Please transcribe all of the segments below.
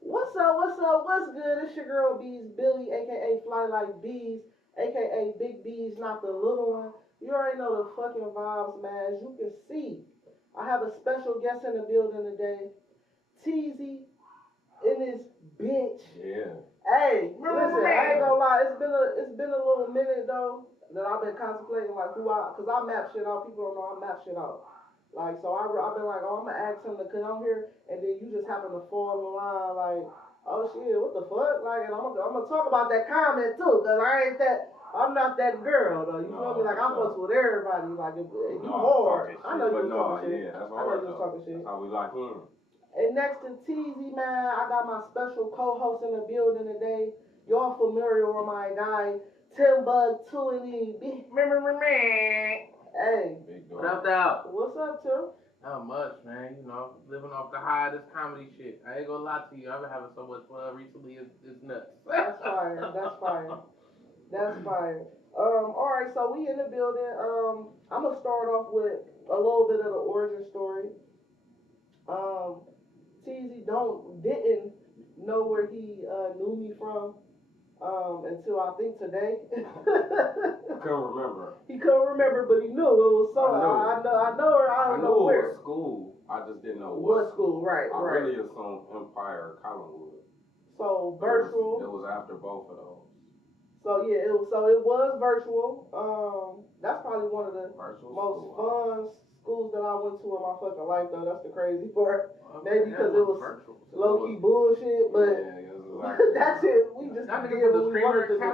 What's up? What's up? What's good? It's your girl Bees Billy, aka Fly Like Bees, aka Big Bees, not the little one. You already know the fucking vibes, man. As you can see, I have a special guest in the building today. Teezy in this bitch. Yeah. Hey, listen, I ain't gonna lie. It's been a little minute though that I've been contemplating like cause I map shit out. People don't know I map shit out. Like, so I've been like, oh, I'm gonna ask him to come here, and then you just happen to fall in line, like, oh shit, what the fuck? Like, and I'm gonna talk about that comment too, cause I'm not that girl though. You feel me? Like, I fucks with everybody. Like, if you hard, I know you was talking shit. Yeah, that's I know you was talking shit. That's how we like him. And next to Teezy, man, I got my special co-host in the building today. Y'all familiar with my guy, Timbuktu. Hey, What up, though? what's up, Tim? Not much, man. You know, living off the high of this comedy shit. I ain't gonna lie to you. I've been having so much fun recently. It's nuts. That's fire. That's fire. That's fire. All right. So we in the building. I'm gonna start off with a little bit of the origin story. Teezy didn't know where he knew me from. Until I think today. Couldn't remember. He couldn't remember, but he knew it was so. I know her. I don't know where. It was school. I just didn't know what school. Right. I really assumed Empire or Collinwood. So virtual. It was after both of those. So yeah, it was virtual. That's probably one of the most fun schools that I went to in my fucking life, though. That's the crazy part. Maybe because it was low key bullshit, but. Yeah, that's it. We just did what we wanted to do.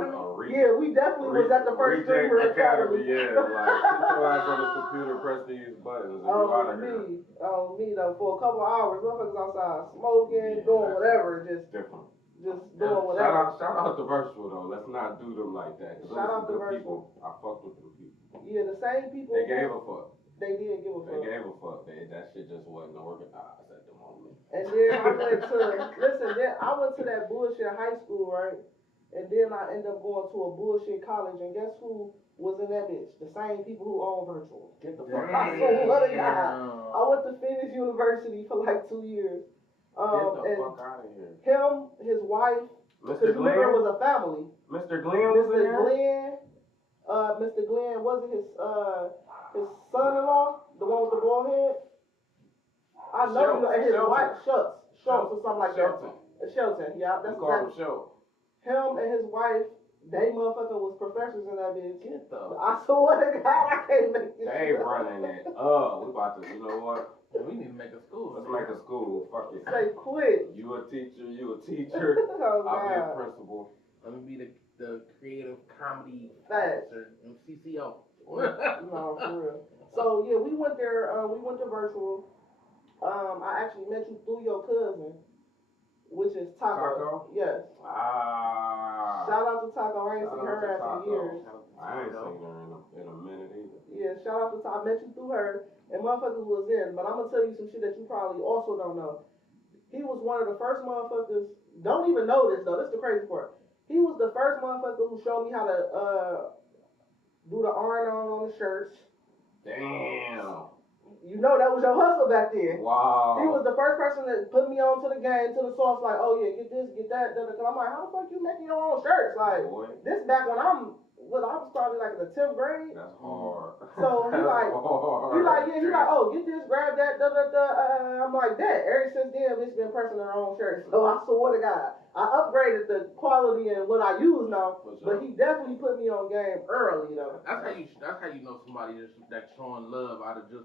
Yeah, we definitely was at the first Streamer Academy. Yeah, like sit your ass on this computer, press these buttons, and you out of here. Me though, for a couple of hours, motherfuckers outside smoking, doing whatever, just different. Just doing whatever. Shout out to Virtual though. Let's not do them like that. Shout out to Virtual. I fucked with them people. Yeah, the same people. They gave a fuck. They did give a fuck. They gave a fuck. That shit just wasn't organized at the moment. And then I went to that bullshit high school, right? And then I ended up going to a bullshit college, and guess who was in that bitch? The same people who own Virtual. Get the fuck out. What a guy. I went to Phoenix University for like 2 years. Get the fuck out of here. Him, his wife, Mr. Glenn, it was a family. Mr. Glenn was in there? Mr. Glenn, wasn't his son-in-law, the one with the bald head? I know, and his wife, Schultz or something like that. Shelton, yeah, that's exactly. Him and his wife, they motherfucker was professors in that bitch. I swear to God, I can't make this. They running it. We about to, you know what? We need to make a school. Let's make a school. Fuck it. Say quit. You a teacher. Oh, I'll be a principal. Let me be the creative comedy officer, CCO. No, for real. So yeah, we went there. We went to virtual. I actually met you through your cousin, which is Taco. Yes. Shout out to Taco. I ain't seen her ass in years. I ain't seen her in a minute either. Yeah, shout out to Taco. I met you through her, and motherfuckers was in. But I'm gonna tell you some shit that you probably also don't know. He was one of the first motherfuckers. Don't even know this though. This is the crazy part. He was the first motherfucker who showed me how to do the iron on the shirts. Damn. You know that was your hustle back then. Wow. He was the first person that put me on to the game, to the sauce, like, oh yeah, get this, get that, da, da, da. I'm like, how the fuck you making your own shirts? Like, this back when I was probably like in the 10th grade. That's hard. So he like, oh, get this, grab that, da, da, da. I'm like, that. Ever since then, bitch been pressing her own shirts. So I swear to God, I upgraded the quality and what I use now, but he definitely put me on game early, though. That's how you know somebody that's showing love out of just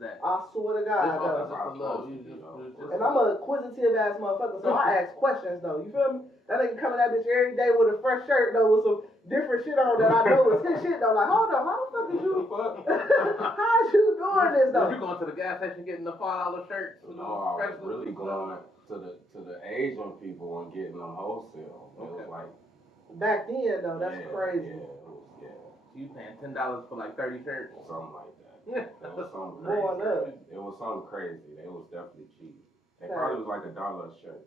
that. I swear to God, though. Love. And I'm a inquisitive ass motherfucker, so I ask questions though. You feel me? That nigga coming at bitch every day with a fresh shirt though, with some different shit on that I know is his shit though. Like, hold on, how the fuck is you? How is you doing this though? You going to the gas station getting the $5 shirts? No, I was really going to the Asian people and getting them wholesale. It was like back then though. That's crazy. Yeah. So you paying $10 for like 30 shirts? Something like that. It was something crazy. It was something crazy. It was definitely cheap. It probably was like $1 a shirt.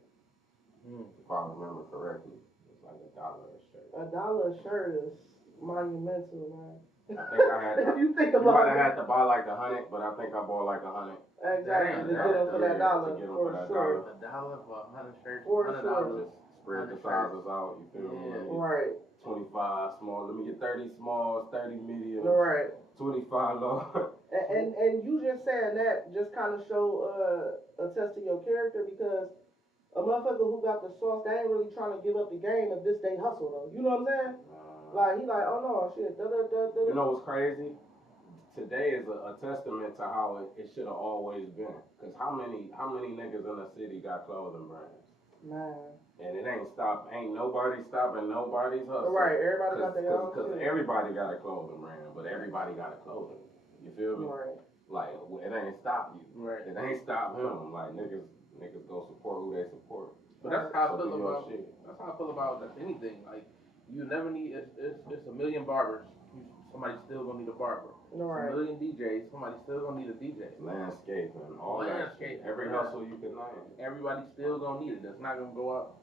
If I remember correctly. It was like $1 a shirt. $1 a shirt is monumental, man. I think I had. If you think you about might have it. had to buy like 100, but I think I bought like 100. Exactly, to get them for that dollar, for sure. $1 for 100 shirts, For $100. sure. Spread the sizes out, you feel me? Right. 25 small, let me get 30 smalls, 30 mediums, Right. 25 large. And you just saying that just kind of show attest to your character, because a motherfucker who got the sauce, they ain't really trying to give up the game if this they hustle though. You know what I'm saying? Like he like, oh no, shit. You know what's crazy? Today is a testament to how it should have always been. Cause how many niggas in the city got clothing brands? Man. And it ain't nobody stopping nobody's hustle. Right, everybody got their own Cause shit. everybody got a clothing brand, but everybody got a clothing. You feel me? Right. Like it ain't stop you. Right. It ain't stop him. Like niggas go support who they support. But that's how I So feel do your about. shit. That's how I feel about anything. Like you never need. It's a million barbers. Somebody's still gonna need a barber. Right. It's a million DJs. Somebody's still gonna need a DJ. Landscaping, all that shit. Every hustle you can name. Everybody's still gonna need it. That's not gonna go up.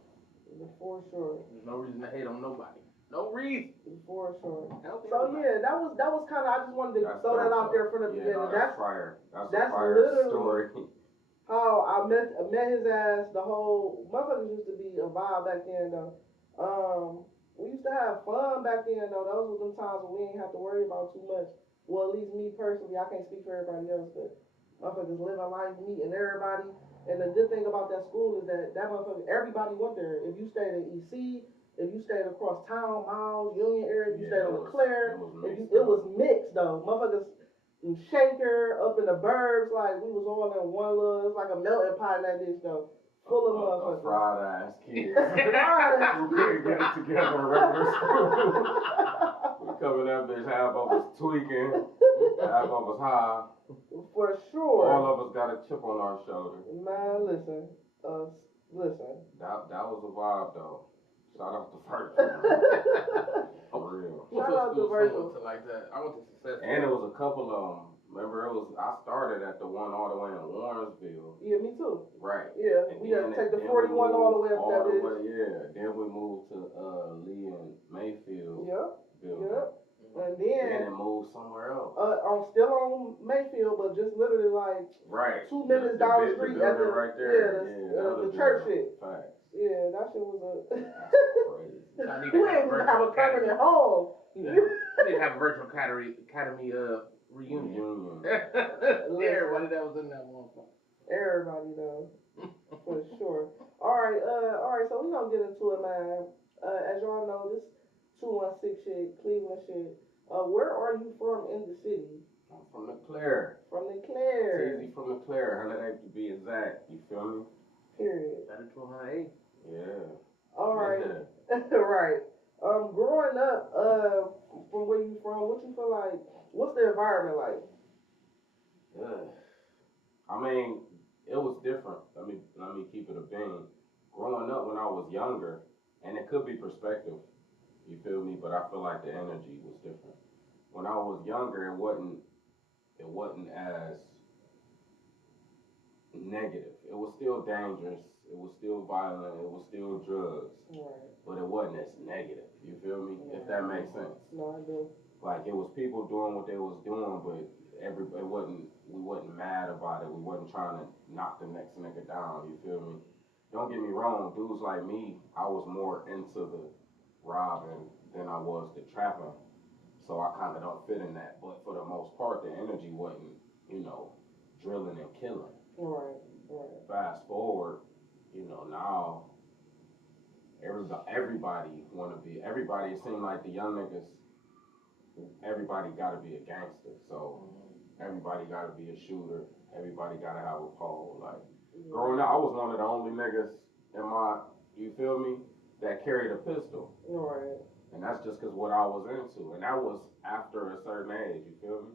For sure. There's no reason to hate on nobody. No reason. For sure. Help So everybody. yeah, that was kind of, I just wanted to throw that out there from the beginning. No, that's fire. That's a fire literally story. How I met his ass. The whole motherfuckers used to be a vibe back then though. We used to have fun back then though. Those were them times when we ain't have to worry about too much. Well, at least me personally, I can't speak for everybody else, but motherfuckers living life, meeting everybody. And the good thing about that school is that motherfucker, everybody went there. If you stayed at EC, if you stayed across town, Miles, Union area, if you stayed on the Clair, it was mixed though. Motherfuckers in Shaker, up in the burbs, like we was all in one little, it's like a melting pot in that bitch though. Full of motherfuckers. Fried ass kids. Fried who couldn't get it together in regular school. We coming that bitch, half of us tweaking, half of us high. For sure. All of us got a chip on our shoulder. Man, listen. That was a vibe though. Shout out to Virgil. For real. Shout out to Virgil. Like that. I went to Success. And it was a couple of them. Remember, I started at the one all the way in Warrensville. Yeah, me too. Right. Yeah, we had to take the 41 all the way up that bitch. Yeah, then we moved to Lee and Mayfield. Yep. Building. Yep. And then it moved somewhere else. I'm still on Mayfield, but just literally like 2 minutes down the street at the right there. the church shit. Facts. Yeah, that shit was a. Crazy. We didn't even have a permanent home. We didn't have a virtual academy reunion. Everybody that was in that one. Everybody though, for sure. All right. So we gonna get into it, man. As y'all know, this 216 shit, Cleveland shit. Where are you from in the city? I'm from the Clair. From the Clair. Teezy from the Clair. 108 to be exact. You feel me? Period. Better to 108. Yeah. All right. Yeah. Right. Growing up, from where you from, what you feel like? What's the environment like? I mean, it was different. Let me keep it a bean. Growing up when I was younger, and it could be perspective, you feel me? But I feel like the energy was different. When I was younger, it wasn't as negative. It was still dangerous. It was still violent. It was still drugs. Right. But it wasn't as negative. You feel me? Yeah. If that makes sense. No, I do. Like it was people doing what they was doing, but we wasn't mad about it. We wasn't trying to knock the next nigga down. You feel me? Don't get me wrong, dudes like me, I was more into the robbing than I was the trapping. So I kind of don't fit in that. But for the most part, the energy wasn't, drilling and killing. Right. Fast forward, now everybody it seemed like the young niggas, everybody gotta be a gangster. So everybody gotta be a shooter. Everybody gotta have a pole. Like growing up, I was one of the only niggas in you feel me, that carried a pistol. Right. And that's just cause what I was into. And that was after a certain age, you feel me?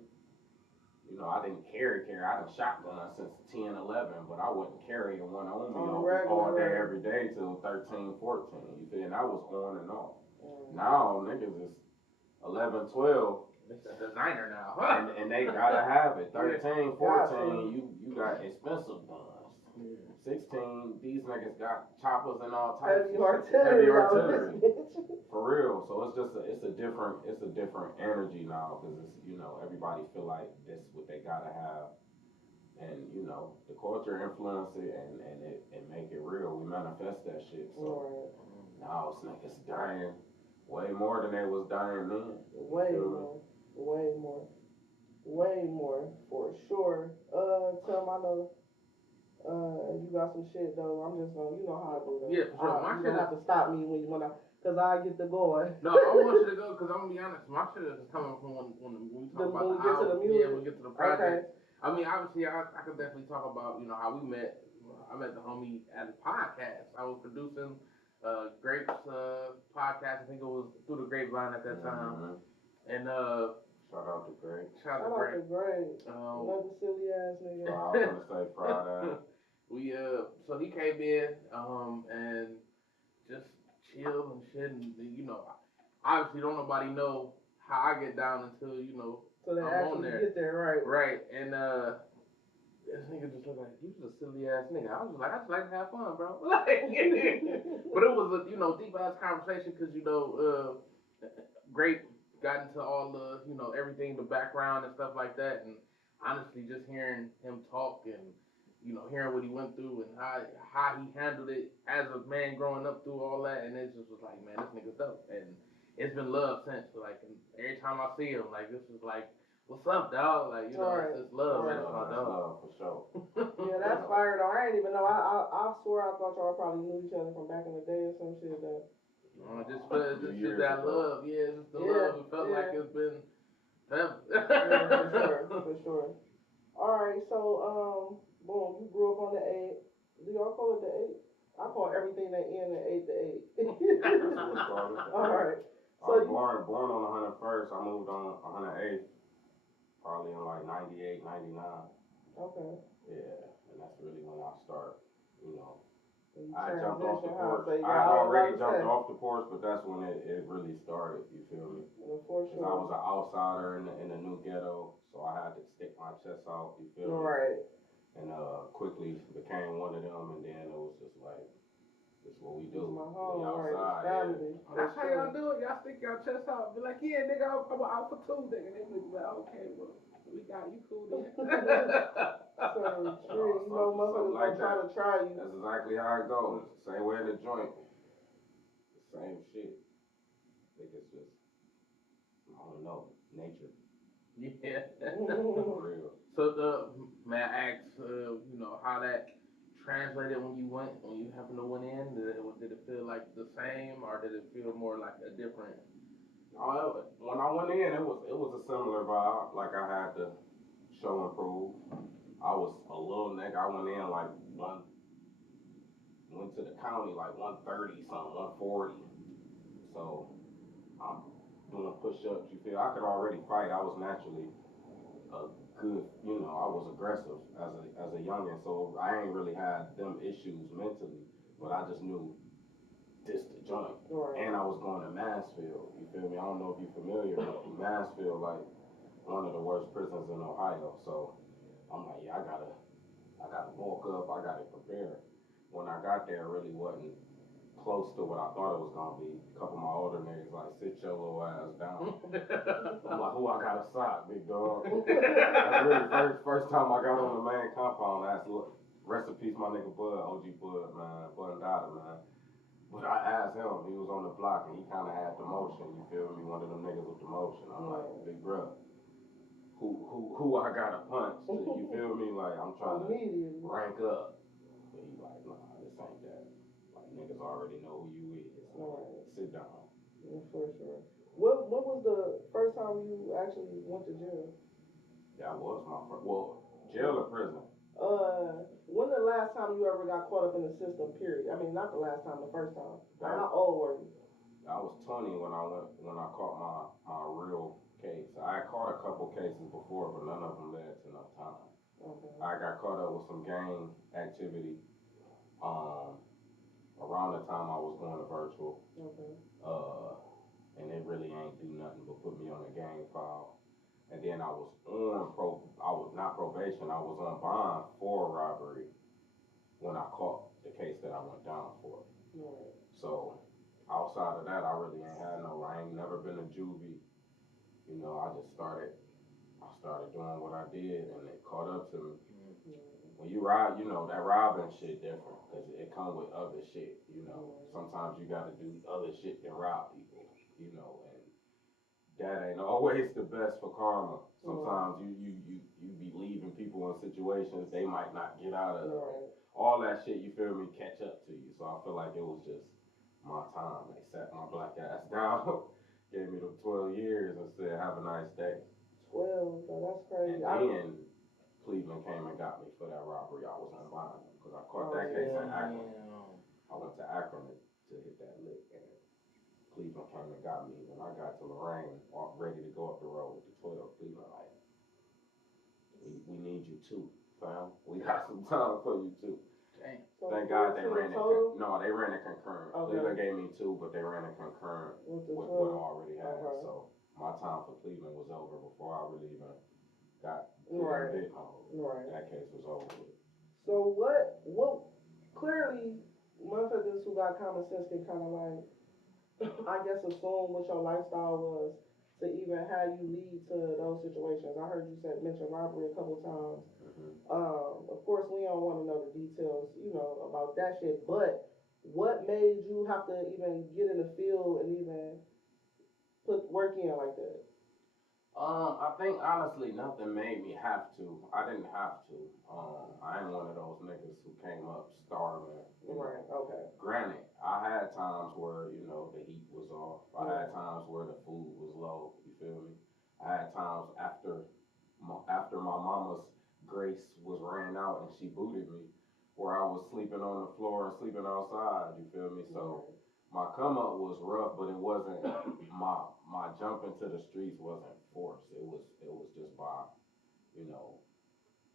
I didn't carry. I done shotgun since 10, 11, but I wasn't carrying one on me all day, every day till 13, 14. You feel? And I was on and off. Now niggas is 11, 12. It's a designer now. and they gotta have it. 13, 14, you got expensive guns. 16, these niggas got choppers and all types Heavy artillery. For real. So it's just it's a different energy now because it's everybody feel like this what they gotta have, and the culture influence it and make it real. We manifest that shit. So now it's niggas dying way more than they was dying then. Way more for sure. Tell my know. You got some shit though. I'm just gonna, you know how I do that. Yeah, for sure. My you shit don't have to stop me when cause I get to going. No, I want you to go because I'm gonna be honest. My shit is coming from when we talk about when we the get album. to the music. Yeah, when we get to the project. Okay. I mean, obviously, I could definitely talk about how we met. I met the homie at a podcast. I was producing Grapes podcast. I think it was through the Grapevine at that time. And shout out to Greg. Shout out to Greg. Another silly ass nigga. I was gonna say Friday. So he came in and just chilled and shit, and obviously don't nobody know how I get down until so they I'm actually on there. Get there, right? And this nigga just looked like he was a silly ass nigga. I was just like, I just like to have fun, bro. But it was a deep ass conversation because Grape got into all the everything, the background and stuff like that, and honestly just hearing him talk and hearing what he went through and how he handled it as a man growing up through all that, and it just was like, man, this nigga's dope, and it's been love since. Like, and every time I see him, like, this is like, what's up, dog? Like, it's just love, man. It's my dog. Love for sure. Yeah, that's fire though. I ain't even know. I swear I thought y'all probably knew each other from back in the day or some shit though. Just that love, yeah, just the love. It felt like it's been forever. Yeah, for sure. All right, so boom, you grew up on the 8. Do y'all call it the 8? I call everything that end in 8 the 8. All right. So I was born on the 101st. I moved on 108th, probably in like 98, 99. Okay. Yeah, and that's really when I start, I jumped off the porch. I had already jumped off the porch, but that's when it really started. You feel me? For sure. I was an outsider in the new ghetto, so I had to stick my chest out. You feel me? Right. And quickly became one of them, and then it was just like, this is what we do. My home, we outside. Right. Yeah. That's how y'all do it. Y'all stick your chest out. Be like, yeah, nigga, I'm out for 2, nigga. They be like, okay, well, we got you cool then. So true. Motherfuckers like try to try you. That's exactly how it goes. Same way in the joint. The same shit. I think it's just, I don't know, nature. Yeah. For real. So may I ask, how that translated when you happened to went in? Did it feel like the same, or did it feel more like a different? When I went in, it was a similar vibe. Like I had to show and prove. I was a little nigga. I went in like went to the county like 130 something, 140. So I'm doing push-ups. You feel? I could already fight. I was naturally a good, I was aggressive as a youngin, so I ain't really had them issues mentally, but I just knew this the joint. Right. And I was going to Mansfield. You feel me? I don't know if you're familiar, but Mansfield, like one of the worst prisons in Ohio. So I'm like, yeah, I gotta bulk up. I gotta prepare. When I got there, it really wasn't close to what I thought it was gonna be. A couple of my older niggas like, sit your little ass down. I'm like, I got a sock, big dog. That's really first time I got on the main compound. That's rest in peace, my nigga Bud, OG Bud, man, Bud and Dada, man. But I asked him, he was on the block and he kind of had the motion. You feel me? One of them niggas with the motion. I'm like, big bro, who I gotta punch? You feel me? Like I'm trying to rank up. But he like, nah, this ain't that. Like niggas already know who you is. Right. Sit down. Yeah, for sure. What was the first time you actually went to jail? That was my first. Well, jail or prison? When the last time you ever got caught up in the system? Period. I mean, not the last time, the first time. How old were you? I was 20 when I caught my real case. I had caught a couple cases before, but none of them led to no time. Okay. I got caught up with some gang activity. Around the time I was going to virtual. Okay. And it really ain't do nothing but put me on a gang file. And then I was not probation, I was on bond for robbery when I caught the case that I went down for. Right. So outside of that, I really ain't had no ring, juvie, you know, I started doing what I did, and it caught up to me. When you rob, you know, that robbing shit different, because it come with other shit, you know. Sometimes you gotta do other shit than rob people, you know, and that ain't always the best for karma. Sometimes you be leaving people in situations they might not get out of. All that shit, you feel me, catch up to you. So I feel like it was just my time. They sat my black ass down, gave me the 12 years and said, have a nice day. 12, so that's crazy. And then Cleveland came and got me for that robbery. I was on bond because I caught that case in Akron. I went to Akron to hit that lick, and Cleveland came and got me. When I got to Lorraine, ready to go up the road with the 12, Cleveland like, we need you too, fam. We got some time for you too. Dang. So Thank God they ran it. No, they ran it concurrent. Okay. Cleveland gave me 2, but they ran it concurrent with what I already had. So my time for Cleveland was over before I really even got bit home. That case was over with. So what clearly motherfuckers who got common sense can kind of like, I guess, assume what your lifestyle was to even have you lead to those situations. I heard you mention robbery a couple times. Of course, we don't want to know the details, you know, about that shit, but what made you have to even get in the field and even put work in like that? I think honestly nothing made me have to. I didn't have to. I ain't one of those niggas who came up starving. Okay. Granted, I had times where, you know, the heat was off. I had times where the food was low. You feel me? I had times after my mama's grace was ran out and she booted me, where I was sleeping on the floor and sleeping outside. You feel me? So my come up was rough, but it wasn't my jump into the streets wasn't forced. It was just by, you know,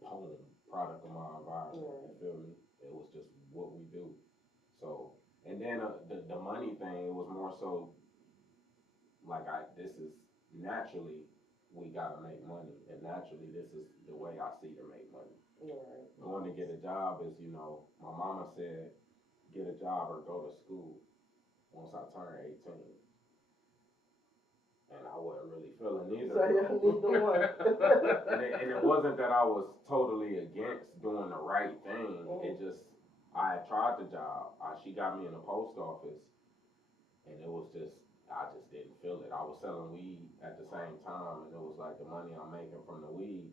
home, product of my environment. You feel me? It was just what we do. So, and then the money thing, it was more so like this is naturally we gotta make money, and naturally this is the way I see to make money. Going to get a job is, you know, my mama said, get a job or go to school once I turn 18. And I wasn't really feeling either. So neither one. and it wasn't that I was totally against doing the right thing. It just, I had tried the job. She got me in the post office, and it was just, I just didn't feel it. I was selling weed at the same time, and it was like the money I'm making from the weed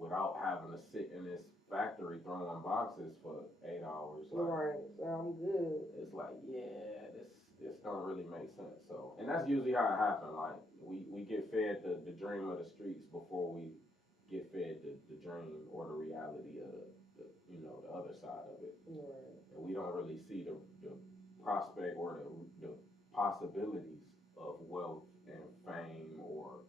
without having to sit in this factory throwing boxes for 8 hours. Like, sound good. It's like, yeah, this don't really make sense. So, and that's usually how it happens. Like, we get fed the dream of the streets before we get fed the dream or the reality of the you know, the other side of it. And we don't really see the prospect or the possibilities of wealth and fame or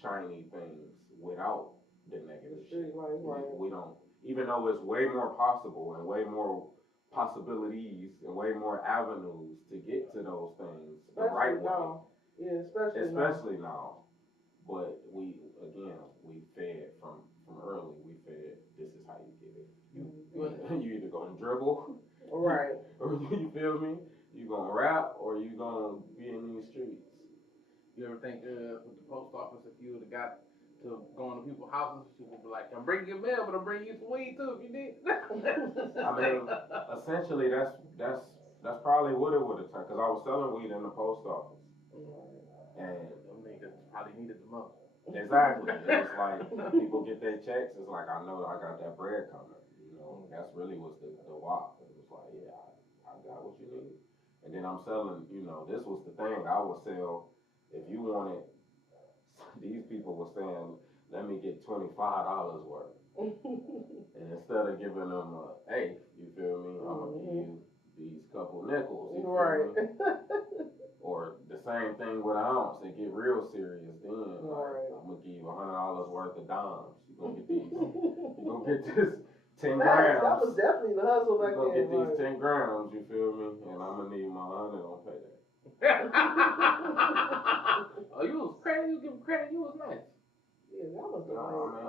shiny things without the negative shit. We don't, even though it's way more possible and way more possibilities and way more avenues to get to those things the right way. Yeah, especially now. But we fed from early. We fed, this is how you get it. You either gonna dribble, right? Or you feel me? You gonna rap, or you gonna be in these streets. You ever think with the post office, if you would have got to go into people's houses, people would be like, I'm bringing your mail, but I'm bringing you some weed too if you need. I mean, essentially, that's probably what it would have taken, because I was selling weed in the post office. And them niggas probably needed the most. Exactly. It's like people get their checks. It's like, I know I got that bread coming. You know, that's really what's the why. It was like, yeah, I got what you need. And then I'm selling. You know, this was the thing. I would sell if you wanted. These people were saying, let me get $25 worth, and instead of giving them hey, you feel me? I'm gonna give you these couple nickels. You feel me? Or the same thing with an ounce. They get real serious then. Like, I'm gonna give you $100 worth of dimes. You gonna get these. You gonna get this 10 grams. That was definitely the hustle back then. You gonna get these 10 grams. You feel me? And I'm gonna need my 100 on payday. Oh, you was credit. You give credit. You was nice. Yeah, that was the way. I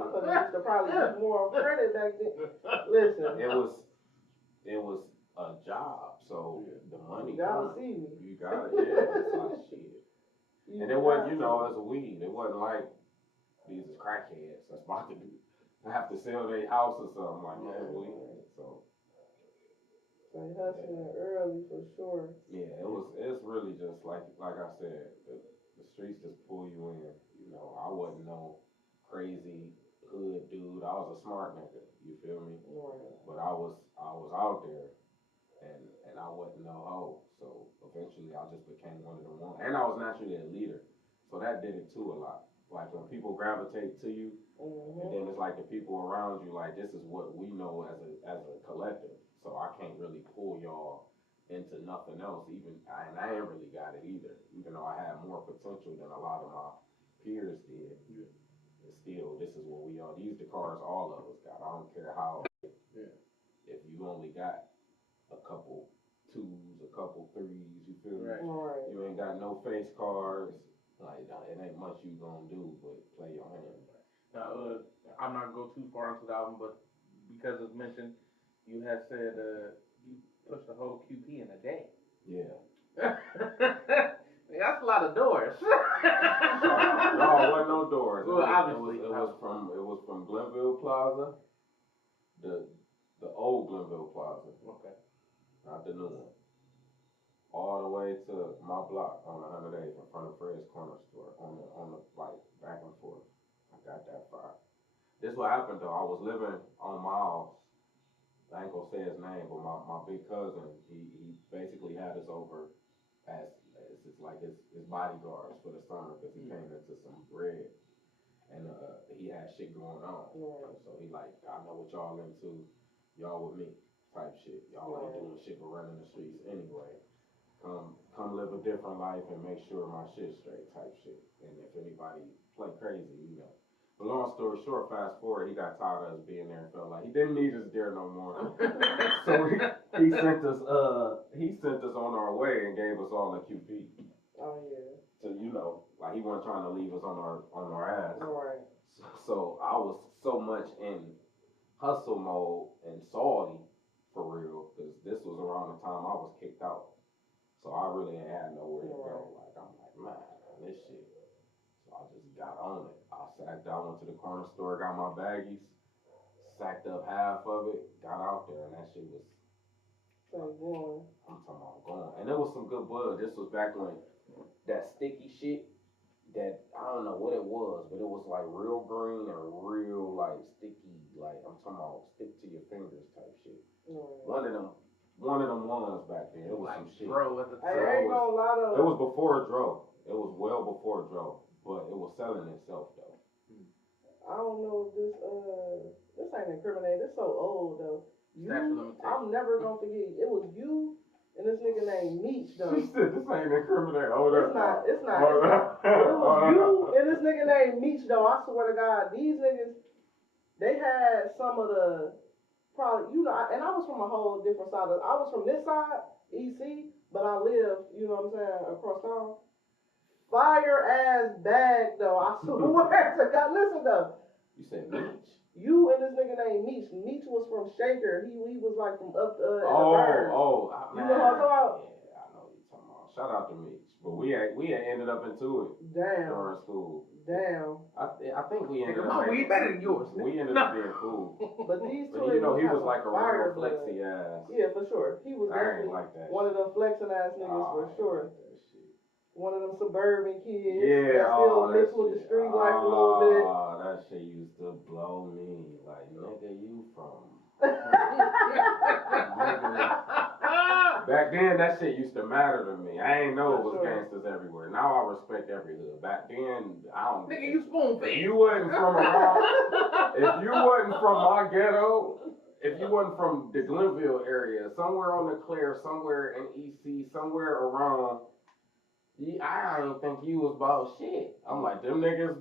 thought I used to probably get more credit back then. Listen, it was a job, so the money. You gotta see me. You got it. Yeah, it's like shit. And it wasn't, you know, as a weed. It wasn't like these is crackheads that's about to have to sell their house or something like that. Weed. So. Like hustling early for sure. Yeah, it's really just like I said, the streets just pull you in. You know, I wasn't no crazy hood dude. I was a smart nigga. You feel me? Right. But I was out there, and I wasn't no hoe. So eventually, I just became one of the ones. And I was naturally a leader, so that did it too a lot. Like when people gravitate to you, and then it's like the people around you. Like this is what we know as a collective. So I can't really pull y'all into nothing else. And I ain't really got it either. Even though I had more potential than a lot of my peers did. Yeah. And still, this is what we are. These the cars all of us got. I don't care how. Yeah. If you only got a couple twos, a couple threes, you feel me? Right. You ain't got no face cars. Like it ain't much you gonna do but play your hand. Now, I'm not gonna go too far into the album, but because it's mentioned. You had said you pushed the whole QP in a day. Yeah. That's a lot of doors. No, it wasn't no doors. Well, obviously, it was from Glenville Plaza, the old Glenville Plaza. Okay. Not the new one. All the way to my block on 108 in front of Fred's Corner Store on the like back and forth. I got that far. This what happened though. I was living on Miles. I ain't gonna say his name, but my big cousin, he basically had us over as it's like his bodyguards for the summer because he came into some bread and he had shit going on. So he like, I know what y'all into, y'all with me type shit. Y'all ain't doing shit but running the streets anyway. Come live a different life and make sure my shit's straight type shit. And if anybody play crazy, you know. But long story short, fast forward, he got tired of us being there and felt like he didn't need us there no more. So he sent us on our way and gave us all a QP. Oh yeah. So you know, like he wasn't trying to leave us on our ass. Right. So I was so much in hustle mode and salty for real, because this was around the time I was kicked out. So I really ain't had nowhere to go. Like I'm like, man, this shit. So I just got on it. I sacked out, went to the corner store, got my baggies, sacked up half of it, got out there, and that shit was. Going. I'm talking about going. And there was some good bud. This was back when that sticky shit, that I don't know what it was, but it was like real green or real like sticky, like I'm talking about stick to your fingers type shit. One of them ones back then. It was like some shit. Dro at the time. I ain't gonna lie though. It was before Dro. It was well before Dro, but it was selling itself though. I don't know if this ain't incriminating. It's so old though. I'm never gonna forget. It was you and this nigga named Meech though. She said this ain't incriminating. It's not. It was you and this nigga named Meech though. I swear to God, these niggas, they had some of the probably, you know, and I was from a whole different side. I was from this side, EC, but I lived, you know what I'm saying, across town. Fire ass bag though. I swear to God. Listen though. You said Meech? You and this nigga named Meech. Meech was from Shaker. He was like from up in the Birds. You know what I'm talking about? Yeah, I know what you're talking about. Shout out to Meech. But we had ended up into it. Damn. During school. Damn. I think we ended up. My weed better than yours. We ended up being cool. But these two. But you know, he was like a real flexy ass. Yeah, for sure. He was definitely like that one of them flexing ass niggas for sure. One of them suburban kids that still mixed with the street life a little bit. Oh, that shit used to blow me. Like, nigga, you from... Back then, that shit used to matter to me. I ain't know it was gangsters everywhere. Now I respect every hood. Back then, I don't... Nigga, you spoon fed. If you wasn't from my ghetto... If you wasn't from the Glenville area, somewhere on the Clair, somewhere in EC, somewhere around... I don't think you was about shit. I'm like, them niggas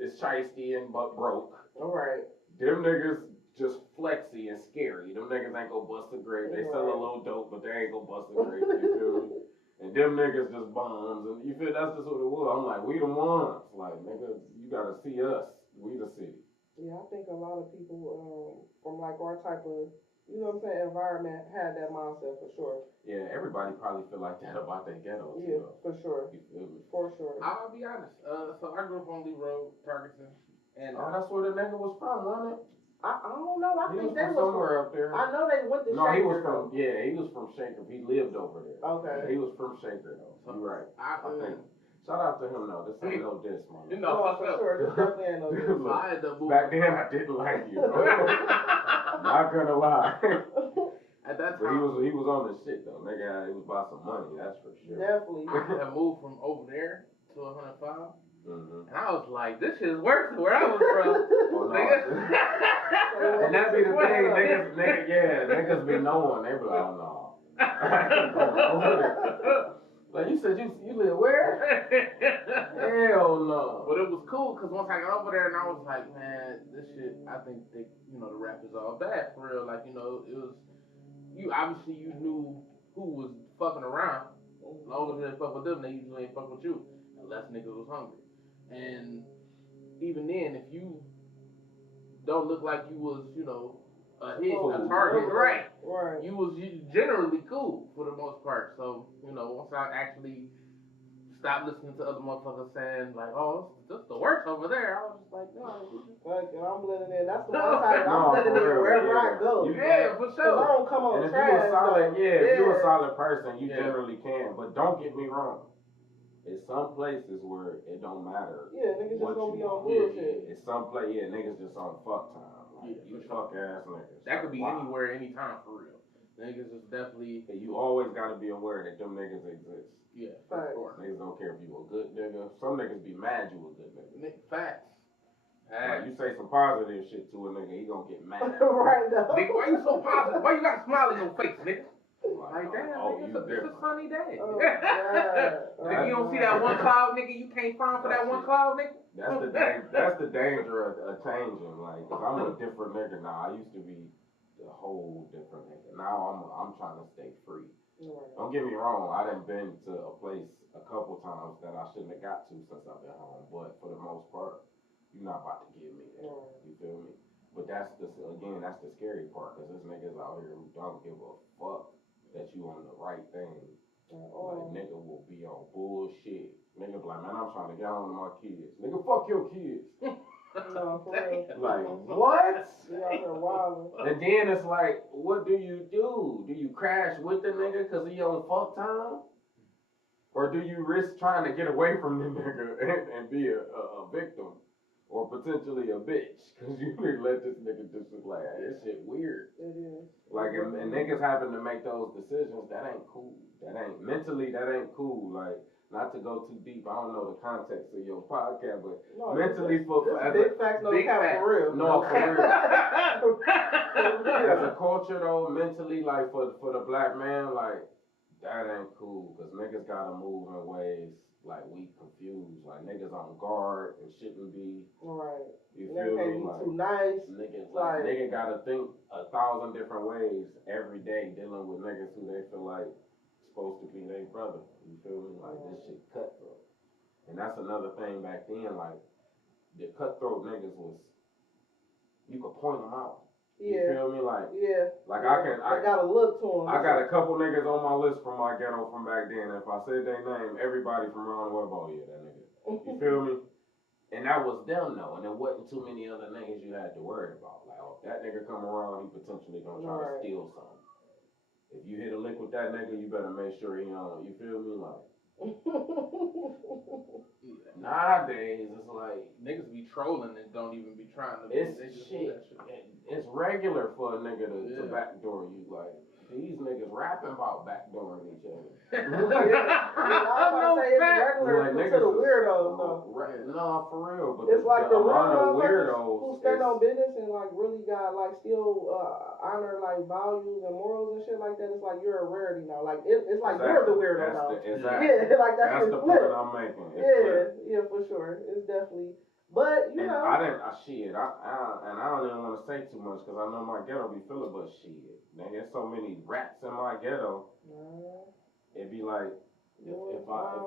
is shiesty and but broke. Alright. Them niggas just flexy and scary. Them niggas ain't gonna bust a grape. They sell a little dope, but they ain't gonna bust a grape. You feel me? And them niggas just bums. And you feel that's just what it was. I'm like, we the ones. Like, nigga, you gotta see us. We the city. Yeah, I think a lot of people from like our type of you know what I'm saying, environment had that mindset for sure. Yeah, everybody probably feel like that about their ghetto too. Yeah, Though. for sure. You feel me? For sure. I'll be honest. So I grew up on Lee Road, Targeton, and that's where the nigga was from, wasn't it? I don't know. I think they was was somewhere up there. I know they went to No, Shaker. he was from he was from Shaker. He lived over there. Okay. He was from Shaker though. So you right. I think. Shout out to him though. This ain't no diss, man. No, for sure. This definitely ain't no diss. Look, back then I didn't like you. Not gonna lie. At that time, but he was on the shit though. Nigga, he was about some money. That's for sure. Definitely. I had moved from over there to 105. Mm-hmm. And I was like, this shit is worse than where I was from. Oh, no. And that be the thing, niggas be knowing. They be like, oh, no. Like, you said you live where? Hell no. But it was cool, because once I got over there, and I was like, man, this shit, I think they, the rap is all bad, for real. Like, it was, obviously you knew who was fucking around. As long as you didn't fuck with them, they usually ain't fuck with you. Unless niggas was hungry. And even then, if you don't look like you was, a hit, a target, right? You was generally cool for the most part. So, once I actually stopped listening to other motherfuckers saying like, oh, it's just the worst over there, I was just like, no. Like, I'm blending in. That's the one side. I'm blending in wherever I go. Yeah, for sure. I don't come on and trash. If you're a solid person, you generally can. But don't get me wrong. It's some places where it don't matter. Yeah, niggas just gonna be on bullshit. It's some niggas just on fuck time. Like, you fuck ass niggas. That could be anywhere, anytime, for real. Niggas is definitely. And you always gotta be aware that them niggas exist. Yeah, for sure. Niggas don't care if you a good nigga. Some niggas be mad you a good nigga. Facts. Like, you say some positive shit to a nigga, he gonna get mad. Right now. Nigga, why you so positive? Why you got a smile in your face, nigga? Like, damn, nigga, it's a sunny day. Oh, nigga, you don't see that one cloud, nigga, you can't find for that one cloud, nigga? That's the danger of changing. Like, cause I'm a different nigga now. I used to be a whole different nigga. Now I'm trying to stay free. Don't get me wrong, I done been to a place a couple times that I shouldn't have got to since I've been home. But for the most part, you're not about to give me that. You feel me? But that's the scary part, cause there's niggas out here who don't give a fuck that you on the right thing. Like, nigga will be on bullshit. Nigga be like, man, I'm trying to get home to my kids. Nigga, fuck your kids. No, for real. Like, what? Wild. And then it's like, what do you do? Do you crash with the nigga because he on fuck time? Or do you risk trying to get away from the nigga and be a victim? Or potentially a bitch, cause you let this nigga just like, this shit weird. It is. Like, and niggas having to make those decisions, that ain't cool. That ain't cool. Like, not to go too deep, I don't know the context of your podcast, but mentally big facts, no cap, for real. No, for real. As a culture though, mentally, like for the black man, like, that ain't cool, cause niggas gotta move in ways like we confused, like niggas on guard and shouldn't be. Right. You feel me? Like, too nice. Niggas nigga gotta think 1,000 different ways every day dealing with niggas who they feel like supposed to be their brother. You feel me? Like, this shit cutthroat. And that's another thing back then, like, the cutthroat niggas was, you could point them out. You feel me? Like, I got a look to them. I got a couple niggas on my list from my ghetto from back then. If I said their name, everybody from around the web, oh yeah, that nigga. You feel me? And that was them though, and there wasn't too many other niggas you had to worry about. Like, oh, if that nigga come around, he potentially gonna try to steal something. If you hit a lick with that nigga, you better make sure he on. You feel me? Like, nowadays it's like niggas be trolling and don't even be trying to. It's shit. It's regular for a nigga to backdoor you. Like, these niggas rapping about backdooring each other. I was about to say it's regular to the weirdos though. No, for real. But it's like the real weirdos who stand on business and like really got like still honor like values and morals and shit like that. It's like you're a rarity now. Like it's like you're the weirdo now. Yeah, like that's the point I'm making. Yeah, for sure. It's definitely. But, you know. I don't even want to say too much because I know my ghetto be feeling, but shit. Man, there's so many rats in my ghetto. It'd be like, if I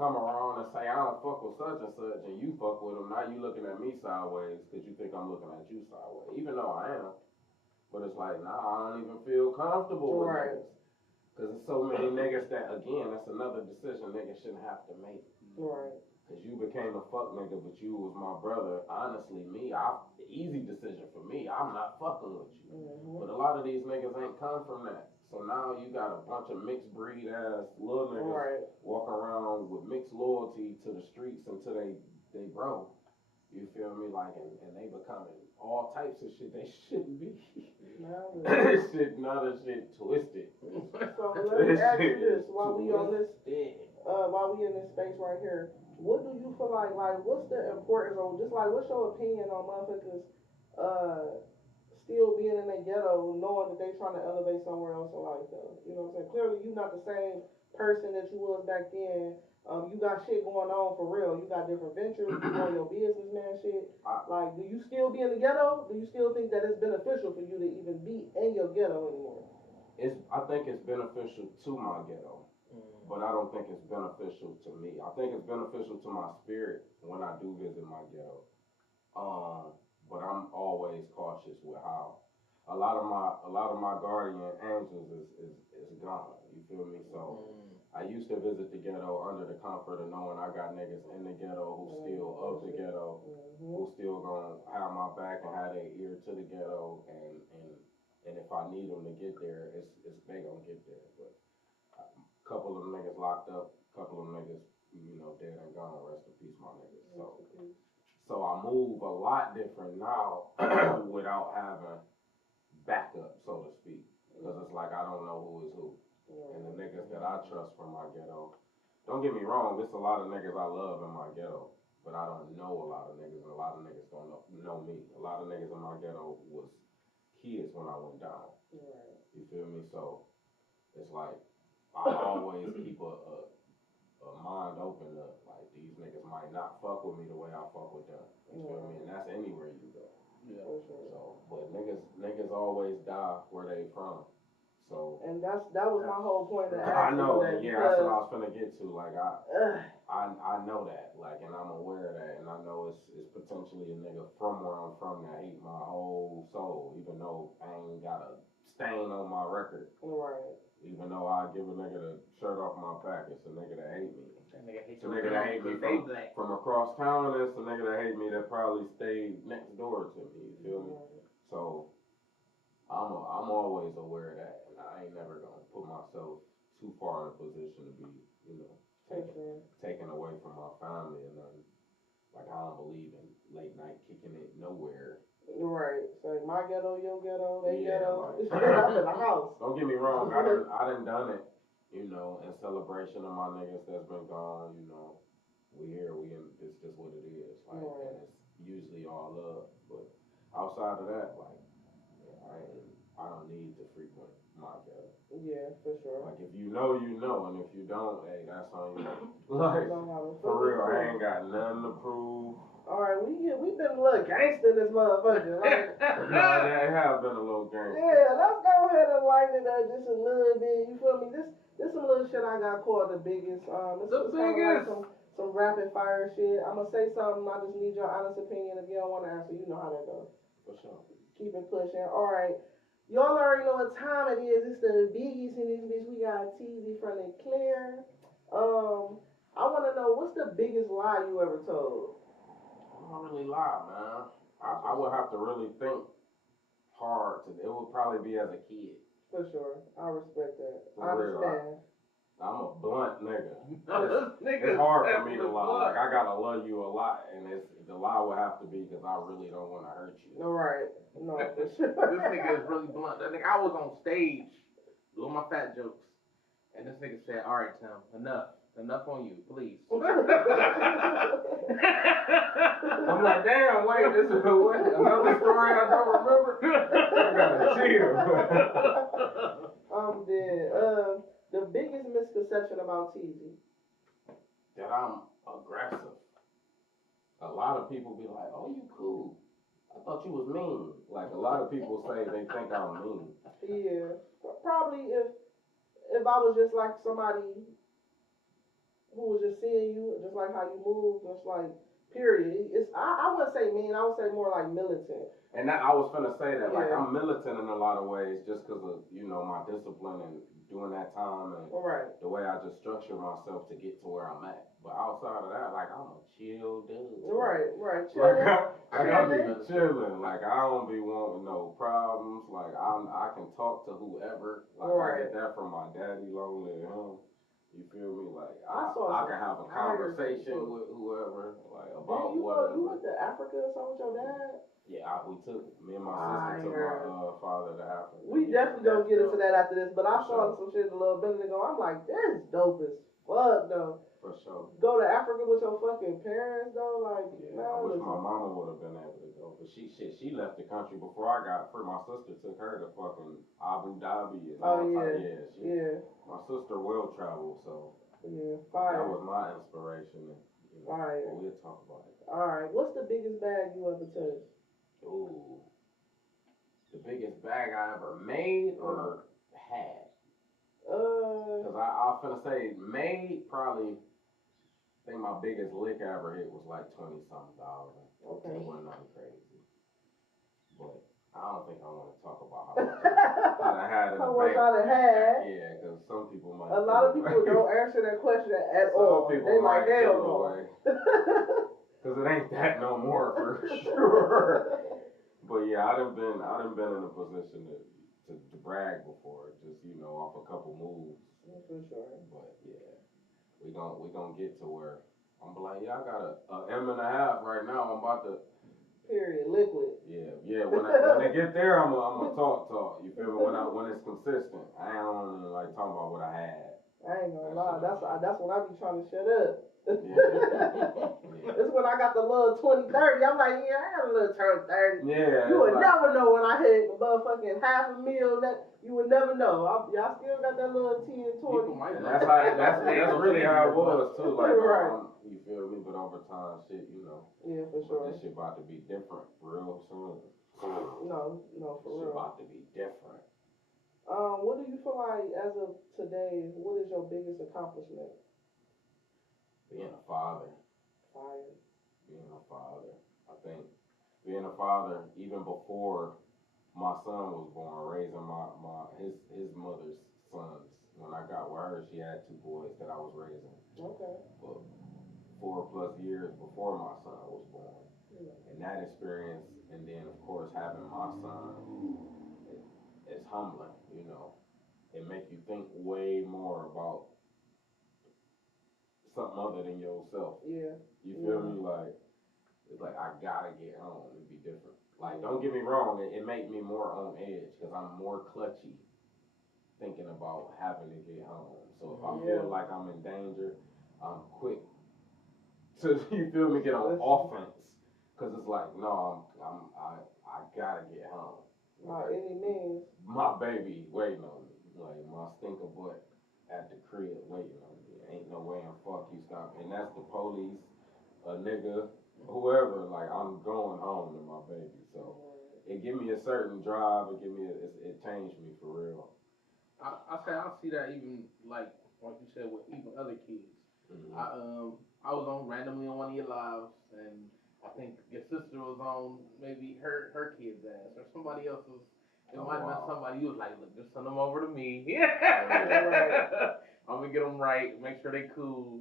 come around and say I don't fuck with such and such and you fuck with them, now you looking at me sideways because you think I'm looking at you sideways, even though I am. But it's like, nah, I don't even feel comfortable with Right. niggas. Cause there's so many niggas that, again, that's another decision niggas shouldn't have to make. Right. Cause you became a fuck nigga, but you was my brother. Honestly, easy decision for me. I'm not fucking with you. Mm-hmm. But a lot of these niggas ain't come from that. So now you got a bunch of mixed breed ass little niggas Right. walking around with mixed loyalty to the streets until they bro. You feel me? Like, and they becoming all types of shit they shouldn't be. None of shit twisted. So let me ask you this while we on this, while we in this space right here. What do you feel like what's the importance, or just like what's your opinion on motherfuckers still being in the ghetto, knowing that they trying to elevate somewhere else in life though? You know what I'm saying? Clearly you not the same person that you was back then. You got shit going on for real. You got different ventures, you doing your businessman shit. Like, do you still be in the ghetto? Do you still think that it's beneficial for you to even be in your ghetto anymore? I think it's beneficial to my ghetto, but I don't think it's beneficial to me. I think it's beneficial to my spirit when I do visit my ghetto. But I'm always cautious with how a lot of my guardian angels is gone. You feel me? So I used to visit the ghetto under the comfort of knowing I got niggas in the ghetto who still of the ghetto, who still gonna have my back and have their ear to the ghetto, and if I need them to get there, it's they gonna get there. But a couple of them niggas locked up, a couple of them niggas, dead and gone. Rest in peace, my niggas. So I move a lot different now without having backup, so to speak, because it's like I don't know who is who. And the niggas that I trust from my ghetto, don't get me wrong, there's a lot of niggas I love in my ghetto, but I don't know a lot of niggas, and a lot of niggas don't know me. A lot of niggas in my ghetto was kids when I went down. Right. You feel me? So it's like I always keep a mind open to, like, these niggas might not fuck with me the way I fuck with them. You feel me? And that's anywhere you go. Yeah. So, but niggas always die where they from. So, and that was my whole point of asking. I know, that yeah, that's what I was finna get to. Like, I know that, like, and I'm aware of that, and I know it's potentially a nigga from where I'm from that hate my whole soul, even though I ain't got a stain on my record. Right. Even though I give a nigga the shirt off my back, it's a nigga that hate me. That nigga It's a nigga that hate me from across town, and it's a nigga that hate me that probably stayed next door to me. You feel me? So I'm always aware of that, and I ain't never gonna put myself too far in a position to be, taken away from my family and nothing. Like, I don't believe in late night kicking it nowhere. Right. So my ghetto, your ghetto, they Yeah, ghetto. I'm in the house. Don't get me wrong, I done it, in celebration of my niggas that's been gone, we here, it's just what it is. Like, and it's usually all love. But outside of that, like, I don't need to frequent my ghetto. Yeah, for sure. Like, if you know, and if you don't, hey, that's on you. Like, for real, I ain't got nothing to prove. Alright, we been a little gangster in this motherfucker. Like, no, they have been a little gangster. Yeah, let's go ahead and lighten it up just a little bit. You feel me? This some little shit I got called the biggest. It's biggest. Like some rapid fire shit. I'm gonna say something. I just need your honest opinion. If you don't want to answer, you know how that goes. For sure. Keep it pushing. Alright. Y'all already know what time it is. It's the biggies in this bitch. We got Teezy from The Clair. I want to know, what's the biggest lie you ever told? I don't really lie, man. I would have to really think hard. It would probably be as a kid. For sure. I respect that. For I real, understand. I'm a blunt nigga. It's hard for me to lie. Like, I gotta love you a lot, and the lie would have to be because I really don't want to hurt you. No, right. No, for sure. This nigga is really blunt. That nigga, I was on stage doing my fat jokes, and this nigga said, "All right, Tim, enough on you, please." I'm like, damn, wait, this is another story I don't remember. I gotta chill. I'm dead. The biggest misconception about Teezy? That I'm aggressive. A lot of people be like, "Oh, you cool. I thought you was mean." Like, a lot of people say they think I'm mean. Yeah. Probably if I was just like somebody who was just seeing you, just like how you move, just like Period. I wouldn't say mean. I would say more like militant. And that, I was finna say that, like, Yeah. I'm militant in a lot of ways just because of, you know, my discipline and doing that time and Right. the way I just structure myself to get to where I'm at. But outside of that, like, I'm a chill dude. Right. Like, I be Chilling. chilling. Like, I don't be wanting no problems. Like, I can talk to whoever. Like, I get that from my daddy, long live him. You feel me? Like, I can have a conversation with whoever, like, about whatever. You went to Africa or something with your dad? Yeah, me and my sister took my father to Africa. We definitely gonna get into that after this, but I saw some shit a little bit ago. I'm like, that's dope as fuck though. For sure. Go to Africa with your fucking parents though, like. Yeah, I wish my mama would have been able to go, but she left the country before I got free. My sister took her to fucking Abu Dhabi and all that. Yeah. My sister will travel, so. Yeah, fire. That was my inspiration. And, you know, fire. But we'll talk about it. All right, what's the biggest bag you ever touched? Ooh, the biggest bag I ever made or had? Cause I was finna say made probably. I think my biggest lick I ever hit was like $20-something. Okay. It wasn't nothing crazy, but I don't think I want to talk about how much I had in the bank. How much I had? Yeah, cause some people might. A lot of people don't answer that question at all. They like, hell no. Cause it ain't that no more for sure. But yeah, I done been in a position to brag before, just, you know, off a couple moves. Yeah, for sure. But yeah, we gonna get to where I'm like, yeah, I got a M&1/2 right now. I'm about to. Period. Liquid. Yeah. When I get there, I'm a talk. You feel me? When it's consistent, I don't even like talking about what I had. I ain't gonna lie. That's when I be trying to shut up. Yeah. This when I got the little 20-30. I'm like, yeah, I got a little turn 30. Yeah. You would never know when I hit the motherfucking $500,000. That you would never know. Y'all still got that little 10, 20. And that's really how it was too. Like, right. You feel me? But over time, shit, you know. Yeah, for sure. This shit about to be different real soon. No, for real. This shit about to be different. What do you feel like as of today? What is your biggest accomplishment? Being a father. Fire. Being a father. I think being a father, even before my son was born, raising his mother's sons. When I got with her, she had 2 boys that I was raising. Okay. But 4+ years before my son was born. Yeah. And that experience, and then of course having my son, it's humbling, you know. It makes you think way more about something other than yourself. Yeah. You feel me? Like, it's like, I gotta get home and be different. Like, don't get me wrong, it make me more on edge because I'm more clutchy thinking about having to get home. So if I feel like I'm in danger, I'm quick to, you feel me, get on offense. Because it's like, no, I gotta get home. By any means. My baby waiting on me. Like, my stinker butt at the crib waiting on me. Ain't no way in fuck you stop. And that's the police, a nigga, whoever. Like, I'm going home to my baby. So it give me a certain drive. It changed me for real. I see that even like you said with even other kids. Mm-hmm. I was on randomly on one of your lives, and I think your sister was on maybe her kid's ass or somebody else's. It might have been somebody you was like, look, just send them over to me. Yeah. I'm gonna get them right, make sure they cool.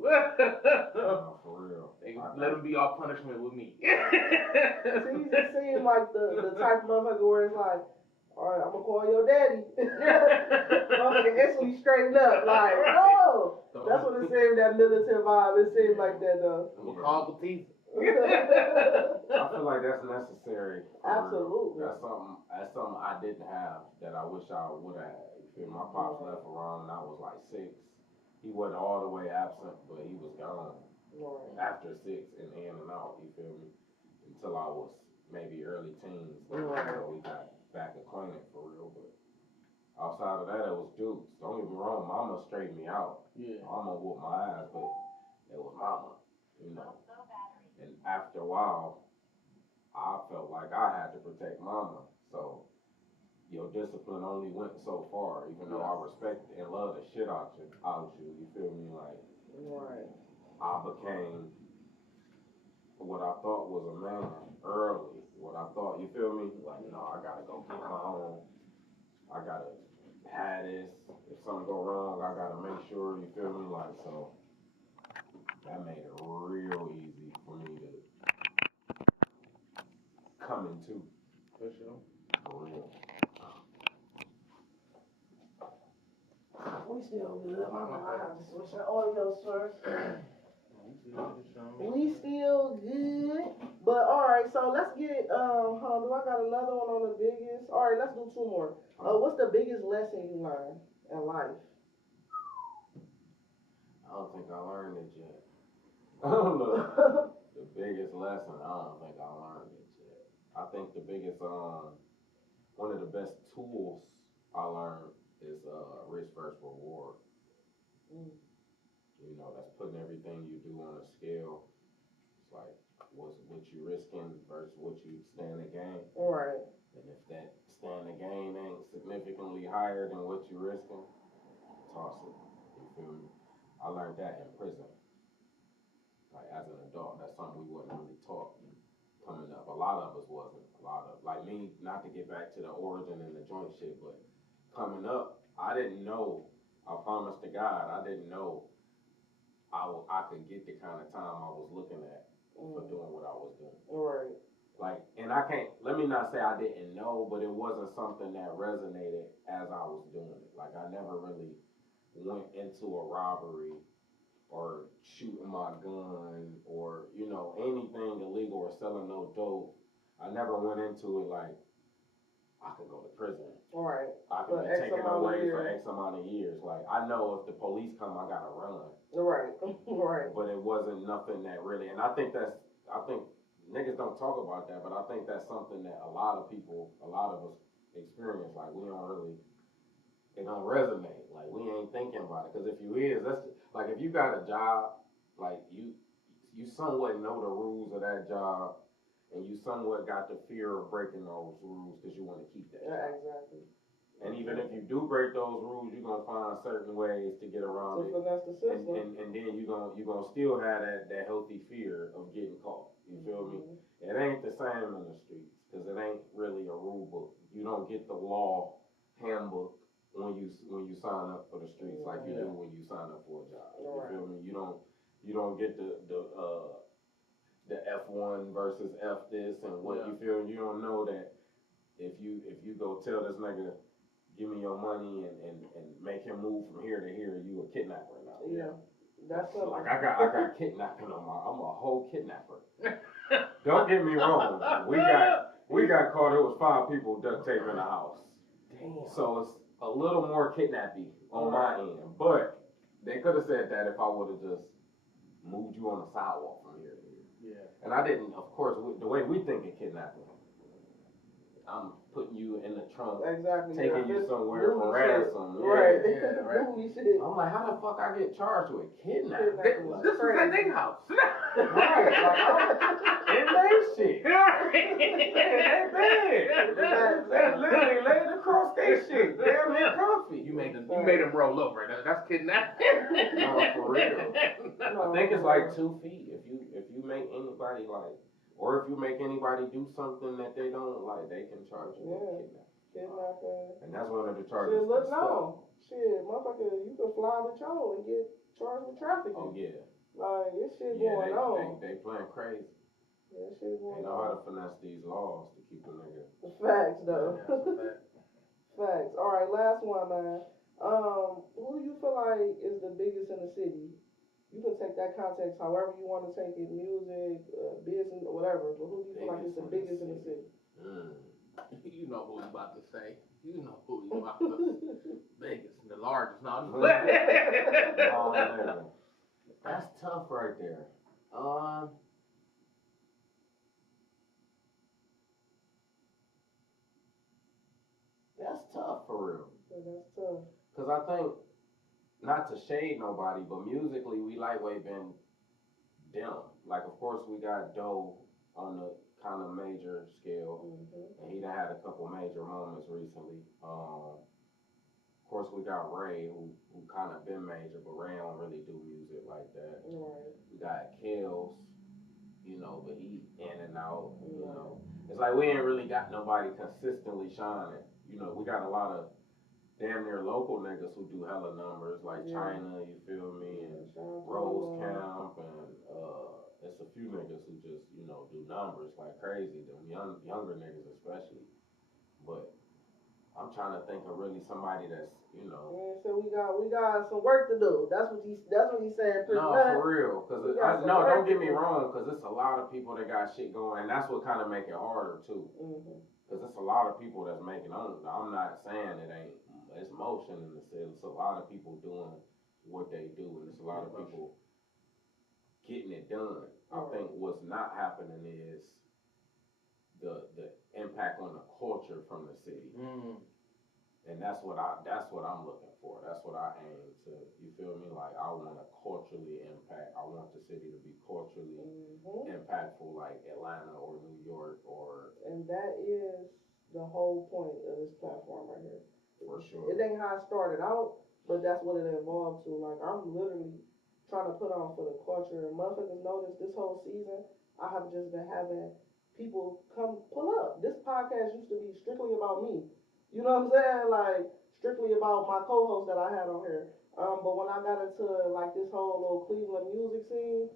For real. Let them be all punishment with me. Teezy seemed like the type of motherfucker where it's like, all right, I'm gonna call your daddy. Motherfucker instantly straighten up, like, oh. That's what it seemed, that militant vibe. It seemed like that though. I'm gonna call the teeth. I feel like that's necessary. Absolutely. That's something I didn't have that I wish I would have had. You feel me? My pops left around when I was like 6. He wasn't all the way absent, but he was gone after 6 and in and out. You feel me? Until I was maybe early teens. We got back acquainted for real, but outside of that, it was Dukes. Don't get me wrong, Mama straightened me out. Yeah. Mama whooped my ass, but it was Mama, you know. And after a while, I felt like I had to protect Mama. So your discipline only went so far, even though I respect and love the shit out you. You feel me? Like, I became what I thought was a man early. What I thought, you feel me? Like, no, I gotta go get my own. I gotta have this. If something go wrong, I gotta make sure, you feel me? Like, so that made it real easy for me to come into. For sure. For real. We still good. I have to switch the audio first. We still good. But alright, so let's get do I got another one on the biggest? Alright, let's do two more. What's the biggest lesson you learned in life? I don't think I learned it yet. I don't know. The biggest lesson, I don't think I learned it yet. I think the biggest, one of the best tools I learned is risk versus reward. You know, that's putting everything you do on a scale. It's like, what you risking versus what you stand to gain. Right. And if that stand to gain ain't significantly higher than what you risking, toss it. You feel me? I learned that in prison. Like, as an adult, that's something we wasn't really taught coming up. A lot of us wasn't. Like me, not to get back to the origin and the joint shit, but coming up, I didn't know, I promise to God, I didn't know I could get the kind of time I was looking at for doing what I was doing. Right. Like, and I can't, let me not say I didn't know, but it wasn't something that resonated as I was doing it. Like, I never really went into a robbery or shooting my gun or, you know, anything illegal or selling no dope. I never went into it like, I could go to prison. Right. I could be taken away for X amount of years. Like, I know if the police come, I gotta run. Right. Right. But it wasn't nothing that really, and I think niggas don't talk about that, but I think that's something that a lot of us experience. Like, we don't really, it don't resonate. Like, we ain't thinking about it. Cause if you is, that's, like, if you got a job, like, you somewhat know the rules of that job, and you somewhat got the fear of breaking those rules because you want to keep that. Yeah, exactly. And even if you do break those rules, you're gonna find certain ways to get around it. Finesse the system. And then you're gonna still have that healthy fear of getting caught. You feel me? It ain't the same in the streets because it ain't really a rule book. You don't get the law handbook when you sign up for the streets like you do when you sign up for a job. You feel me? You don't get the F1 versus F this and what you feel. You don't know that if you go tell this nigga, give me your money and make him move from here to here, you a kidnapper now. Yeah. That's so like I got kidnapping on I'm a whole kidnapper. Don't get me wrong. We got caught. It was 5 people duct tape in the house. Damn. So it's a little more kidnapping on my end. But they could have said that if I would have just moved you on the sidewalk from here to here. Yeah. And I didn't, of course, the way we think of kidnapping. I'm putting you in the trunk, taking you somewhere for ransom. Right. Right. I'm like, how the fuck I get charged with kidnapping? This was at their house. Right. Like, in their shit. In their bed. They literally laid across their shit. Damn near comfy. You made them roll over. That's kidnapping. No, for real. I think it's like 2 feet. If you make anybody like. Or if you make anybody do something that they don't like, they can charge you with kidnapping. And that's one of the charges. Shit, look, no. Shit, motherfucker, you can fly with y'all and get charged with trafficking. Oh, yeah. Like, this shit going on. They playing crazy. Yeah, this shit going on. They know how to finesse these laws to keep a nigga. Facts, though. Yeah, Facts. All right, last one, man. Who do you feel like is the biggest in the city? You can take that context however you want to take it, music, business, whatever. But who do you feel like is the biggest in the city? You know who you about to say. You know who you about to say. Biggest, the largest. No, that's tough right there. That's tough for real. Yeah, that's tough. Cause I think, not to shade nobody, but musically we lightweight been dim. Like, of course we got Doe on the kind of major scale, and he done had a couple major moments recently. Of course we got Ray, who kind of been major, but Ray don't really do music like that. Right. We got Kels, you know, but he in and out, you know. It's like we ain't really got nobody consistently shining. You know, we got a lot of damn near local niggas who do hella numbers, like China, you feel me, and Rose Camp, and it's a few niggas who just, you know, do numbers like crazy, them younger niggas especially. But I'm trying to think of really somebody that's, you know. Yeah, so we got some work to do. That's what he's saying. No, for real. Cause don't get me wrong. Cause it's a lot of people that got shit going, and that's what kind of make it harder too. Mm-hmm. Cause it's a lot of people that's making on. I'm not saying it ain't. It's motion in the city. It's a lot of people doing what they do, and it's a lot of people getting it done. I think what's not happening is the impact on the culture from the city. Mm. And that's what I'm looking for. That's what I aim to. You feel me? Like I want to culturally impact. I want the city to be culturally impactful, like Atlanta or New York or. And that is the whole point of this platform right here. For sure. It ain't how it started out, but that's what it evolved to. Like I'm literally trying to put on for the culture, and motherfuckers notice this whole season I have just been having people come pull up. This podcast used to be strictly about me. You know what I'm saying? Like strictly about my co-host that I had on here. But when I got into like this whole little Cleveland music scene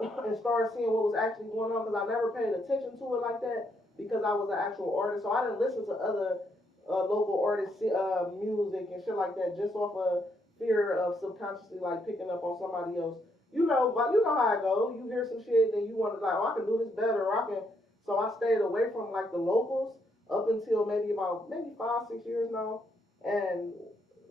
and started seeing what was actually going on, because I never paid attention to it like that because I was an actual artist, so I didn't listen to other local artists music and shit like that just off of fear of subconsciously like picking up on somebody else. But you know how it goes. You hear some shit, then you want to like, oh, I can do this better, or I can. So I stayed away from like the locals up until maybe 5-6 years now, and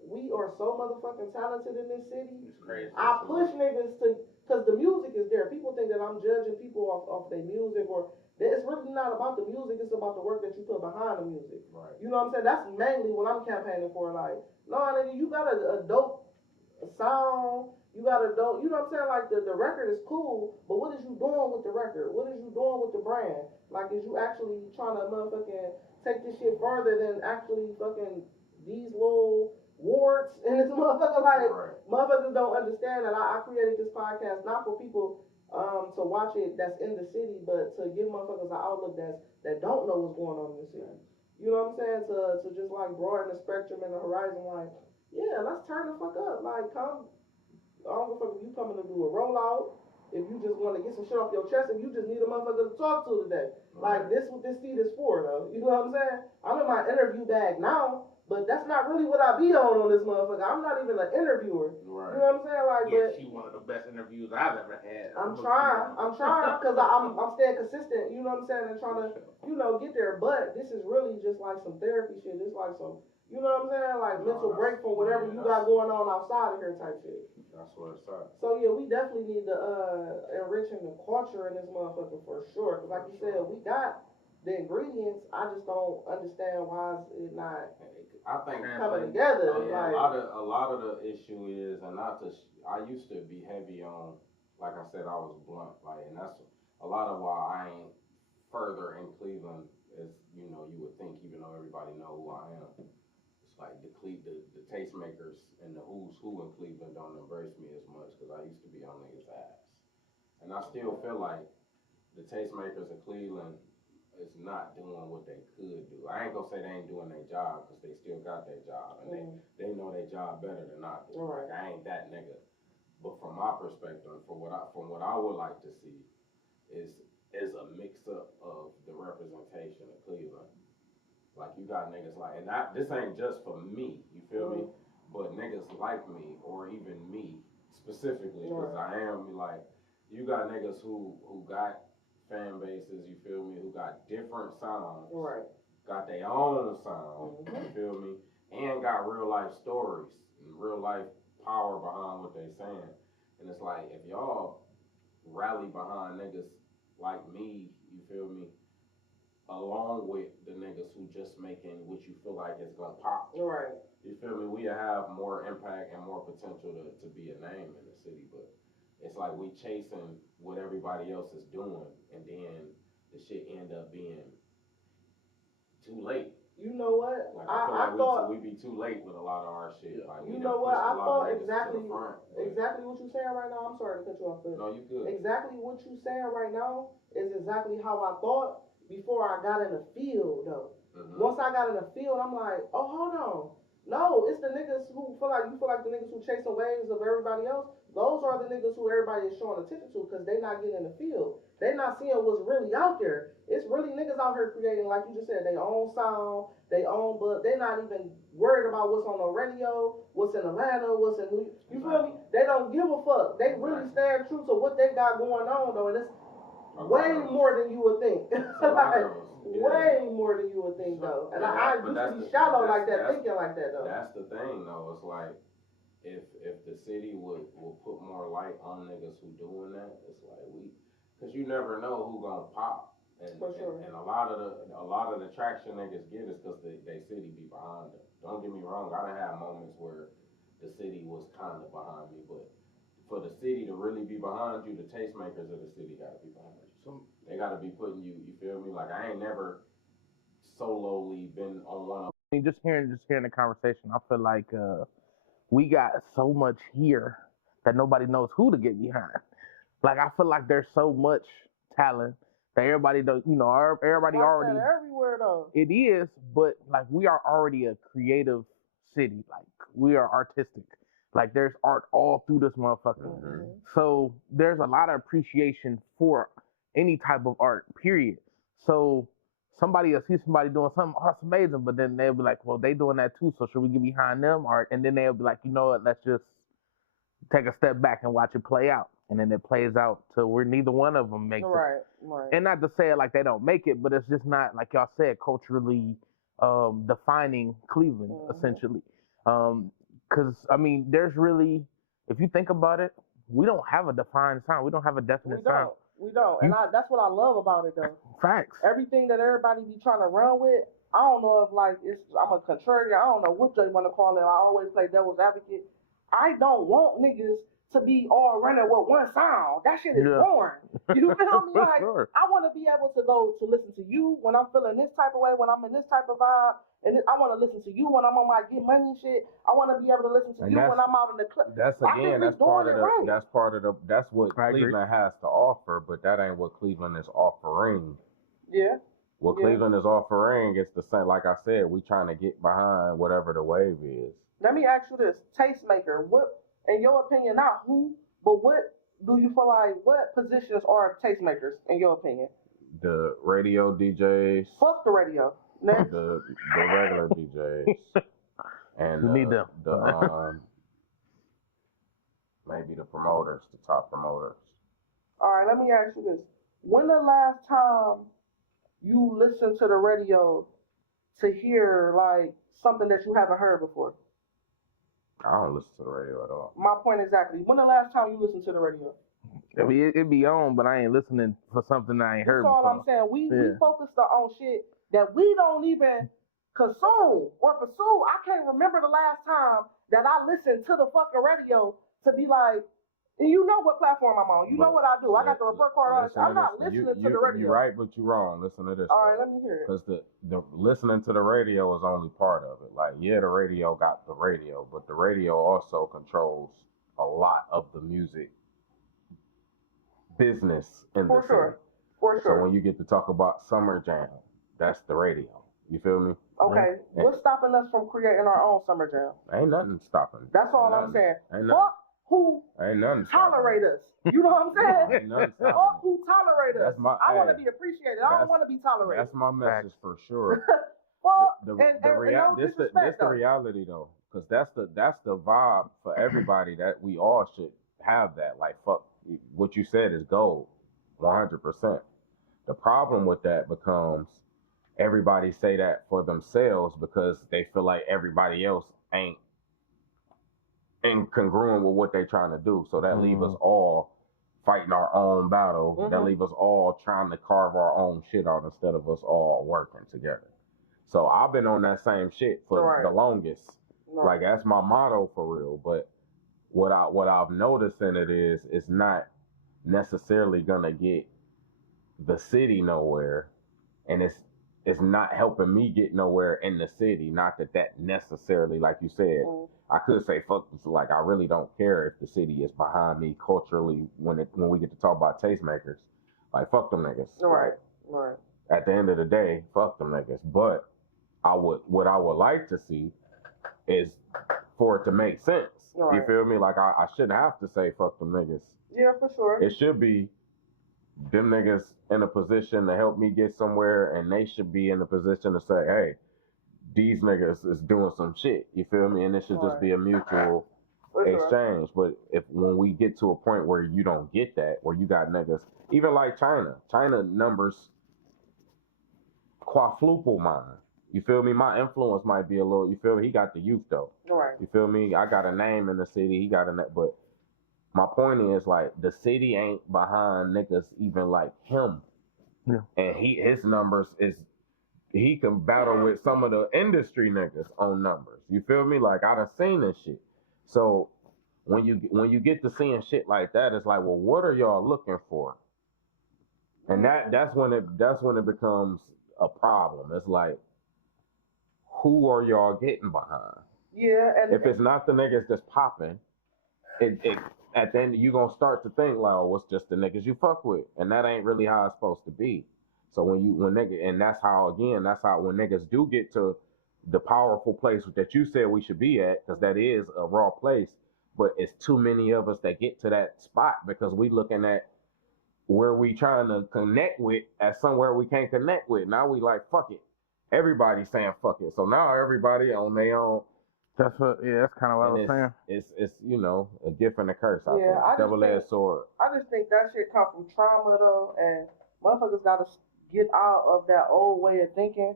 we are so motherfucking talented in this city. It's crazy. I push niggas to, cause the music is there. People think that I'm judging people off their music, or it's really not about the music. It's about the work that you put behind the music. Right. You know what I'm saying? That's mainly what I'm campaigning for. Like, no, nigga, you got a dope sound. You got a dope. You know what I'm saying? Like the record is cool, but what is you doing with the record? What is you doing with the brand? Like, is you actually trying to motherfucking take this shit further than actually fucking these little warts and this motherfucker? Like, motherfuckers don't understand that I created this podcast not for people to watch it that's in the city, but to give motherfuckers an outlook that don't know what's going on in the city. You know what I'm saying? To just like broaden the spectrum and the horizon. Like, yeah, let's turn the fuck up. Like, come. I don't give a fuck if you coming to do a rollout. If you just want to get some shit off your chest, if you just need a motherfucker to talk to today. Like, this what this seat is for, though. You know what I'm saying? I'm in my interview bag now, but that's not really what I be on this motherfucker. I'm not even an interviewer. Right. You know what I'm saying? Like, yeah, she one of the best interviews I've ever had. I'm trying, because I'm staying consistent. You know what I'm saying? And trying to, get there. But this is really just like some therapy shit. It's like some, you know what I'm saying? Like mental break from whatever you got going on outside of here type shit. That's where it's at. So yeah, we definitely need to enriching the culture in this motherfucker for sure. Cause like you said, we got the ingredients. I just don't understand why it's not. I think coming together. Yeah, like, a lot of the issue is, and not to. I used to be heavy on, like I said, I was blunt, like, and that's a lot of why I ain't further in Cleveland as you would think, even though everybody know who I am. Like the tastemakers and the who's who in Cleveland don't embrace me as much because I used to be on niggas' ass, and I still feel like the tastemakers of Cleveland is not doing what they could do. I ain't gonna say they ain't doing their job because they still got their job and they know their job better than I do. Like I ain't that nigga, but from my perspective, from what I would like to see is a mix up of the representation of Cleveland. Like you got niggas like, and this ain't just for me, you feel me? But niggas like me, or even me specifically, because I am like, you got niggas who got fan bases, you feel me? Who got different sounds, got their own sound, you feel me? And got real life stories and real life power behind what they saying. And it's like, if y'all rally behind niggas like me, you feel me? Along with the niggas who just making what you feel like is gonna pop. Right. You feel me? We have more impact and more potential to be a name in the city, but it's like we chasing what everybody else is doing, and then the shit end up being too late. You know what? Like I feel like we be too late with a lot of our shit. Yeah. Like, you know what? I thought exactly what you saying right now. I'm sorry to cut you off. No, you good. Exactly what you saying right now is exactly how I thought before I got in the field, though. Mm-hmm. Once I got in the field, I'm like, oh, hold on. No, it's the niggas who feel like the niggas who chasing waves of everybody else. Those are the niggas who everybody is showing attention to because they not getting in the field. They not seeing what's really out there. It's really niggas out here creating, like you just said, their own sound, their own, but they not even worried about what's on the radio, what's in Atlanta, what's in New York. You feel me? They don't give a fuck. They really stand true to what they got going on, though, and it's way more than you would think. Like, way more than you would think, though. And I used to be shallow like that, thinking like that, though. That's the thing, though. It's like, if the city would put more light on niggas who doing that, it's like because you never know who gonna pop, and a lot of the traction niggas get is because they city be behind them. Don't get me wrong, I done had moments where the city was kind of behind me, but for the city to really be behind you, the tastemakers of the city gotta be behind you. So they gotta be putting you. You feel me? Like I ain't never solely been on one of. I mean, just hearing the conversation, I feel like we got so much here that nobody knows who to get behind. Like I feel like there's so much talent that everybody does. You know, everybody already everywhere though. It is, but like we are already a creative city. Like we are artistic. Like there's art all through this motherfucker. Mm-hmm. So there's a lot of appreciation for any type of art. Period. So somebody will see somebody doing something, oh, that's amazing, but then they'll be like, well, they doing that too, so should we get behind them? Or, and then they'll be like, you know what, let's just take a step back and watch it play out. And then it plays out to where neither one of them makes it. Right. And not to say it like they don't make it, but it's just not, like y'all said, culturally defining Cleveland, essentially. Because, I mean, there's really, if you think about it, we don't have a defined sound. We don't have a definite sound. We don't. And that's what I love about it, though. Facts. Everything that everybody be trying to run with, I don't know if, like, I'm a contrarian. I don't know what they want to call it. I always play devil's advocate. I don't want niggas to be all running with one sound. That shit is boring. You feel me? Like, sure. I want to be able to go to listen to you when I'm feeling this type of way, when I'm in this type of vibe. And I want to listen to you when I'm on my get money shit. I want to be able to listen to you when I'm out in the club. That's what Cleveland has to offer, but that ain't what Cleveland is offering. Yeah. What Cleveland is offering is the same. Like I said, we trying to get behind whatever the wave is. Let me ask you this, tastemaker. What, in your opinion, not who, but what do you feel like? What positions are tastemakers in your opinion? The radio DJs. Fuck the radio. Next. The regular DJs. And you need them. Maybe the promoters, the top promoters. All right, let me ask you this. When the last time you listened to the radio to hear like something that you haven't heard before? I don't listen to the radio at all. My point exactly. When the last time you listened to the radio? I mean, it be on, but I ain't listening for something I ain't heard before. That's all I'm saying. We focused on shit that we don't even consume or pursue. I can't remember the last time that I listened to the fucking radio to be like, and you know what platform I'm on. You know what I do. I got the report card on. I'm not listening to the radio. You're right, but you're wrong. Listen to this. All right, let me hear it. Because the listening to the radio is only part of it. Like, yeah, the radio got the radio, but the radio also controls a lot of the music business in the city. For sure. So when you get to talk about Summer Jam, that's the radio. You feel me? Okay. What's stopping us from creating our own Summer Jam? Ain't nothing stopping. That's all I'm saying. Fuck who tolerate us. You know what I'm saying? Fuck who tolerate us. I want to be appreciated. I don't want to be tolerated. That's my message for sure. This the reality though, because that's the vibe for everybody that we all should have that. Like, fuck, what you said is gold, 100%. The problem with that becomes everybody say that for themselves because they feel like everybody else ain't incongruent with what they're trying to do. So that leave us all fighting our own battle. That leave us all trying to carve our own shit out instead of us all working together. So I've been on that same shit for the longest. Like, that's my motto for real. But what I've noticed in it is it's not necessarily gonna get the city nowhere, and it's not helping me get nowhere in the city. Not that necessarily, like you said, I could say fuck this. Like I really don't care if the city is behind me culturally when we get to talk about tastemakers. Like fuck them niggas. Right. Like, Right. at the end of the day, fuck them niggas. But what I would like to see is for it to make sense. Right. You feel me? Like I shouldn't have to say fuck them niggas. Yeah, for sure. It should be them niggas in a position to help me get somewhere, and they should be in a position to say, hey, these niggas is doing some shit. You feel me? And it should just be a mutual exchange. But when we get to a point where you don't get that, where you got niggas, even like China numbers quadruple mine. You feel me? My influence might be a little, you feel me? He got the youth though. Right. You feel me? I got a name in the city, he got a name, but my point is like the city ain't behind niggas even like him. Yeah. And his numbers is, he can battle with some of the industry niggas on numbers. You feel me? Like I done seen this shit. So when you get to seeing shit like that, it's like, well, what are y'all looking for? And that's when it becomes a problem. It's like, who are y'all getting behind? Yeah, and if it's not the niggas that's popping, it at the end you gonna start to think like, oh, it's just the niggas you fuck with, and that ain't really how it's supposed to be. So when that's how when niggas do get to the powerful place that you said we should be at, because that is a raw place, but it's too many of us that get to that spot because we looking at where we trying to connect with as somewhere we can't connect with. Now we like, fuck it. Everybody's saying fuck it. So now everybody on their own. That's kind of what I was saying. It's a gift and a curse. I think. I Double-edged sword. I just think that shit come from trauma though, and motherfuckers gotta get out of that old way of thinking.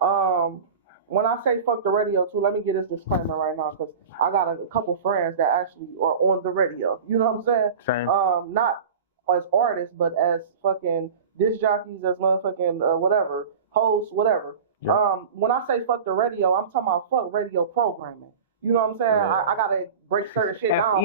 When I say fuck the radio too, let me get this disclaimer right now, because I got a couple friends that actually are on the radio. You know what I'm saying? Same. Not as artists, but as fucking disc jockeys, as motherfucking whatever, hosts, whatever. Yeah. When I say fuck the radio, I'm talking about fuck radio programming. You know what I'm saying? Yeah. I gotta break certain shit down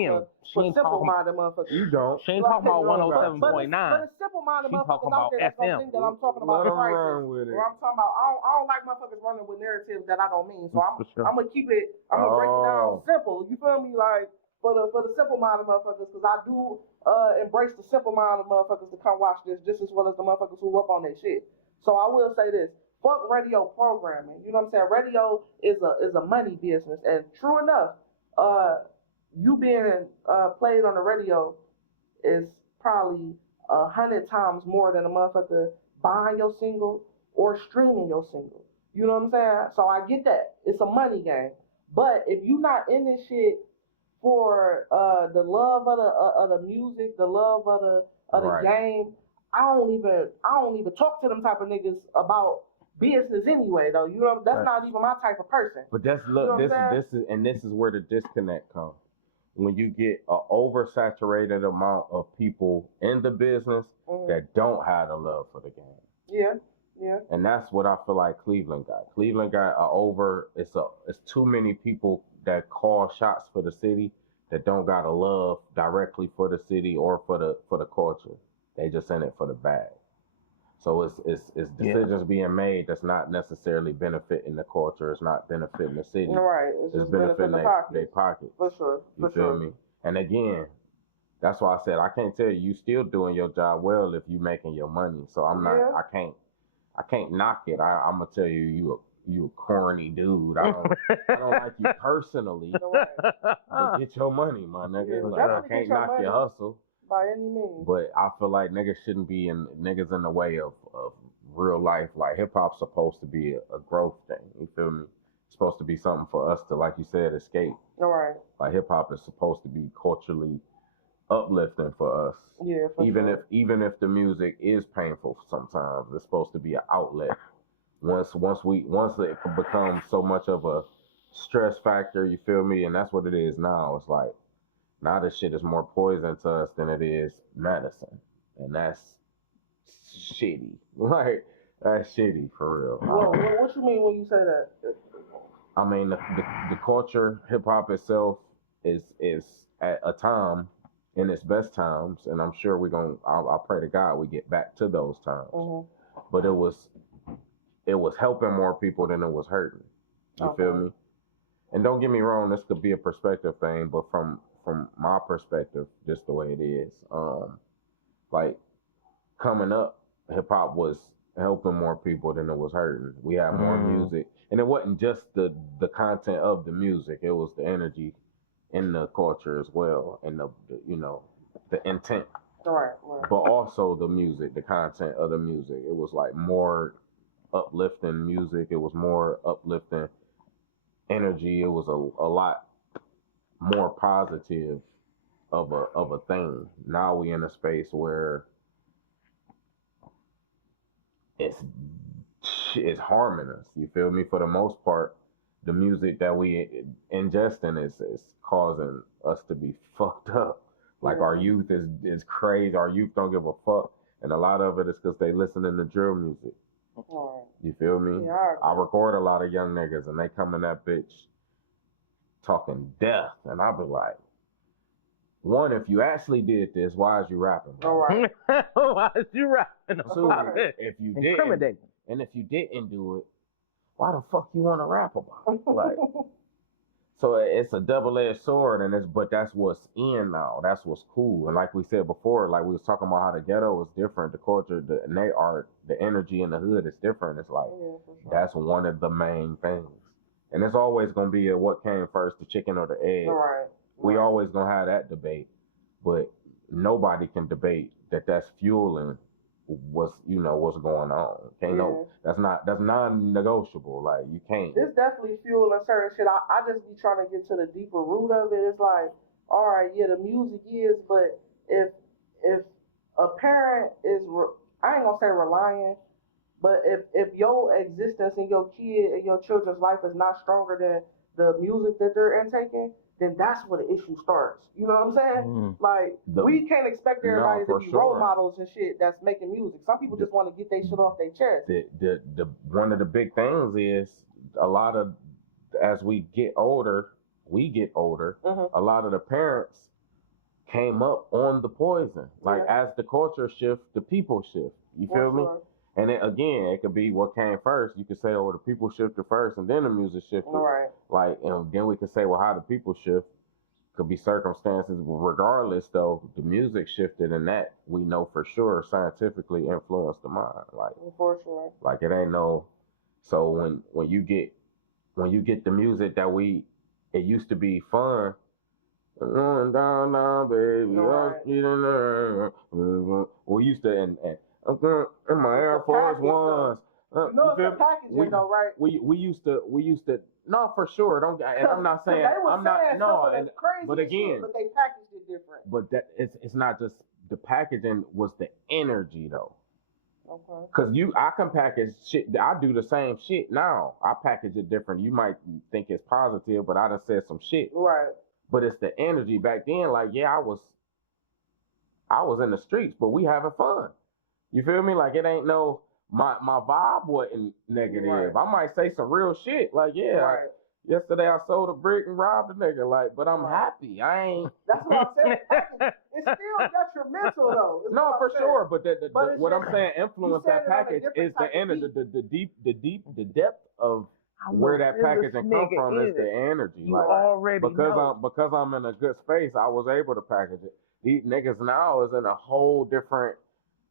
for simple-minded motherfuckers. You don't. She ain't talking about 107.9. But it's simple-minded motherfuckers out there that don't think that I'm talking about prices. Or I'm talking about, I don't like motherfuckers running with narratives that I don't mean. So I'm gonna keep it, I'm gonna break it down simple. You feel me? Like, for the simple-minded motherfuckers, because I do embrace the simple-minded motherfuckers to come watch this just as well as the motherfuckers who up on their shit. So I will say this. Fuck radio programming. You know what I'm saying? Radio is a money business, and true enough, you being played on the radio is probably 100 times more than a motherfucker buying your single or streaming your single. You know what I'm saying? So I get that. It's a money game. But if you not in this shit for the love of the music, the love of the game, I don't even talk to them type of niggas about business anyway, though. You know, that's not even my type of person. But this is where the disconnect comes. When you get an oversaturated amount of people in the business that don't have the love for the game. Yeah. And that's what I feel like Cleveland got. Cleveland got it's too many people that call shots for the city that don't got a love directly for the city or for the culture. They just in it for the bag. So it's decisions being made that's not necessarily benefiting the culture. It's not benefiting the city. Right. It's just benefiting their pockets. For sure. You feel me? And again, that's why I said I can't tell you still doing your job well if you making your money. So I'm not. Yeah. I can't knock it. I'm gonna tell you a corny dude. I don't like you personally. But get your money, my nigga. Yeah, like, I can't knock your hustle. By any means. But I feel like niggas shouldn't be in the way of real life. Like hip hop's supposed to be a growth thing. You feel me? It's supposed to be something for us to, like you said, escape. All right. Like hip hop is supposed to be culturally uplifting for us. Yeah. Even if the music is painful sometimes, it's supposed to be an outlet. Once it becomes so much of a stress factor, you feel me? And that's what it is now. It's like, now this shit is more poison to us than it is medicine. And that's shitty. Like, that's shitty for real. Well, what you mean when you say that? I mean, the culture, hip-hop itself is at a time, in its best times, and I'm sure I pray to God we get back to those times. Mm-hmm. But it was it was helping more people than it was hurting. You feel me? And don't get me wrong, this could be a perspective thing, but from my perspective, just the way it is, like coming up, hip hop was helping more people than it was hurting. We had more music, and it wasn't just the content of the music; it was the energy in the culture as well, and the you know the intent. Right. But also the music, the content of the music. It was like more uplifting music. It was more uplifting energy. It was a lot more positive of a thing. Now we in a space where it's harming us. You feel me? For the most part, the music that we ingesting is causing us to be fucked up. Like our youth is crazy. Our youth don't give a fuck, and a lot of it is because they listening to drill music. You feel me? Yeah, I record a lot of young niggas, and they come in that bitch talking death, and I be like, one, if you actually did this, why is you rapping? Right. Why is you rapping? Two, if you didn't, and if you didn't do it, why the fuck you want to rap about it? Like, so it's a double-edged sword, but that's what's in now. That's what's cool. And like we said before, like we was talking about how the ghetto is different, the culture, and they are, the energy in the hood is different. It's like, that's one of the main things. And it's always going to be what came first, the chicken or the egg. Right. We always going to have that debate, but nobody can debate that that's fueling what's going on. That's non-negotiable. Like, you can't. It's definitely fueling certain shit. I just be trying to get to the deeper root of it. It's like, all right, yeah, the music is, but if a parent is, I ain't gonna say relying, but if your existence in your kid and your children's life is not stronger than the music that they're intaking, then that's where the issue starts. You know what I'm saying? Like, we can't expect everybody to be role models and shit that's making music. Some people just want to get their shit off their chest. The one of the big things is a lot of, as we get older, a lot of the parents came up on the poison. Like, as the culture shift, the people shift. You feel me? And it could be what came first. You could say, the people shifted first and then the music shifted. Right. Like, and then we could say, how the people shift? Could be circumstances. Regardless, though, the music shifted, and that we know for sure scientifically influenced the mind. Like, for sure. Like, it ain't no. So when you get the music that it used to be fun. Going down, baby. We used to and in my Air Force Ones. It's the packaging though, right? We used to no, for sure. And I'm not saying I'm not but again, shit, but they packaged it different. But that it's not just the packaging, was the energy though. Okay. Cause I can package shit. I do the same shit now. I package it different. You might think it's positive, but I done said some shit. Right. But it's the energy. Back then, like, I was in the streets, but we having fun. You feel me? Like, it ain't no, my vibe wasn't negative. Right. I might say some real shit. Like, yesterday I sold a brick and robbed a nigga. Like, but I'm happy. I ain't. That's what I'm saying. It's still detrimental though. No, for sure. But what I'm saying, influence that package is the energy, the depth of where that packaging come from is the energy. You like, already because I'm in a good space, I was able to package it. These niggas now is in a whole different.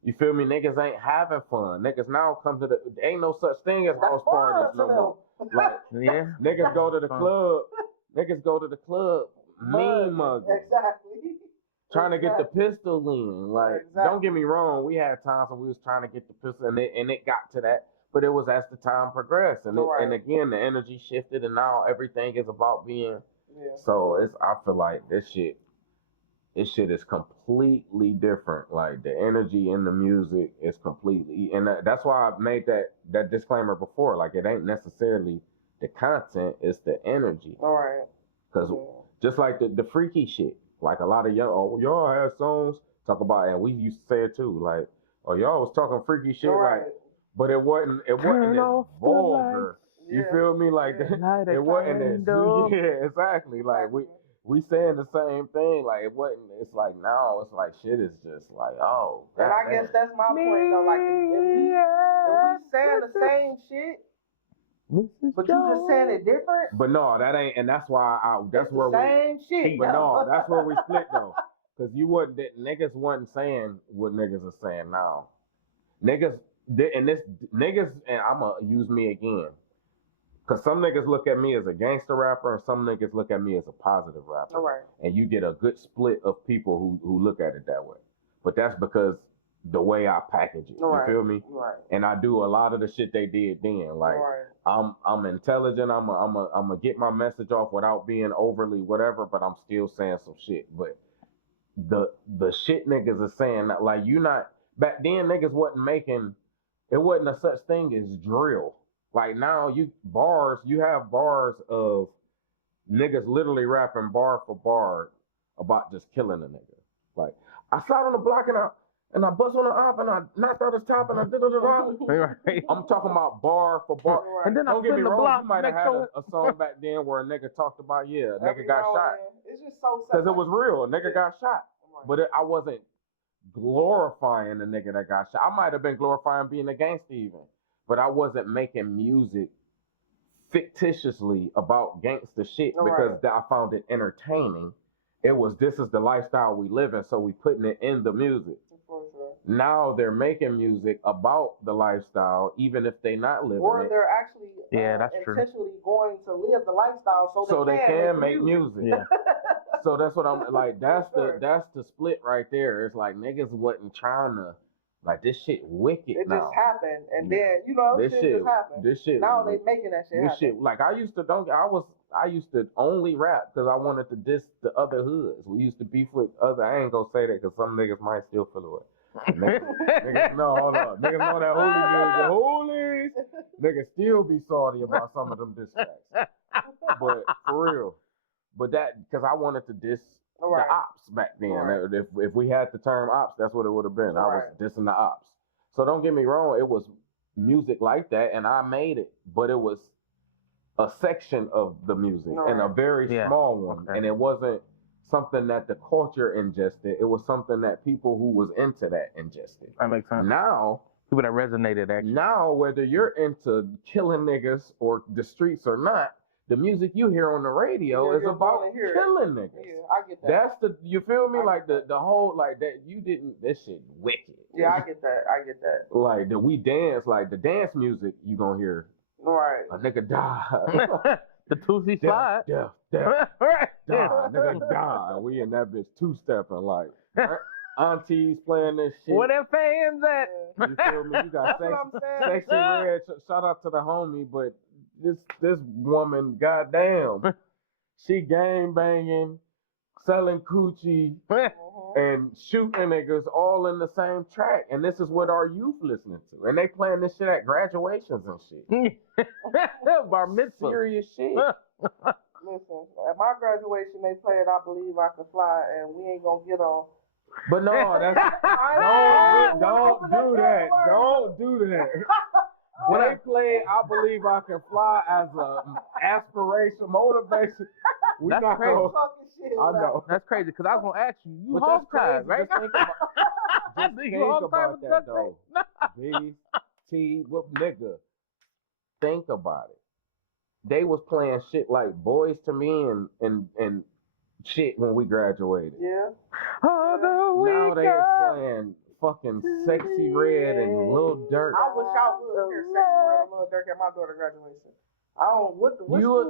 You feel me? Niggas ain't having fun. Niggas now come to ain't no such thing as house parties no more. Like, niggas go to the club. Niggas go to the club. Mean mugging. Exactly. Trying to get the pistol in. Like, don't get me wrong. We had times when we was trying to get the pistol, and it got to that. But it was as the time progressed, and and again the energy shifted, and now everything is about being. So I feel like this shit is completely different. Like, the energy in the music is completely, and that's why I made that disclaimer before. Like, it ain't necessarily the content, it's the energy. All right. Because just like the freaky shit, like a lot of y'all had songs talk about, and we used to say it too. Like, y'all was talking freaky shit, like. But it wasn't as vulgar. You feel me? Like, it wasn't as, exactly. Like, we saying the same thing. Like, it wasn't, it's like, now it's like shit is just like, and I guess that's my point though. Like, and we saying the same shit, but you just saying it different. But no, that ain't, and that's why that's it's where the same shit. But no, that's where we split though, because niggas wasn't saying what niggas are saying now. Niggas, and I'ma use me again. Cause some niggas look at me as a gangster rapper, and some niggas look at me as a positive rapper. Right. And you get a good split of people who look at it that way. But that's because the way I package it. Right. You feel me? Right. And I do a lot of the shit they did then. Like I'm intelligent. I'm get my message off without being overly whatever. But I'm still saying some shit. But the shit niggas are saying that, like, you not back then niggas wasn't making. It wasn't a such thing as drill. Like now you have bars of niggas literally rapping bar for bar about just killing a nigga. Like, I sat on the block and I bust on the op and I knocked out his top and I did it. I'm talking about bar for bar. And then don't get me wrong, block, you might have had a song back then where a nigga talked about, a nigga got shot. It's just so because it was real. A nigga got shot. But I wasn't glorifying the nigga that got shot. I might have been glorifying being a gangster even. But I wasn't making music fictitiously about gangster shit because I found it entertaining. It was, this is the lifestyle we live in, so we putting it in the music. Now they're making music about the lifestyle, even if they not living or it. They're actually intentionally going to live the lifestyle so they can make music. Yeah. So that's what I'm like. That's the split right there. It's like niggas wasn't trying to. Like, this shit wicked it now. It just happened, and then this shit just happened. This shit. Now they making that shit. This happen. shit. Like, I used to only rap because I wanted to diss the other hoods. We used to beef with other. I ain't gonna say that because some niggas might still feel away. Niggas, no, hold on. Niggas know that holy music. Niggas still be salty about some of them diss tracks. But for real. But that because I wanted to diss. The ops back then. Right. If we had the term ops, that's what it would have been. I was dissing the ops. So don't get me wrong, it was music like that, and I made it, but it was a section of the music and a very small one, and it wasn't something that the culture ingested. It was something that people who was into that ingested. That makes sense. Now, people that resonated actually. Now, whether you're into killing niggas or the streets or not, the music you hear on the radio is about killing niggas. Yeah, I get that. That's you feel me? Like the whole, like that, this shit wicked. Yeah, I get that. Like we dance, like the dance music you gonna hear. Right. A nigga die. The Teezy slide. Death. Right. Die, nigga die. We in that bitch two-stepping like. Aunties playing this shit. Where them fans at? You feel me? You got sexy red. Shout out to the homie, but this woman, goddamn, she gang banging, selling coochie, and shooting niggas all in the same track. And this is what our youth listening to. And they playing this shit at graduations and shit. Bar mitzvah. Serious shit. Listen, at my graduation, they played I Believe I Can Fly, and we ain't gonna get on. But no, that's don't do that. Don't do that. When they play I Believe I Can Fly as a aspiration, motivation, we that's not crazy. gonna. I know. That's crazy, because I was gonna ask you, you hog-tied, right? Just think about that though. BT, what nigga? Think about it. They was playing shit like Boys to Me and shit when we graduated. Yeah. Now they are playing fucking Sexy Red and Lil Durk. I wish I would hear Sexy Red and Lil Durk at my daughter's graduation. I don't. What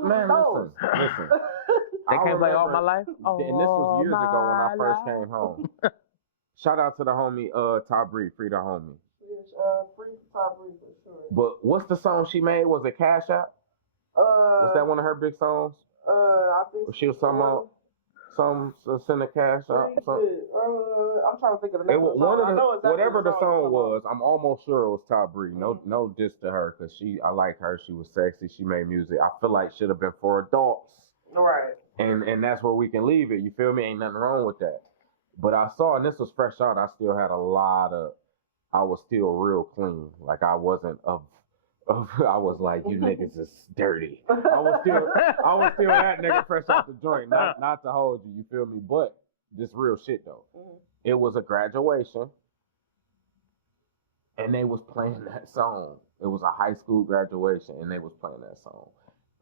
man, listen. They can't play All My Life. And this was years ago when I first came home. Shout out to the homie Tabri, free the homie. Free Tabri for sure. But what's the song she made? Was it Cash Out? Was that one of her big songs? I think she was talking about some send the cash out. I'm trying to think of the name of the song. Whatever the song was, I'm almost sure it was Tabri. No diss to her, because I like her. She was sexy. She made music. I feel like should have been for adults. Right. And that's where we can leave it. You feel me? Ain't nothing wrong with that. But I saw, and this was fresh out, I still had I was still real clean. Like I wasn't I was like, you niggas is dirty. I was still that nigga fresh out the joint. Not to hold you feel me? But this real shit though. Mm-hmm. It was a graduation. and they was playing that song. It was a high school graduation, and they was playing that song,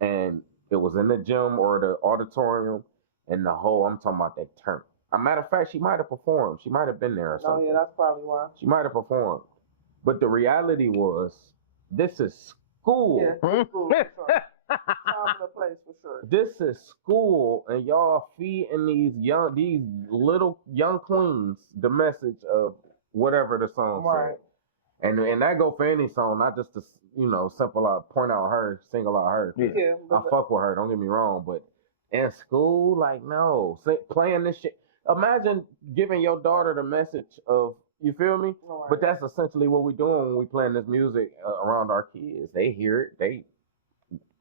and it was in the gym or the auditorium, and the whole I'm talking about that turn. A matter of fact, she might have performed. She might have been there or Oh something. yeah, that's probably why. She might have performed, but the reality was, this is school. Yeah, it's cool. For sure. Time and a place for sure. This is school, and y'all feeding these little young queens the message of whatever the song Right. said. And that go for any song, not just to simple out, point out her, single out her. Yeah, I fuck with her. Don't get me wrong, but in school, like no, playing this shit. Imagine giving your daughter the message of, you feel me? Right. But that's essentially what we're doing when we playing this music around our kids. They hear it,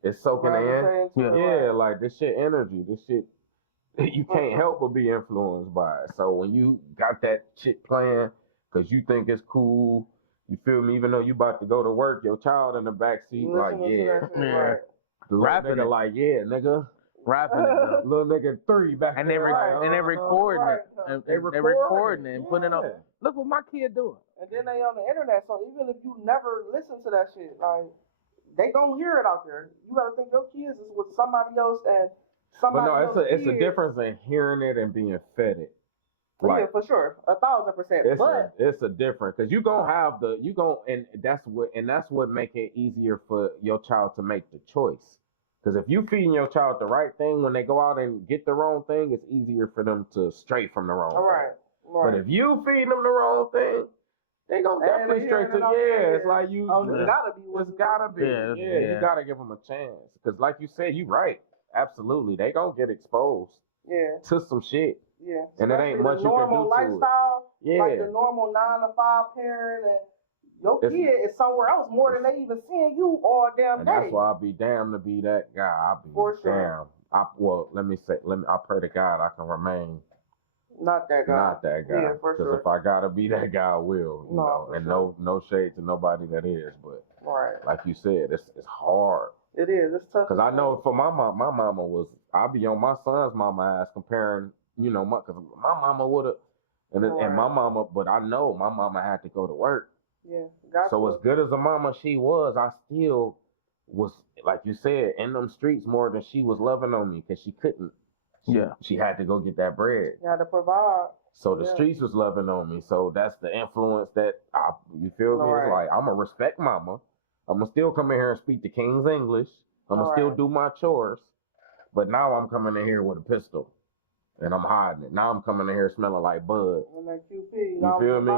it's soaking in. Yeah, like this shit energy, this shit, you can't help but be influenced by it. So when you got that shit playing, cause you think it's cool, you feel me? Even though you about to go to work, your child in the back seat, like yeah, the little nigga, like yeah, nigga, rapping it though. Little nigga 3 back And there, they recording it, and they recording it and putting it on. Yeah. Look what my kid doing. And then they on the internet, so even if you never listen to that shit, like they gonna hear it out there. You gotta think your kids is with somebody else and somebody else. But no, it's a difference in hearing it and being fed it. Like, yeah, for sure, 1,000%. It's a difference, because and that's what make it easier for your child to make the choice. Because if you feeding your child the right thing, when they go out and get the wrong thing, it's easier for them to stray from the wrong thing. Right. But if you feeding them the wrong thing, they gonna definitely stray to it's like you. Oh, it's gotta be. It's gotta be. Yeah, you gotta give them a chance. Because like you said, you right. Absolutely, they gonna get exposed. Yeah. To some shit. Yeah. And it ain't much you can do to it. Normal lifestyle. Yeah. Like the normal 9 to 5 parent, and your kid is somewhere else more than they even seeing you all damn day. And that's why I'll be damned to be that guy. I'll be damn. I pray to God I can remain not that guy. Not that guy. Yeah, for sure. Because if I gotta be that guy, I will. You know. And sure. no shade to nobody that is, but right. Like you said, it's hard. It is. It's tough. Because I know for my mama was, I'll be on my son's mama ass comparing, because my mama would have, and my mama, but I know my mama had to go to work. Yeah. So as good as a mama she was, I still was, like you said, in them streets more than she was loving on me, because she couldn't. She had to go get that bread. You had to provide. So the streets was loving on me. So that's the influence that you feel me? It's like, I'm going to respect mama. I'm going to still come in here and speak the King's English. I'm going to still do my chores. But now I'm coming in here with a pistol. And I'm hiding it. Now I'm coming in here smelling like bud. And that QP. You feel me?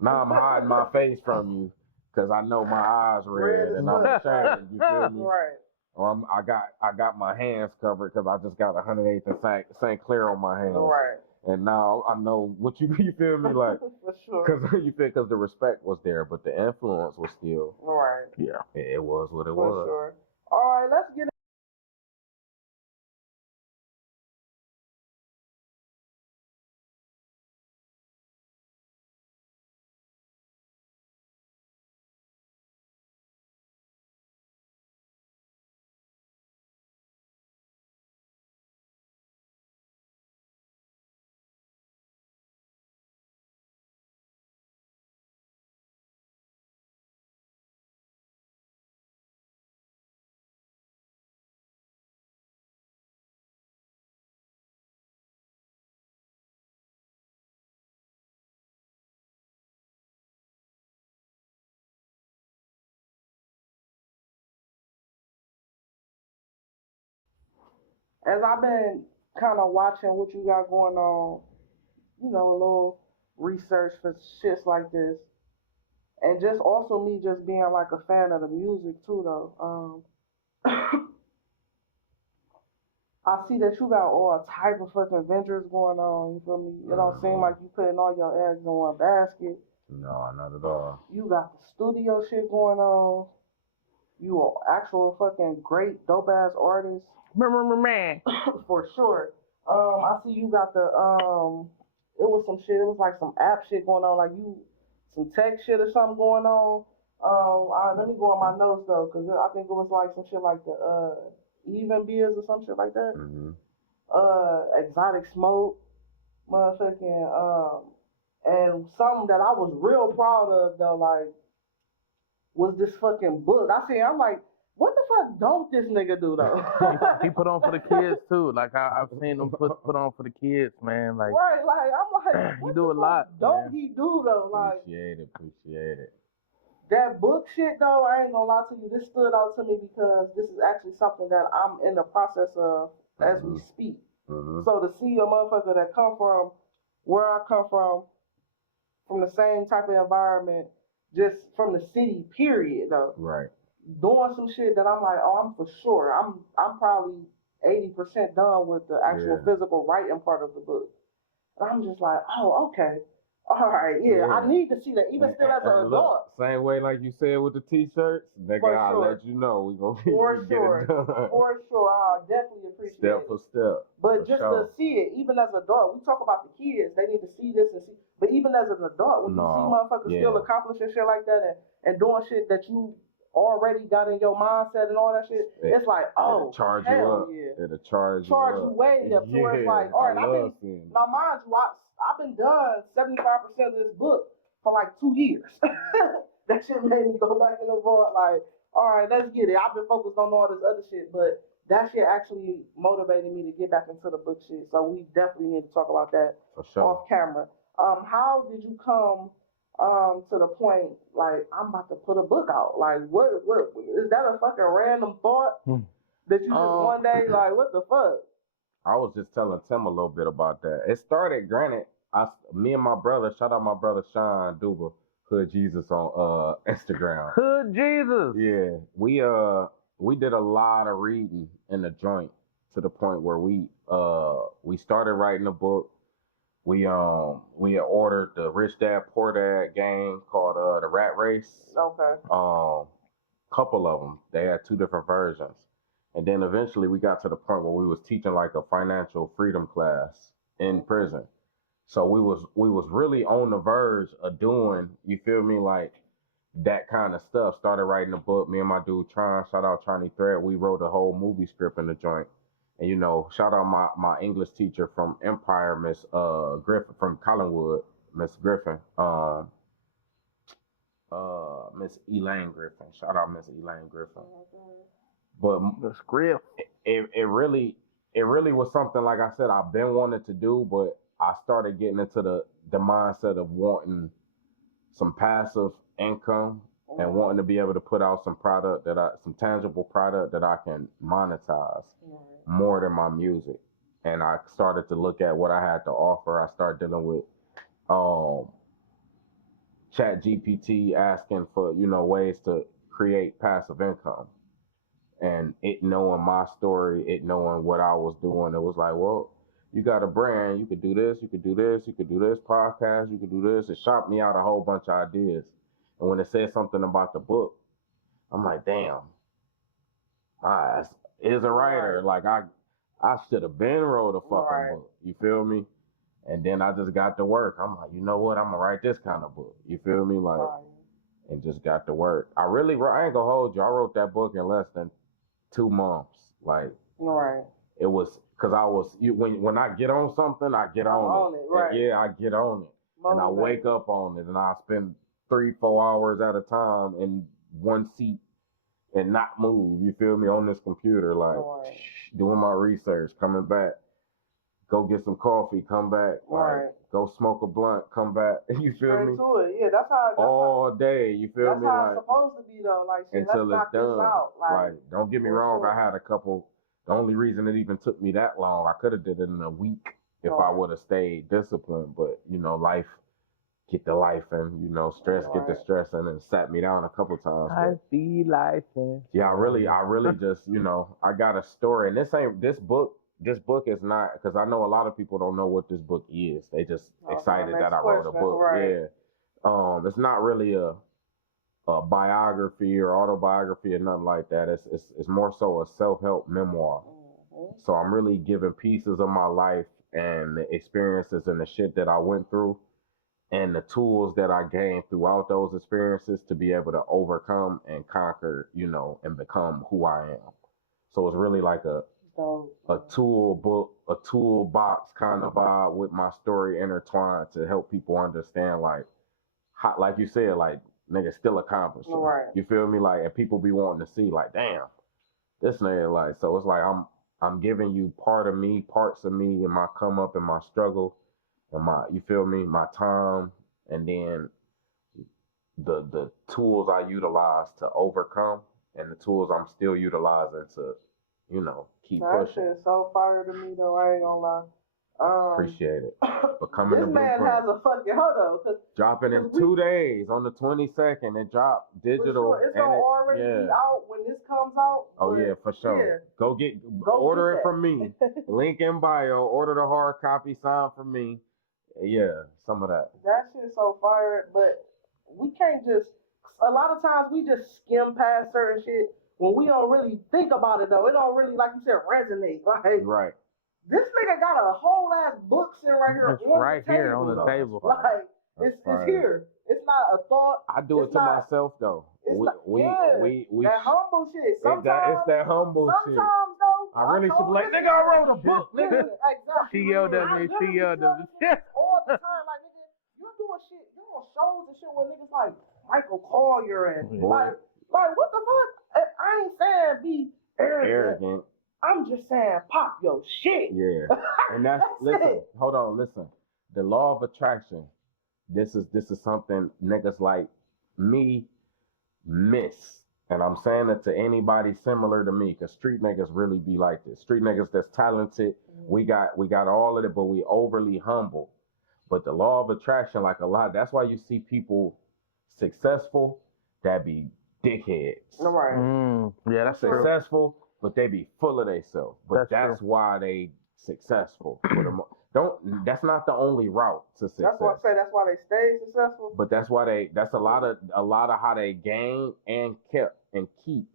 Now I'm hiding my face from you, because I know my eyes red and I'm ashamed. You feel me? Right. Or I got my hands covered because I just got 108th and St. Clair on my hands. Right. And now I know what you feel me like. For sure. Because the respect was there, but the influence was still. Right. Yeah. It was what it was. For sure. All right, let's get as I've been kind of watching what you got going on, a little research for shits like this, and just also me just being like a fan of the music too, though. I see that you got all type of fucking ventures going on. You feel me? It don't seem like you putting all your eggs in one basket. No, not at all. You got the studio shit going on. You an actual fucking great dope ass artist. Man. For sure. I see you got the it was some shit, it was like some app shit going on, like some tech shit or something going on. Let me go on my notes though, cause I think it was like some shit like the Even Beers or some shit like that. Mm-hmm. Exotic Smoke, motherfucking And something that I was real proud of though, like, was this fucking book. I'm like, what the fuck don't this nigga do though? He put on for the kids too. Like I've seen him put on for the kids, man. Like right, like I'm like, he what do the a lot. fuck don't Man. he do though? Like Appreciate it. that book shit though, I ain't gonna lie to you, this stood out to me because this is actually something that I'm in the process of as we speak. So to see a motherfucker that come from where I come from the same type of environment, just from the city, period though. Right. Doing some shit that I'm like, oh, I'm for sure. I'm probably 80% done with the actual physical writing part of the book. And I'm just like, oh, okay. All right, yeah. I need to see that, even still as an adult. Same way like you said with the t-shirts, nigga, I'll let you know. We gonna get it done. For sure. I definitely appreciate step it. for step. But just to see it, even as an adult, we talk about the kids, they need to see this and see. But even as an adult, when you see motherfuckers still accomplishing shit like that and doing shit that you already got in your mindset and all that shit, it's like, oh, it'll charge you up. It'll charge you way up. So it's like, all right, now mind you, I've been done 75% of this book for like 2 years. That shit made me go back in the vault like, all right, let's get it. I've been focused on all this other shit, but that shit actually motivated me to get back into the book shit. So we definitely need to talk about that off camera. How did you come to the point like I'm about to put a book out? Like what is that a fucking random thought that you just one day like what the fuck? I was just telling Tim a little bit about that. It started, granted, me and my brother, shout out my brother Sean Duba, Hood Jesus on Instagram. Hood Jesus. Yeah, we did a lot of reading in the joint to the point where we started writing a book. We had ordered the Rich Dad Poor Dad game called the Rat Race. Okay. Couple of them. They had 2 different versions. And then eventually we got to the point where we was teaching like a financial freedom class in prison. So we was really on the verge of doing, you feel me, like that kind of stuff. Started writing a book. Me and my dude Tron, shout out Tronny Thread, we wrote a whole movie script in the joint. And you know, shout out my English teacher from Empire, Miss Griffin from Collinwood, Miss Griffin. Miss Elaine Griffin. Shout out Miss Elaine Griffin. But the script, it really was something, like I said, I've been wanting to do, but I started getting into the mindset of wanting some passive income and wanting to be able to put out some tangible product that I can monetize more than my music. And I started to look at what I had to offer. I started dealing with Chat GPT, asking for, ways to create passive income. And it knowing my story, it knowing what I was doing, it was like, well, you got a brand, you could do this, you could do this, you could do this podcast, you could do this. It shot me out a whole bunch of ideas. And when it said something about the book, I'm like, damn, my ass is a writer. Like I should have been wrote a fucking book. You feel me? And then I just got to work. I'm like, you know what? I'm gonna write this kind of book. You feel me? Like, and just got to work. I ain't gonna hold you. I wrote that book in less than 2 months. Like, it was because when I get on something, I get on it. Right. Yeah, I get on it. And I wake up on it, and I spend 3-4 hours at a time in one seat and not move. You feel me? On this computer, like doing my research, coming back, go get some coffee, come back, like go smoke a blunt, come back. You feel me? To it. Yeah, that's how. All day. You feel me? That's how like, it's supposed to be though. Like shit, until let's knock it's done. this out. Like, don't get me wrong. I had a couple. The only reason it even took me that long, I could have did it in a week if I would have stayed disciplined. But life get the life and stress get the stress in, and sat me down a couple times. I see life. Yeah, I really just I got a story, and this book is not, because I know a lot of people don't know what this book is. They just excited that I wrote a book. Yeah, it's not really a biography or autobiography or nothing like that. It's more so a self-help memoir. So I'm really giving pieces of my life and the experiences and the shit that I went through and the tools that I gained throughout those experiences to be able to overcome and conquer, and become who I am. So it's really like a toolbox kind of vibe with my story intertwined to help people understand, like, how, like you said, like, nigga still accomplishing. Right. You feel me? Like, and people be wanting to see, like, damn, this nigga, like, so it's like I'm giving you parts of me, and my come up and my struggle, and my, you feel me, my time, and then the tools I utilize to overcome, and the tools I'm still utilizing to, you know, keep pushing. That shit's so fire to me though, I ain't gonna lie. Appreciate it. Becoming this the man blueprint. has a fucking hold on. Dropping in 2 days on the 22nd. It dropped digital. Sure. It's gonna already be out when this comes out. Oh yeah, for sure. Yeah. Go order it from me. Link in bio. Order the hard copy signed from me. Yeah, some of that. That shit's so fire, but we can't just. A lot of times we just skim past certain shit when we don't really think about it though. It don't really, like you said, resonate. Like right. This nigga got a whole ass book sitting right here on the table. Like it's here. It's not a thought. I do it to myself though. We that humble shit. Sometimes it's that humble shit. Sometimes though, I really should be like, nigga, I wrote a book, nigga. Exactly. She yelled at me. All the time, like nigga, you're doing shit. You're on shows and shit where niggas like Michael Collier and like what the fuck? I ain't saying be arrogant. I'm just saying pop your shit. Yeah. And that's listen, hold on, listen. The law of attraction, this is something niggas like me miss. And I'm saying it to anybody similar to me, because street niggas really be like this. Street niggas that's talented, we got all of it, but we overly humble. But the law of attraction, like a lot, that's why you see people successful that be dickheads. Right. Yeah, that's successful, but they be full of themselves. But that's why they successful. That's not the only route to success. That's why I say that's why they stay successful. But that's why that's a lot of how they gain and keep.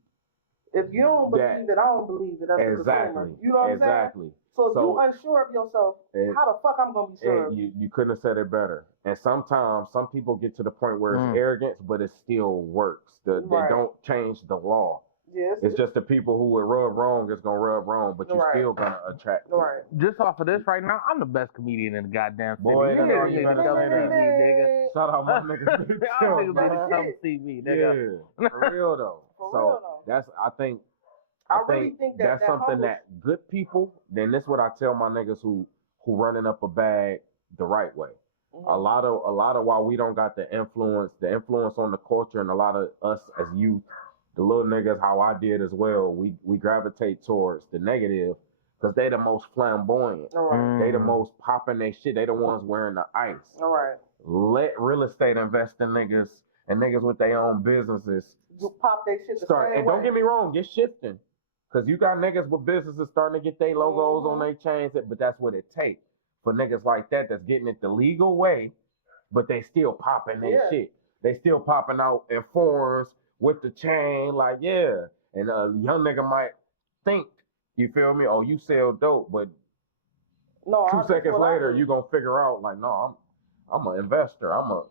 If you don't believe it, I don't believe it. That's exactly. You know what I'm saying? So if you unsure of yourself, how the fuck I'm gonna be sure? You couldn't have said it better. And sometimes some people get to the point where it's arrogance, but it still works. They don't change the law. Yes. It's just the people who would rub wrong is gonna rub wrong, but you're still gonna attract people. Right. Just off of this right now, I'm the best comedian in the goddamn city. Boy, nigga. Shout out my niggas. Niggas better come see me, nigga. Yeah, for real though. I think that's something that good people. Then this is what I tell my niggas who running up a bag the right way. Mm-hmm. A lot of why we don't got the influence on the culture, and a lot of us as youth, the little niggas, how I did as well, we gravitate towards the negative because they the most flamboyant. Right. They the most popping they shit. They the ones wearing the ice. All right. Let real estate investing niggas and niggas with their own businesses pop their shit start. And don't get me wrong, get shifting. Because you got niggas with businesses starting to get their logos on their chains, but that's what it takes. For niggas like that's getting it the legal way, but they still popping their shit. They still popping out in foreigns with the chain, like, and a young nigga might think, you feel me? Oh, you sell dope, but 2 seconds later, you gonna figure out, like, no, I'm an investor. I'm a,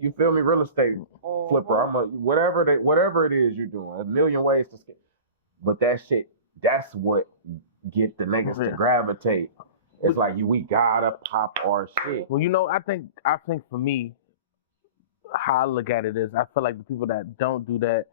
you feel me? Real estate flipper. I'm a, whatever it is you're doing. A million ways to skip. But that shit, that's what get the niggas to gravitate. It's like we gotta pop our shit. Well, you know, I think for me, how I look at it is, I feel like the people that don't do that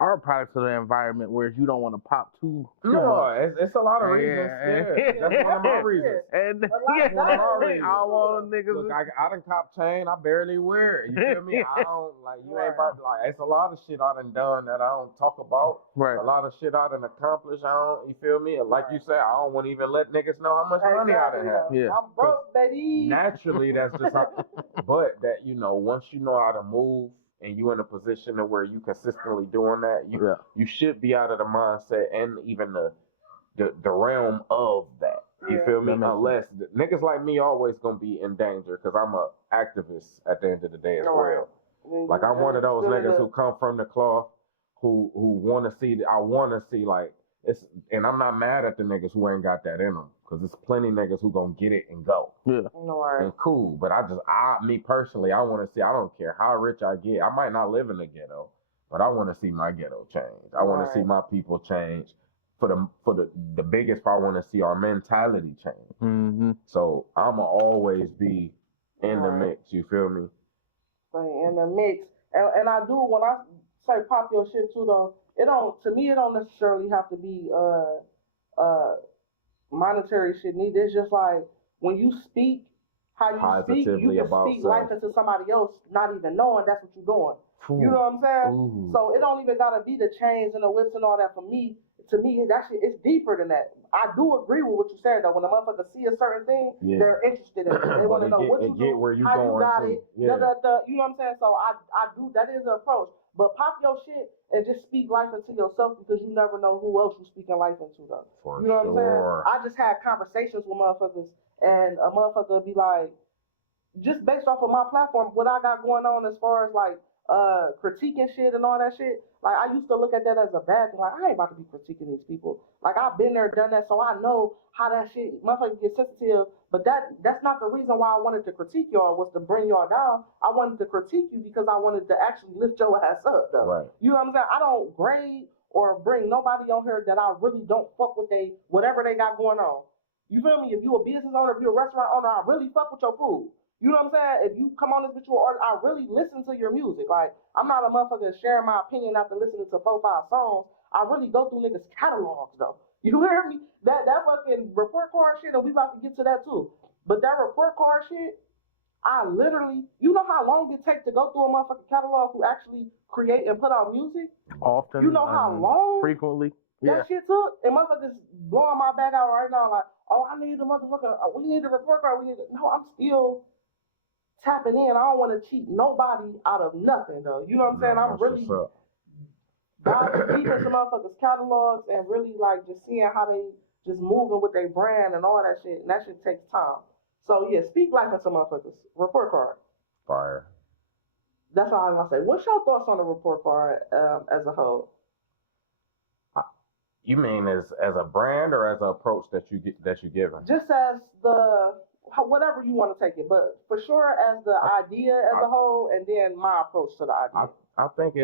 are products of the environment, whereas you don't want to pop too much. It's a lot of reasons. Yeah. That's one of my reasons. And that's one of my reasons. I don't want niggas. Look, I done cop chain. I barely wear it. You feel me? I don't like. You ain't about like. It's a lot of shit I done that I don't talk about. Right. A lot of shit I done accomplished. I don't. You feel me? And like you say, I don't want to even let niggas know how much money I done have. Yeah. I'm broke, baby. Naturally, that's just how. But that once you know how to move. And you in a position to where you consistently doing that, you should be out of the mindset and even the realm of that. You feel me? Unless niggas like me always gonna be in danger because I'm a activist at the end of the day as well. Like I'm one of those niggas who come from the cloth, who want to see. I want to see like it's, and I'm not mad at the niggas who ain't got that in them. Cause there's plenty niggas who gonna get it and go. Yeah. And cool. But me personally, I want to see, I don't care how rich I get. I might not live in the ghetto, but I want to see my ghetto change. I want to see my people change the biggest part, I want to see our mentality change. Mm-hmm. So I'ma always be in the mix. You feel me? In the mix, and I do when I say pop your shit too though. It don't necessarily have to be monetary shit neither. It's just like when you speak, how you speak, you can speak life into somebody else, not even knowing that's what you're doing. Ooh. You know what I'm saying? Ooh. So it don't even gotta be the chains and the whips and all that for me. To me, that shit it's deeper than that. I do agree with what you said though. When a motherfucker see a certain thing, they're interested in it. They want to know what you do, where you how going you got to. it, Yeah. you know what I'm saying? So I do, that is an approach. But pop your shit and just speak life into yourself because you never know who else you speaking life into though. You know what I'm saying? I just had conversations with motherfuckers and a motherfucker be like, just based off of my platform, what I got going on as far as like critiquing shit and all that shit, like I used to look at that as a bad thing. Like I ain't about to be critiquing these people. Like I've been there, done that, so I know how that shit motherfuckers get sensitive. But that's not the reason why I wanted to critique y'all, was to bring y'all down. I wanted to critique you because I wanted to actually lift your ass up though. Right. You know what I'm saying? I don't grade or bring nobody on here that I really don't fuck with whatever they got going on. You feel me? If you a business owner, if you a restaurant owner, I really fuck with your food. You know what I'm saying? If you come on this bitch, I really listen to your music. Like, I'm not a motherfucker sharing my opinion after listening to 4-5 songs. I really go through niggas' catalogs, though. You hear me? That fucking report card shit, and we about to get to that, too. But that report card shit, I literally, you know how long it takes to go through a motherfucking catalog who actually create and put out music? Often. You know how long? Frequently. That shit took? And motherfuckers blowing my back out right now, like, oh, I need the motherfucker, we need the report card, no, I'm still tapping in. I don't want to cheat nobody out of nothing though. You know what I'm saying? I'm really diving deep into motherfuckers' catalogs and really like just seeing how they just moving with their brand and all that shit. And that shit takes time. So yeah, speak life into motherfuckers. Report card. Fire. That's all I'm gonna say. What's your thoughts on the report card as a whole? You mean as a brand or as an approach that you giving? Just as whatever you want to take it, but for sure as the idea as a whole, and then my approach to the idea. I think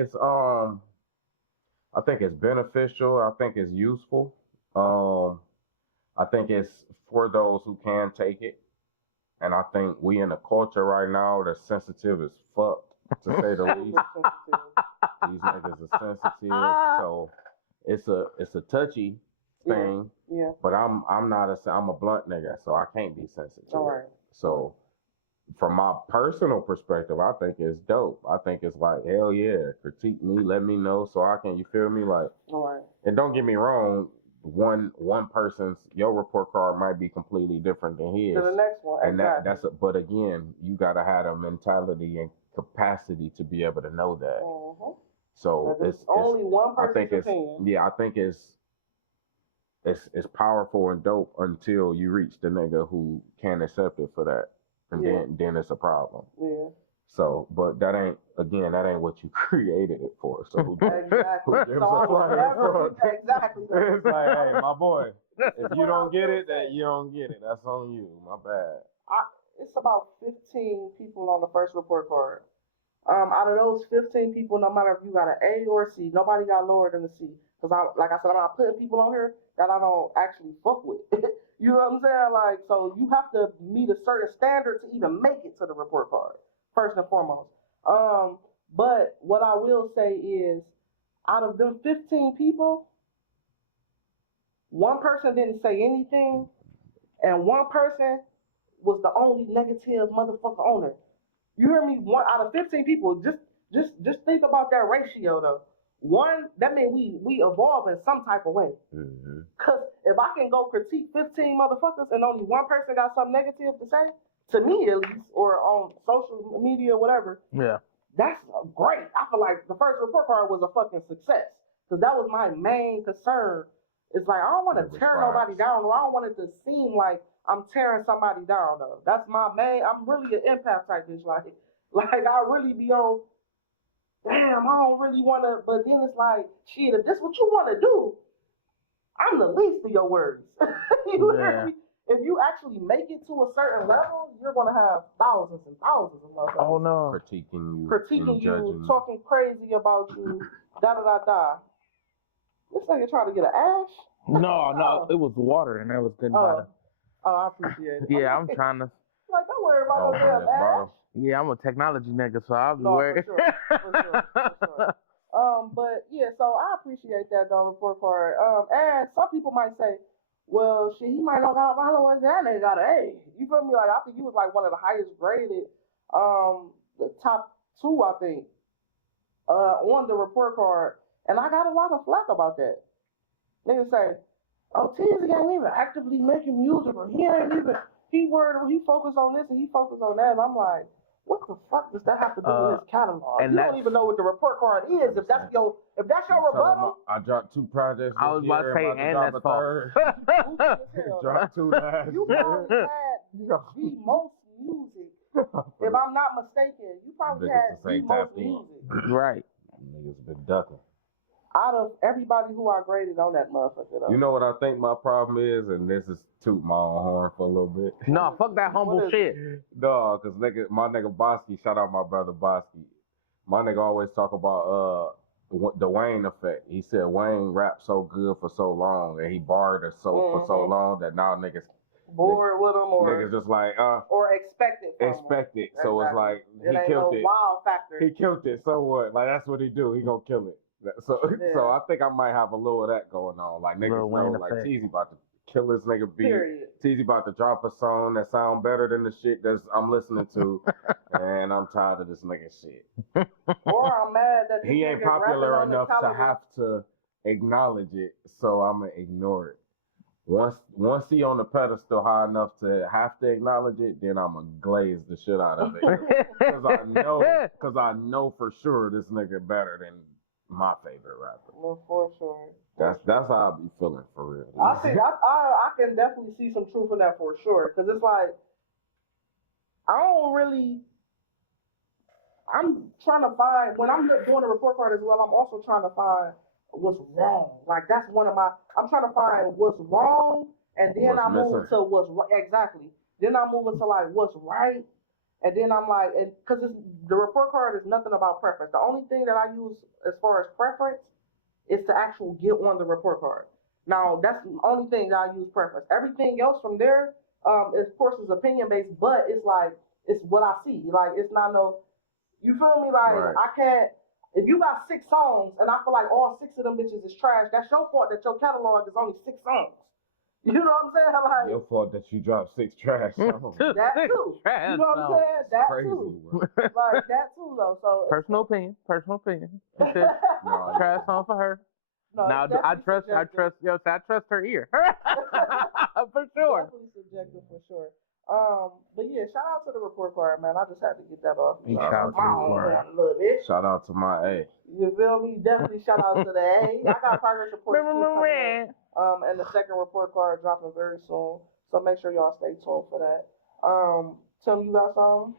it's beneficial. I think it's useful. I think it's for those who can take it, and I think we in a culture right now that's sensitive as fuck, to say the least. These niggas are sensitive, so it's a touchy thing. Yeah. But I'm a blunt nigga, so I can't be sensitive. All right. So from my personal perspective, I think it's dope. I think it's like, hell yeah, critique me, let me know so I can, you feel me? Like, all right. And don't get me wrong, one person's, your report card might be completely different than his. To the next one, and exactly. But again, you gotta have a mentality and capacity to be able to know that. Mm-hmm. So it's only one person's opinion. Yeah, I think it's powerful and dope until you reach the nigga who can't accept it for that, and then it's a problem. Yeah. So, but that ain't what you created it for. So who gives a fuck? Exactly. It's like, hey, my boy, if you don't get it, then you don't get it. That's on you. My bad. It's about 15 people on the first report card. Out of those 15 people, no matter if you got an A or a C, nobody got lower than a C. Because like I said, I'm not putting people on here that I don't actually fuck with. You know what I'm saying? Like, so you have to meet a certain standard to even make it to the report card, first and foremost. But what I will say is, out of them 15 people, one person didn't say anything, and one person was the only negative motherfucker on it. You hear me? One out of 15 people, just think about that ratio though. One, that means we evolve in some type of way. Mm-hmm. Cause if I can go critique 15 motherfuckers and only one person got something negative to say, to me at least, or on social media or whatever, that's great. I feel like the first report card was a fucking success. Cause that was my main concern. It's like, I don't want to tear nobody down, or I don't want it to seem like I'm tearing somebody down though. That's my main, I'm really an empath type bitch. Like I really be on, damn, I don't really want to, but then it's like, shit, if this what you want to do, I'm the least of your words. You hear me? If you actually make it to a certain level, you're going to have thousands and thousands of motherfuckers. Oh no. Critiquing you, talking crazy about you, da-da-da-da. This nigga trying to get an ash? No, it was water, and that was good. Oh, I appreciate it. Yeah, I'm trying to. Like, don't worry about no damn ass. Yeah, I'm a technology nigga, so I'll be No, worried. for sure. But yeah, so I appreciate that though, report card. And some people might say, well, shit, he might not got a followers, that nigga got an A. You feel me? Like, I think he was like one of the highest graded, the top 2, I think, on the report card. And I got a lot of flack about that. Niggas say, oh, Teezy ain't even actively making music, or he ain't even, he focused on this and he focused on that. And I'm like, what the fuck does that have to do with his catalog? You don't even know what the report card is. If that's your rebuttal. I dropped 2 projects. I was about to say, and that's false. Dropped 2 last You probably had the most music. If I'm not mistaken, you probably had the most music. Right. Niggas been ducking. Out of everybody who I graded on that motherfucker, though. You know what I think my problem is, and this is toot my own horn for a little bit. No, fuck that humble shit. No, cause my nigga Bosky, shout out my brother Bosky. My nigga always talk about the Wayne effect. He said Wayne rapped so good for so long, and he barred us for so long that now niggas bored with him, or niggas just like or expect it. Expect it. So it's like he killed it. Wow factor. He killed it. So what? Like that's what he do. He gonna kill it. So I think I might have a little of that going on. Like niggas know like Teezy about to kill this nigga beat. Period. Teezy about to drop a song that sound better than the shit that I'm listening to, and I'm tired of this nigga shit. Or I'm mad that he ain't popular enough to have to acknowledge it, so I'ma ignore it. Once he on the pedestal high enough to have to acknowledge it, then I'ma glaze the shit out of it. Cause I know for sure this nigga better than my favorite rapper. No, for sure. That's how I be feeling for real. I can definitely see some truth in that for sure. Cause it's like I'm trying to find, when I'm doing a report card as well, I'm also trying to find what's wrong. Like that's I'm trying to find what's wrong, and then I move to what's right. Exactly. Then I move into like what's right. And then I'm like, because the report card is nothing about preference. The only thing that I use as far as preference is to actually get on the report card. Now, that's the only thing that I use preference. Everything else from there, of course, is opinion-based, but it's like, it's what I see. Like, it's not you feel me? Like, right. I can't, if you got 6 songs, and I feel like all 6 of them bitches is trash, that's your fault that your catalog is only 6 songs. You know what I'm saying? Like, your fault that you dropped 6 trash songs. That too. You know what I'm saying? That crazy, too. Like that too, though. So personal opinion. Trash song for her. No, now I trust her ear. For sure. Definitely subjective for sure. But yeah, shout out to the report card, man. I just had to get that off. Shout out to my A. You feel me? Definitely shout out to the A. I got progress reports too coming up. And the second report card dropping very soon. So make sure y'all stay tuned for that. Tim, you got something?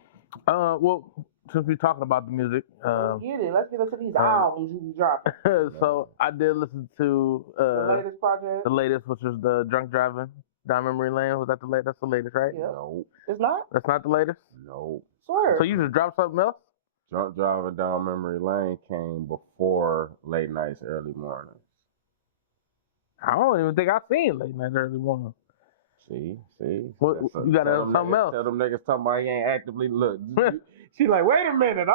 Well, since we're talking about the music, let's get into these albums you be dropping. So I did listen to the latest project. The latest, which was the Drunk Driving Down Memory Lane. Was that the latest? That's the latest, right? Yeah. No. It's not? That's not the latest? No. Swear. So you just dropped something else? Drunk Driving Down Memory Lane came before Late Nights, Early Mornings. I don't even think I've seen Late Nights, Early Mornings. See? What, you got something else? Tell them niggas talking about he ain't actively look. She like, wait a minute. Wait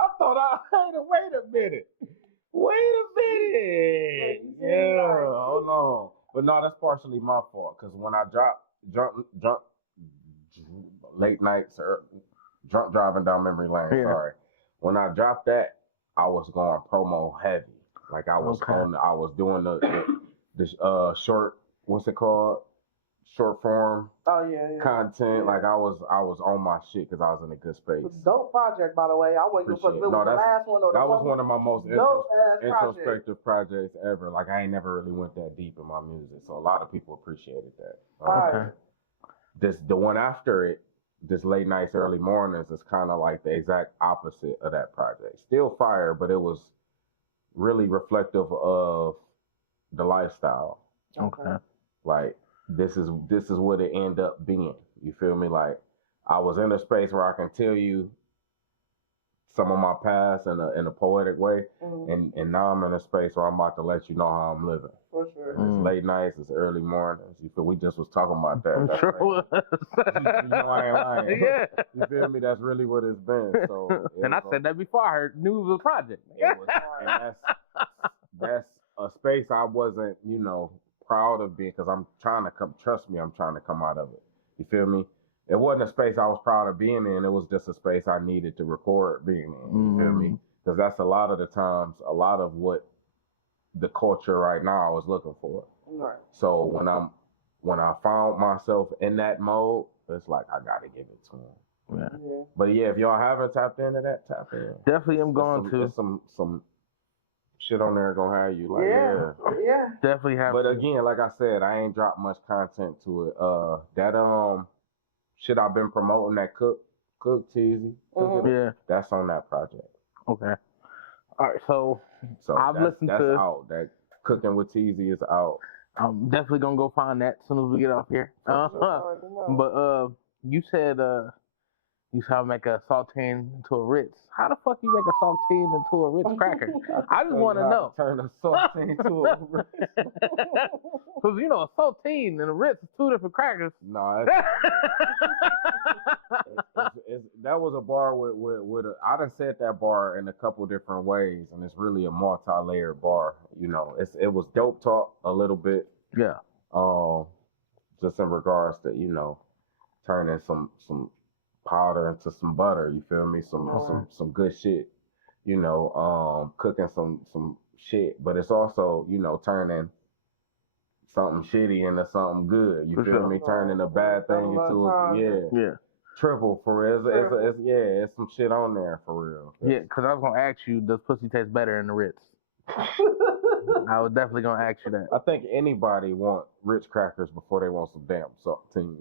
a minute. Yeah, hold on. But no, that's partially my fault. Because when I dropped Late Nights, Drunk Driving Down Memory Lane, sorry. When I dropped that, I was going promo heavy. Like I was I was doing the short, what's it called? Short form content. Like I was on my shit because I was in a good space. It's a dope project, by the way. I wasn't supposed to be the last one. That was one of my most introspective projects ever. Like I ain't never really went that deep in my music, so a lot of people appreciated that. The one after it, this Late Nights, Early Mornings, is kind of like the exact opposite of that project. Still fire, but it was really reflective of the lifestyle. Okay. Like this is what it ended up being. You feel me? Like I was in a space where I can tell you some of my past in a poetic way, and now I'm in a space where I'm about to let you know how I'm living. For For sure. It's late nights, it's early mornings. You feel? We just was talking about that. That's Sure was. you know I ain't lying. Yeah. You feel me? That's really what it's been. So. And I said that before I heard news of the project. It was, and that's a space I wasn't, proud of being, because I'm trying to come. Trust me, I'm trying to come out of it. You feel me? It wasn't a space I was proud of being in. It was just a space I needed to record being in. You feel me? Because that's a lot of the times, a lot of what the culture right now is looking for. Right. So when I found myself in that mode, it's like I gotta give it to him. Yeah. But yeah, if y'all haven't tapped into that, tap in. Definitely, I'm going to. There's some shit on there gonna have you like yeah. Definitely have. But to. again, like I said, I ain't dropped much content to it. That shit I've been promoting, that cook Teezy. Yeah. That's on that project. Okay. All right. So I've listened that's to. out. That Cooking with Teezy is out. I'm definitely gonna go find that as soon as we get off here. But you said you said make a saltine into a Ritz. How the fuck you make a saltine into a Ritz cracker? I just want to know. Turn a saltine to a Ritz. Because a saltine and a Ritz is two different crackers. No, that was a bar with a. I done said that bar in a couple different ways, and it's really a multi-layered bar. It was dope talk a little bit. Yeah. Just in regards to turning some powder into some butter. You feel me? Some good shit. Cooking some shit, but it's also turning something shitty into something good. You feel me? Turning a bad thing into triple for real. It's some shit on there for real. Yeah, because I was gonna ask you, does pussy taste better in the Ritz? I was definitely gonna ask you that. I think anybody want Ritz crackers before they want some damn saltines.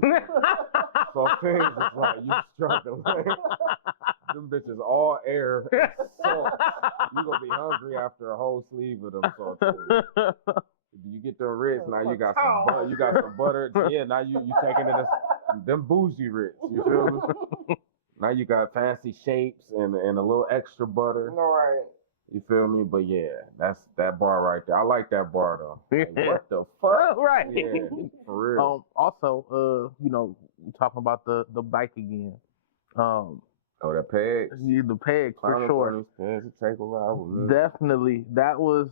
Saltines is like you struggling. Them bitches all air and salt. You gonna be hungry after a whole sleeve of them saltines. You get the Ritz, now you got some butter. You got some butter. Yeah, now you taking it as them bougie Ritz. You feel me? Now you got fancy shapes and a little extra butter. All right. You feel me? But yeah, that's that bar right there. I like that bar though. Like, what the fuck? Right. Yeah, for real. Also, talking about the bike again. The pegs. Yeah, the pegs for sure. Pegs take a while with me. Definitely, that was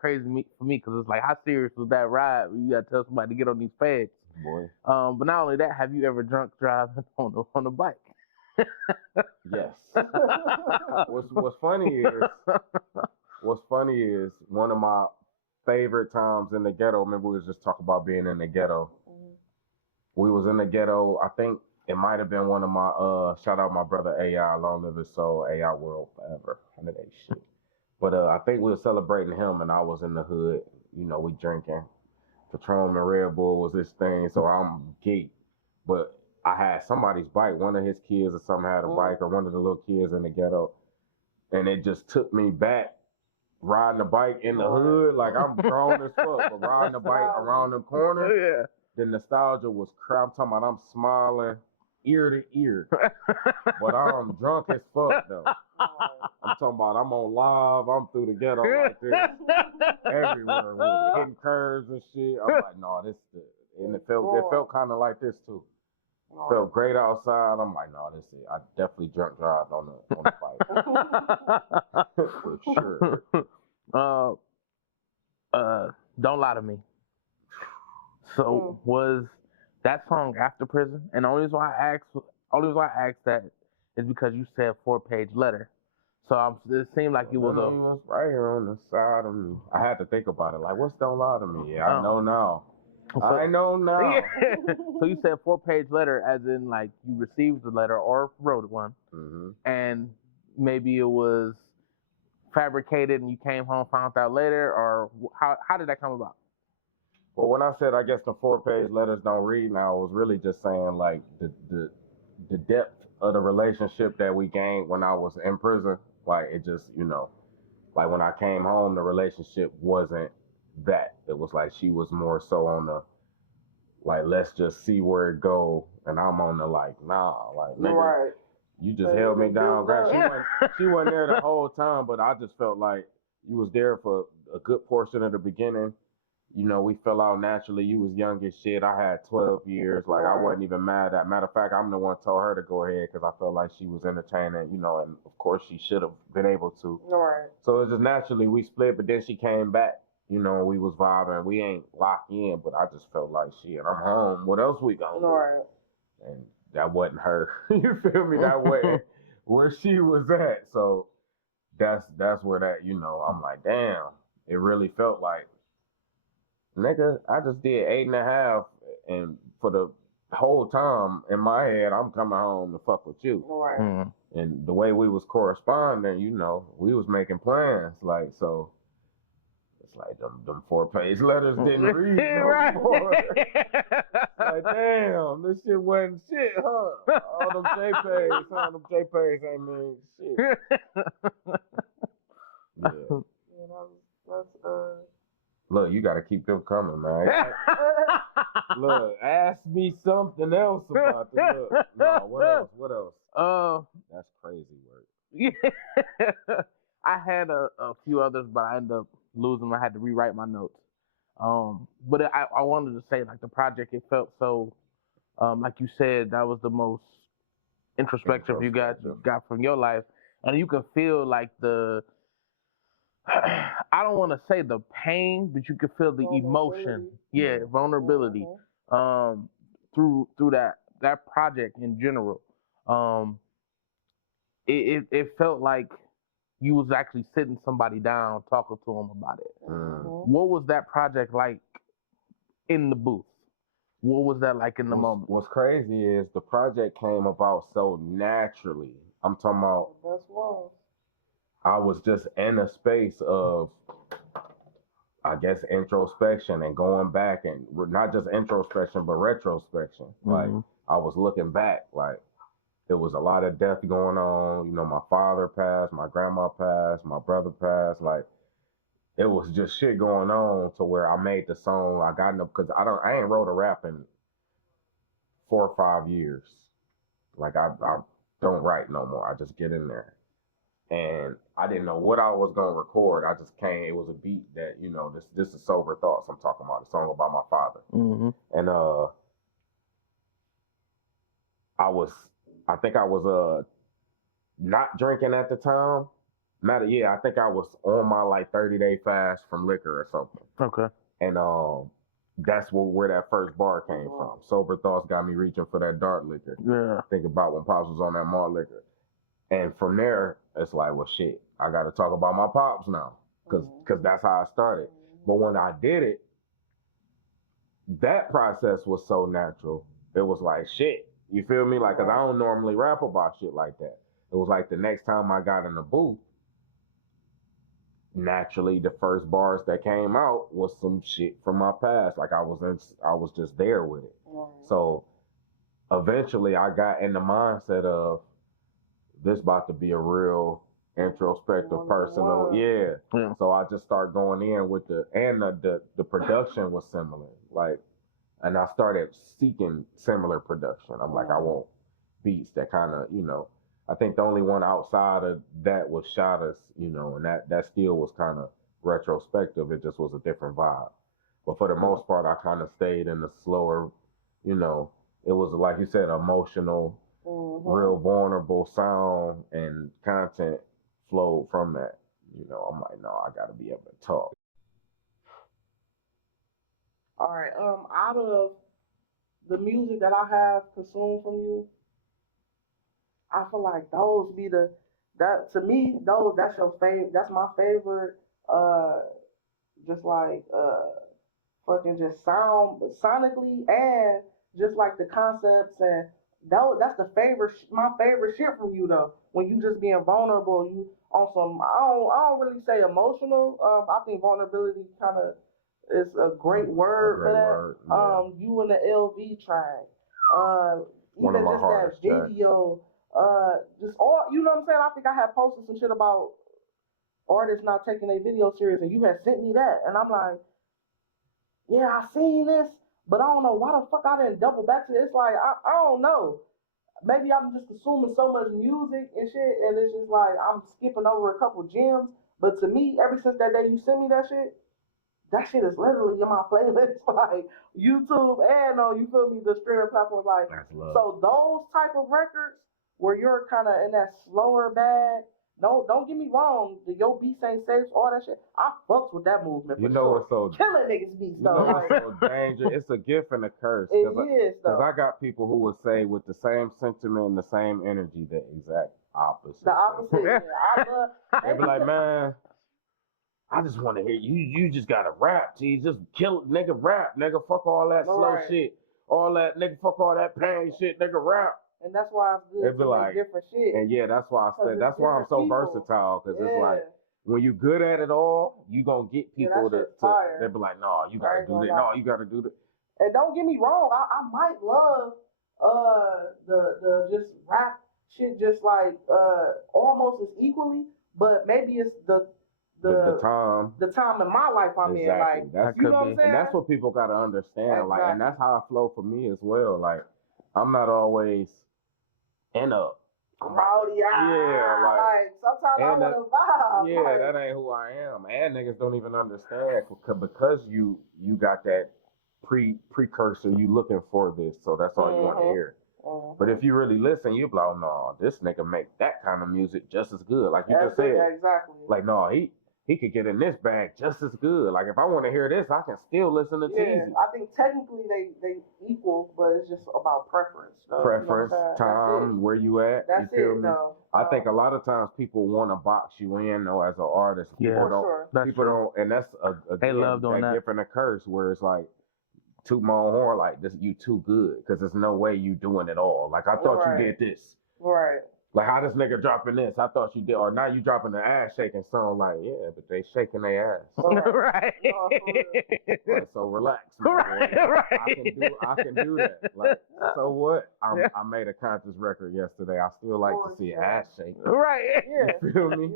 crazy for me because it's like, how serious was that ride? You gotta tell somebody to get on these pegs. Boy. But not only that, have you ever drunk driving on a bike? Yes. What's funny is one of my favorite times in the ghetto. Remember, we was just talking about being in the ghetto. We was in the ghetto. I think it might have been one of my shout out my brother AI, long live his soul, AI World forever. None of that shit. But I think we were celebrating him, and I was in the hood. We drinking. Patron and Red Bull was this thing, so I'm geek. But I had somebody's bike. One of his kids or something had a bike, or one of the little kids in the ghetto. And it just took me back, riding the bike in the hood. Like, I'm grown as fuck, but riding the bike around them corners. Yeah. The nostalgia was crap. I'm talking about I'm smiling ear to ear. But I'm drunk as fuck, though. I'm talking about I'm on live. I'm through the ghetto like this. Everywhere with it. Hitting curves and shit. I'm like, no, and it felt kind of like this, too. Felt great outside. I'm like, no, this is. I definitely drunk drive on the bike. For sure. Don't Lie to Me. So was that song after prison? And the only reason why I asked that is because you said 4-page letter. So it seemed like it was was right here on the side of me. I had to think about it. Like, what's Don't Lie to Me? Yeah, I know now. I know now. Yeah. So you said 4-page letter, as in like you received the letter or wrote one, and maybe it was fabricated and you came home, found out later, or how did that come about? Well, when I said I guess the 4-page letters don't read now, I was really just saying like the depth of the relationship that we gained when I was in prison. Like it just, like when I came home, the relationship wasn't that. It was like she was more so on the like, let's just see where it go, and I'm on the like, nah, like nigga, you just held me down. She wasn't there the whole time, but I just felt like you was there for a good portion of the beginning. you know, we fell out naturally. You was young as shit. I had 12 years. Like, I wasn't even mad at. Matter of fact, I'm the one told her to go ahead because I felt like she was entertaining, you know, and of course she should have been able to. Right. So it just naturally we split, but then she came back. You know, we was vibing. We ain't locked in, but I just felt like shit. I'm home. What else we gonna do? Right. And that wasn't her. You feel me? That wasn't where she was at. So that's where that, you know, I'm like, damn. It really felt like, nigga, I just did 8.5, and for the whole time in my head, I'm coming home to fuck with you. Right. Mm-hmm. And the way we was corresponding, you know, we was making plans, like, so it's like them 4-page letters didn't read no more. Like, damn, this shit wasn't shit, huh? All them JPEGs, huh? Them JPEGs ain't mean shit. Yeah. That's Look, you gotta keep them coming, man. Look, ask me something else about the look. No, what else? That's crazy work. Yeah. I had a few others, but I ended up losing them. I had to rewrite my notes. But I wanted to say, like, the project, it felt so, like you said, that was the most introspective you got from your life. And you can feel, like, I don't want to say the pain, but you can feel the emotion. Yeah, vulnerability. Through that project in general. It felt like you was actually sitting somebody down, talking to them about it. What was that project like in the booth? What was that like in the moment? What's crazy is the project came about so naturally. I'm talking about, I was just in a space of, I guess, introspection and going back, and not just introspection, but retrospection. Like, I was looking back, like, there was a lot of death going on. You know, my father passed, my grandma passed, my brother passed. Like, it was just shit going on to where I made the song. I got enough, because I ain't wrote a rap in 4 or 5 years. Like, I don't write no more. I just get in there. And I didn't know what I was gonna record. I just came. It was a beat that, you know, this is Sober Thoughts I'm talking about. A song about my father. And I think I was not drinking at the time. I think I was on my like 30-day fast from liquor or something. Okay. And that's where that first bar came from. Sober Thoughts got me reaching for that dark liquor. Yeah. Think about when Pops was on that malt liquor. And from there, it's like, well, shit, I got to talk about my pops now, because that's how I started. But when I did it, that process was so natural. It was like, shit, you feel me? Like, because I don't normally rap about shit like that. It was like the next time I got in the booth, naturally, the first bars that came out was some shit from my past. Like, I was just there with it. So eventually I got in the mindset of, this about to be a real introspective, personal, yeah. So I just start going in with the production was similar, like, and I started seeking similar production. I'm like, I want beats that kind of, you know, I think the only one outside of that was Shoutout, you know, and that still was kind of retrospective. It just was a different vibe. But for the most part, I kind of stayed in the slower, you know, it was like you said, emotional, real vulnerable sound and content flowed from that. You know, I'm like, no, I gotta be able to talk. All right. Out of the music that I have consumed from you, I feel like those be to me, that's your favorite. That's my favorite. Just like fucking just sonically, and just like the concepts, and that's my favorite shit from you though. When you just being vulnerable, you on some, I don't really say emotional. I think vulnerability kind of is a great word for that. Yeah. You and the LV track, One of even my just that hardest tracks. video, just all, you know what I'm saying? I think I had posted some shit about artists not taking their video serious, and you had sent me that, and I'm like, yeah, I seen this, but I don't know why the fuck I didn't double back to it. It's like, I don't know. Maybe I'm just consuming so much music and shit, and it's just like I'm skipping over a couple gems. But to me, ever since that day you sent me that shit, that shit is literally in my playlist, like YouTube and on, you feel me, the streaming platforms. Like, so those type of records where you're kind of in that slower bag. Don't get me wrong. The Yo Beats Ain't Safe, all that shit. I fucks with that movement. You know what's so killing niggas beats though. You know what's so dangerous? It's a gift and a curse. It is though. Because I got people who would say with the same sentiment and the same energy the exact opposite. The opposite. Yeah. They be like, man, I just want to hear you. You just gotta rap, T. Just kill it, nigga. Rap, nigga. Fuck all that slow shit. All that nigga. Fuck all that pain shit, nigga. Rap. And that's why it's good to make different shit. And yeah, that's why that's why I'm so versatile. Because it's like when you good at it all, you gonna get people to they be like, no, you gotta do that. No, you gotta do that. And don't get me wrong, I might love the just rap shit just like almost as equally, but maybe it's the time in my life I'm in. Like, that's, you know what I'm saying? And that's what people gotta understand. Like, and that's how I flow for me as well. Like, I'm not always in a rowdy, like sometimes I want to vibe. Yeah, like, that ain't who I am. And niggas don't even understand because you got that precursor. You looking for this, so that's all you want to hear. But if you really listen, you be like, oh, no, this nigga make that kind of music just as good. Like you just said. Exactly. Like, no, he could get in this bag just as good. Like, if I want to hear this, I can still listen to Teezy. I think technically they equal, but it's just about preference. Preference, time, where you at. That's you feel me? Though. I think a lot of times people want to box you in, though, as an artist. People don't, and that's they love doing that. Different a curse where it's like, toot my own horn, like, this, you too good, because there's no way you doing it all. Like, I thought you did this. Right. Like, how this nigga dropping this? I thought you did. Or now you dropping the ass shaking song. Like, yeah, but they shaking their ass. Right. Like, so relax. Right. I can do that. Like, so what? I made a conscious record yesterday. I still like to see ass shaking. Right. Yeah. You feel me?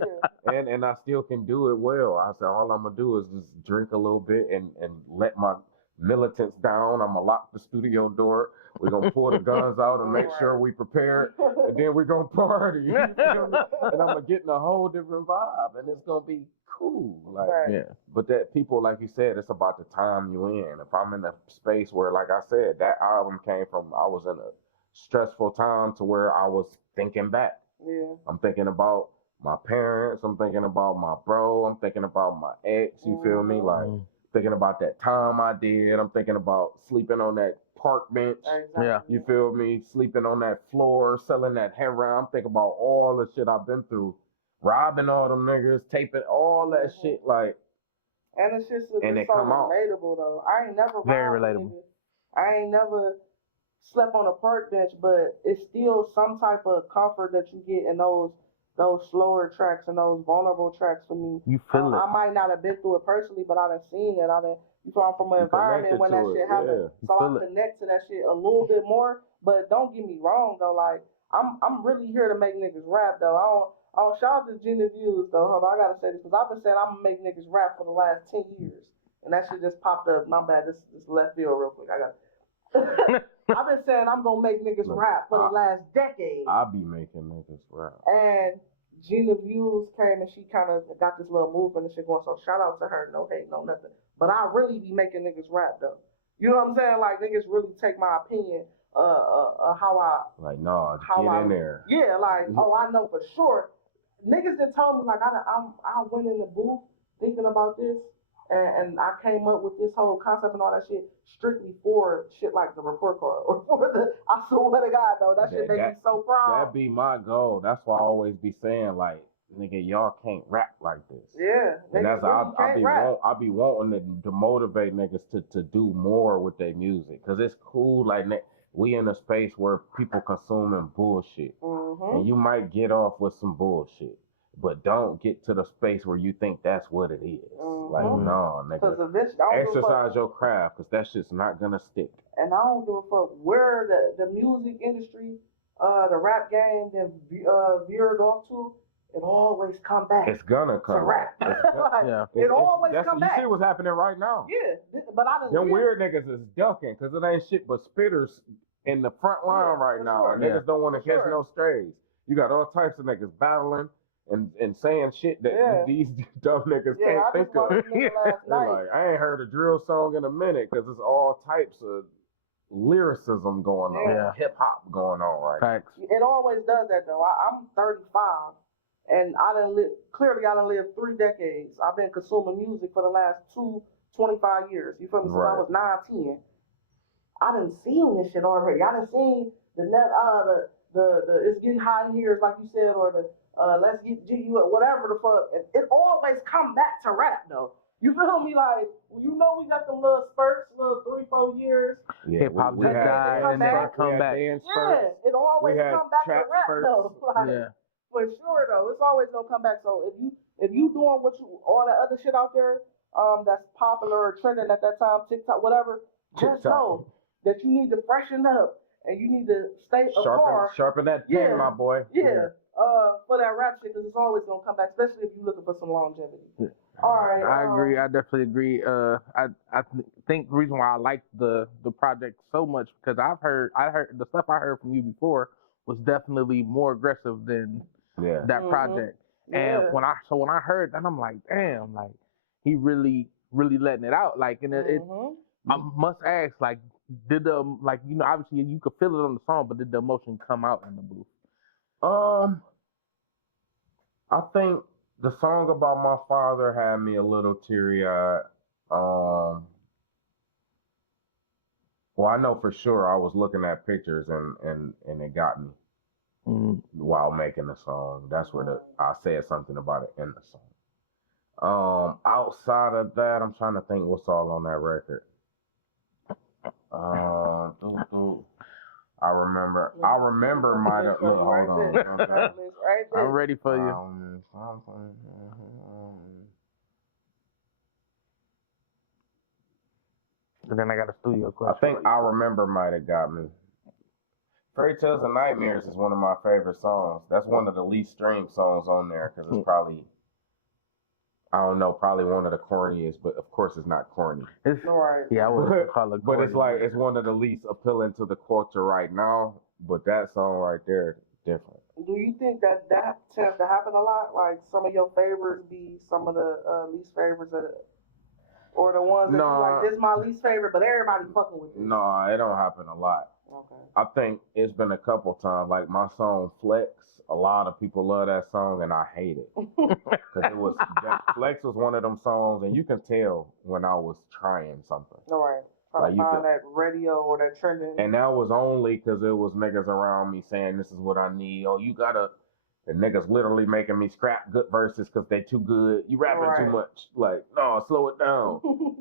Yeah. And I still can do it well. I said, all I'm going to do is just drink a little bit and let my militants down. I'm going to lock the studio door. We're going to pull the guns out and make sure we prepared. And then we're going to party. You feel me? And I'm going to get in a whole different vibe. And it's going to be cool. Like, But that people, like you said, it's about the time you in. If I'm in a space where, like I said, that album came from, I was in a stressful time to where I was thinking back. Yeah. I'm thinking about my parents. I'm thinking about my bro. I'm thinking about my ex. You feel me? Like, thinking about that time I did. I'm thinking about sleeping on that park bench. Exactly. Yeah. You feel me? Sleeping on that floor, selling that heroin. I'm thinking about all the shit I've been through. Robbing all them niggas, taping all that shit. Like, and it's just so relatable though. I ain't never very relatable. I ain't never slept on a park bench, but it's still some type of comfort that you get in those slower tracks and those vulnerable tracks for me. You feel it. I might not have been through it personally, but I done seen it. You know, I'm from an environment when that shit happened. So I connect to that shit a little bit more. But don't get me wrong though, like I'm really here to make niggas rap though. I don't shout out to Gina Views though. Hold on, I gotta say this because I've been saying I'm gonna make niggas rap for the last 10 years. And that shit just popped up. My bad, this left field real quick. I got I've been saying I'm gonna make niggas rap for the last decade. I'll be making niggas rap. And Gina Views came and she kind of got this little movement and shit going. So shout out to her. No hate, no nothing. But I really be making niggas rap though. You know what I'm saying? Like niggas really take my opinion, how I like no, get in there. Yeah, like I know for sure. Niggas that told me like I went in the booth thinking about this and I came up with this whole concept and all that shit strictly for shit like the report card or for the. I swear to God though, that shit make me so proud. That'd be my goal. That's why I always be saying like, nigga, y'all can't rap like this. Yeah, and that's I be wanting to motivate niggas to do more with their music, cause it's cool. Like we in a space where people consuming bullshit, and you might get off with some bullshit, but don't get to the space where you think that's what it is. Like no, nigga, exercise your craft, cause that shit's not gonna stick. And I don't give a fuck where the music industry, the rap game, then veered off to. It always come back. It's gonna come back. It always come back. You see what's happening right now. Yeah, but I done. Them weird niggas is ducking because it ain't shit but spitters in the front line right now. Sure. And niggas don't want to catch no strays. You got all types of niggas battling and saying shit that these dumb niggas can't think of. They're like, I ain't heard a drill song in a minute because it's all types of lyricism going on, hip hop going on right now. Facts. It always does that though. I'm 35, and I done lived 3 decades. I've been consuming music for the last 25 years. You feel me? Since I was 9, 10. I done seen this shit already. I done seen the it's getting hot in here, like you said, or the let's get you whatever the fuck. It always come back to rap though. You feel me? Like, you know, we got them little spurts, little 3-4 years. Yeah, hip hop just died and then come back. Yeah, it always come back to rap though. Like, for sure though, it's always gonna come back. So if you doing all that other shit out there, that's popular or trending at that time, TikTok, whatever, just know that you need to freshen up and you need to stay apart. Sharpen that pen, my boy. Yeah. For that rap shit, because it's always gonna come back, especially if you're looking for some longevity. Yeah. All right. I agree. I definitely agree. I think the reason why I like the project so much because I heard the stuff I heard from you before was definitely more aggressive than that project. And when I heard that, I'm like, damn, like he really letting it out. Like, and it I must ask, like, did the obviously you could feel it on the song, but did the emotion come out in the booth? I think the song about my father had me a little teary-eyed. Well, I know for sure I was looking at pictures and it got me while making the song. That's where I said something about it in the song. Outside of that, I'm trying to think what's all on that record. I remember might have. Hold on. Okay. I'm ready for you. And then I got a studio question. I think I Remember might have got me. Fairy Tales and Nightmares is one of my favorite songs. That's one of the least streamed songs on there because it's probably, I don't know, probably one of the corniest, but of course it's not corny. It's, yeah, I would call it corny. But it's like, it's one of the least appealing to the culture right now, but that song right there is different. Do you think that tends to happen a lot? Like some of your favorites be some of the least favorites or the ones that you like, this is my least favorite, but everybody fucking with this? No, it don't happen a lot. Okay. I think it's been a couple times, like my song Flex, a lot of people love that song and I hate it. Because Flex was one of them songs and you can tell when I was trying something. All right. Trying to find that radio or that trending. And that was only because it was niggas around me saying this is what I need. Oh, you gotta, the niggas literally making me scrap good verses because they too good. You rapping too much. Like, no, slow it down.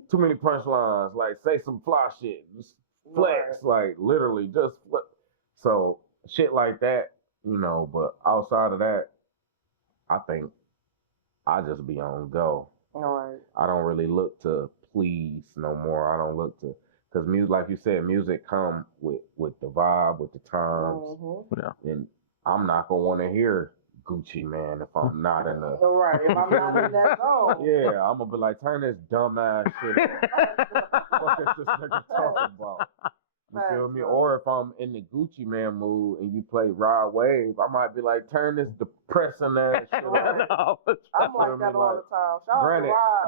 Too many punchlines. Like, say some fly shit. Just flex. Like, literally just flex. So, shit like that, you know, but outside of that, I think I just be on go. All right. I don't really look to please no more. I don't look to, because music, like you said, music come with the vibe, with the times. Yeah. And I'm not going to want to hear Gucci Man if I'm not in the... Right, if I'm not in that zone. Yeah, I'm going to be like, turn this dumbass shit off. What is this nigga talking about? You feel me? Or if I'm in the Gucci Man mood and you play Ride Wave, I might be like, turn this depressing ass shit off. I'm like that all the time. Shout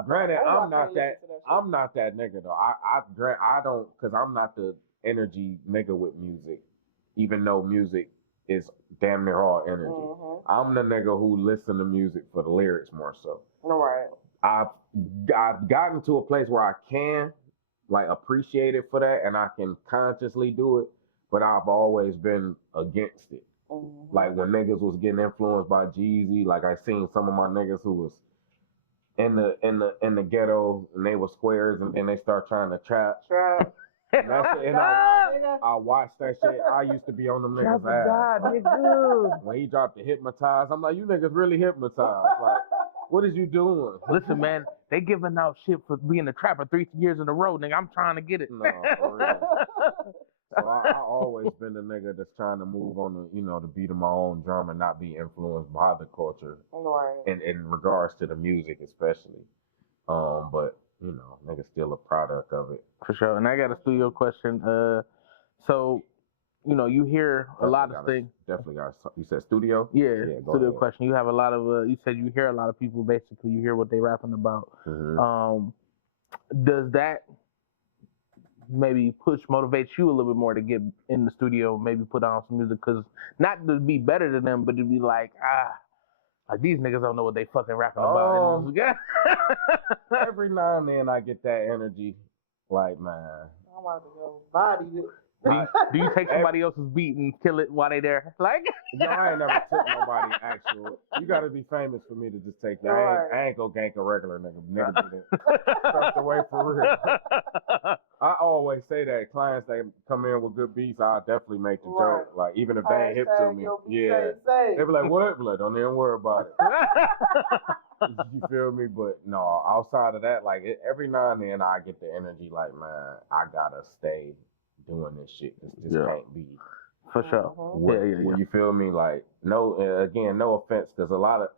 granted, I'm not that nigga though. I don't, cause I'm not the energy nigga with music, even though music is damn near all energy. I'm the nigga who listen to music for the lyrics more so. Right. I've gotten to a place where I can like appreciate it for that and I can consciously do it, but I've always been against it. Like when niggas was getting influenced by Jeezy, like I seen some of my niggas who was in the ghetto and they were squares and they start trying to trap. And I watched that shit. I used to be on them niggas' ass. When he dropped the Hypnotize, I'm like, you niggas really hypnotized. Like, what is you doing? Listen, man, they giving out shit for being a trapper 3 years in a row, nigga. I'm trying to get it. No, for real. So I always been the nigga that's trying to move on the, you know, the beat of my own drum and not be influenced by the culture. Right. In regards to the music especially. But, you know, nigga's still a product of it. For sure. And I got a studio question. So you know, you hear a lot of things. Definitely got. You said studio. Yeah, studio question. You have a lot of. You said you hear a lot of people. Basically, you hear what they rapping about. Does that maybe motivate you a little bit more to get in the studio, maybe put on some music? Because not to be better than them, but to be like these niggas don't know what they fucking rapping about. Every now and then I get that energy, like, man, I'm about to go body this. Do you take somebody else's beat and kill it while they there? Like, no, I ain't never took nobody actual. You gotta be famous for me to just take that. I ain't go gank a regular nigga. Nigga do that. Stuff away for real. I always say that clients that come in with good beats, I definitely make the joke. Like, even if they ain't hip to me, they be like, "What?" Like, don't even worry about it. You feel me? But no, outside of that, like every now and then, I get the energy like, man, I gotta stay doing this shit. This can't be. For sure. Yeah. You feel me? Like, no, again, no offense, because a lot of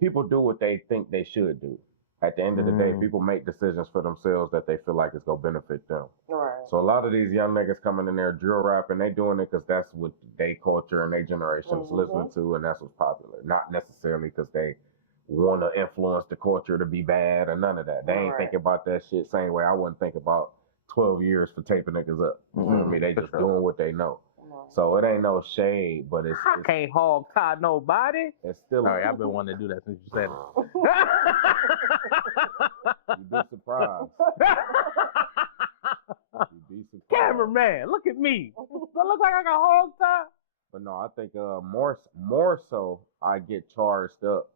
people do what they think they should do. At the end of the day, people make decisions for themselves that they feel like it's gonna benefit them. Right. So a lot of these young niggas coming in there drill rapping, they doing it because that's what they culture and their generation is listening to, and that's what's popular. Not necessarily because they want to influence the culture to be bad or none of that. They ain't thinking about that shit same way I wouldn't think about 12 years for taping niggas up. You feel me? They just doing what they know. So it ain't no shade, but it's I can't hog tie nobody. It's still. Sorry, I've been wanting to do that since you said it. You'd be surprised. Cameraman, look at me. Do I look like I got hog tie? But no, I think more so I get charged up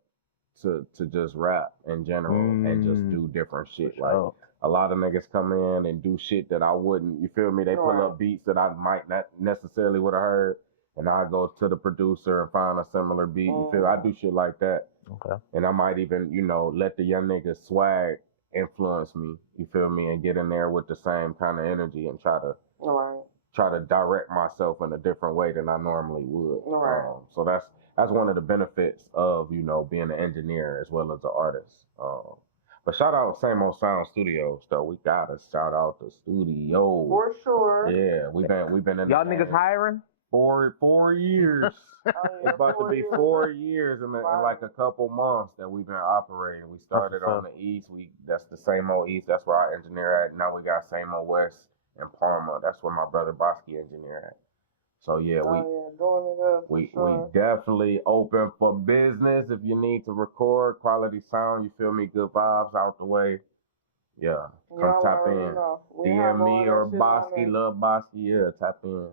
to just rap in general and just do different shit. Like a lot of niggas come in and do shit that I wouldn't. You feel me? They pull up beats that I might not necessarily would have heard, and I go to the producer and find a similar beat. You feel? I do shit like that. Okay. And I might even, let the young niggas swag influence me. You feel me? And get in there with the same kind of energy and try to direct myself in a different way than I normally would. So that's one of the benefits of being an engineer as well as an artist. But shout out Same Old Sound Studios though. We gotta shout out the studio for sure. Yeah, we've been in. Y'all niggas hiring? 4 years. It's about to be 4 years in like a couple months that we've been operating. We started on the east. That's the Same Old East. That's where our engineer at. Now we got Same Old West and Parma. That's where my brother Bosky engineer at. So yeah, we definitely open for business. If you need to record quality sound, you feel me, good vibes out the way. Yeah, come tap in. DM me or Bosky, love Bosky. Yeah, tap in.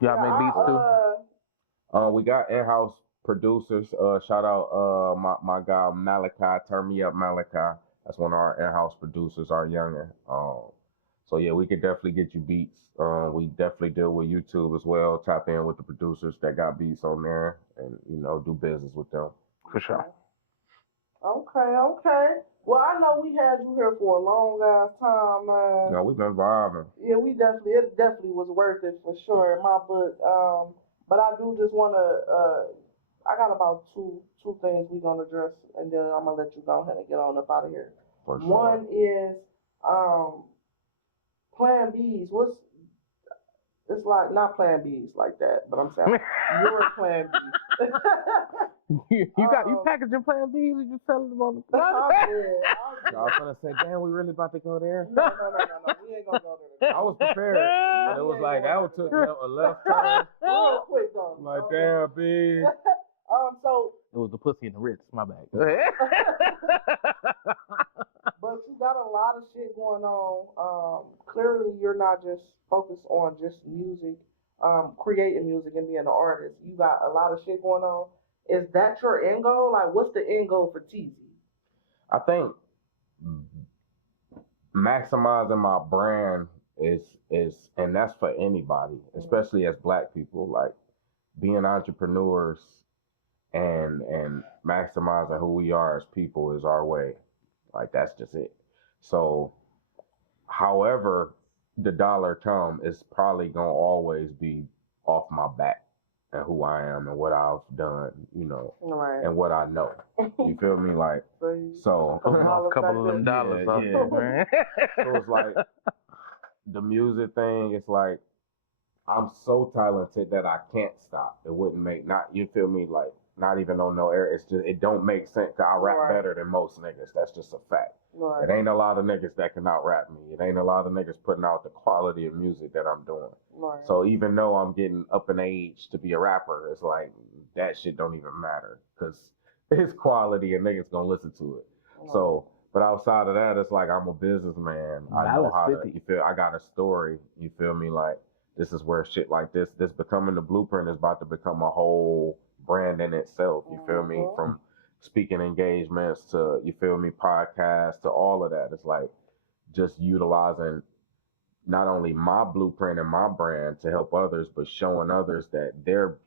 Y'all make beats too? We got in-house producers. Shout out my guy Malachi. Turn me up, Malachi. That's one of our in-house producers, our youngin'. So yeah, we could definitely get you beats. We definitely deal with YouTube as well. Tap in with the producers that got beats on there, and do business with them. For sure. Okay. Well, I know we had you here for a long ass time, man. No, we've been vibing. Yeah, it definitely was worth it for sure in my book. But I do just wanna I got about two things we're gonna address, and then I'm gonna let you go ahead and get on up out of here. For sure. One is Plan B's. It's like not Plan B's like that, but I'm saying your Plan B. You packaging Plan B's and you selling them on the I was gonna say, damn, we really about to go there? No. We ain't gonna go there. I was prepared. And it was like that took a left turn. Real quick though. Like damn, B. So it was the pussy and the Ritz, my bad. But you got a lot of shit going on. Clearly you're not just focused on just music, creating music and being an artist. You got a lot of shit going on. Is that your end goal? Like, what's the end goal for Teezy? I think maximizing my brand is, and that's for anybody, especially as Black people, like being entrepreneurs and maximizing who we are as people is our way. Like, that's just it. So, however the dollar come, it's probably gonna always be off my back and who I am and what I've done, and what I know. You feel me? Like, so a couple of them dollars man. So it's like the music thing. It's like I'm so talented that I can't stop. It wouldn't make you feel me, like not even on no air. It's just it don't make sense. 'Cause I rap better than most niggas. That's just a fact. Right. It ain't a lot of niggas that can out rap me. It ain't a lot of niggas putting out the quality of music that I'm doing. Right. So even though I'm getting up in age to be a rapper, it's like that shit don't even matter because it's quality and niggas gonna listen to it. Right. So, but outside of that, it's like I'm a businessman. I know how to. You feel? I got a story. You feel me? Like this is where shit like this becoming the blueprint is about to become a whole brand in itself. You feel me? From speaking engagements to, you feel me, podcasts to all of that. It's like just utilizing not only my blueprint and my brand to help others, but showing others that their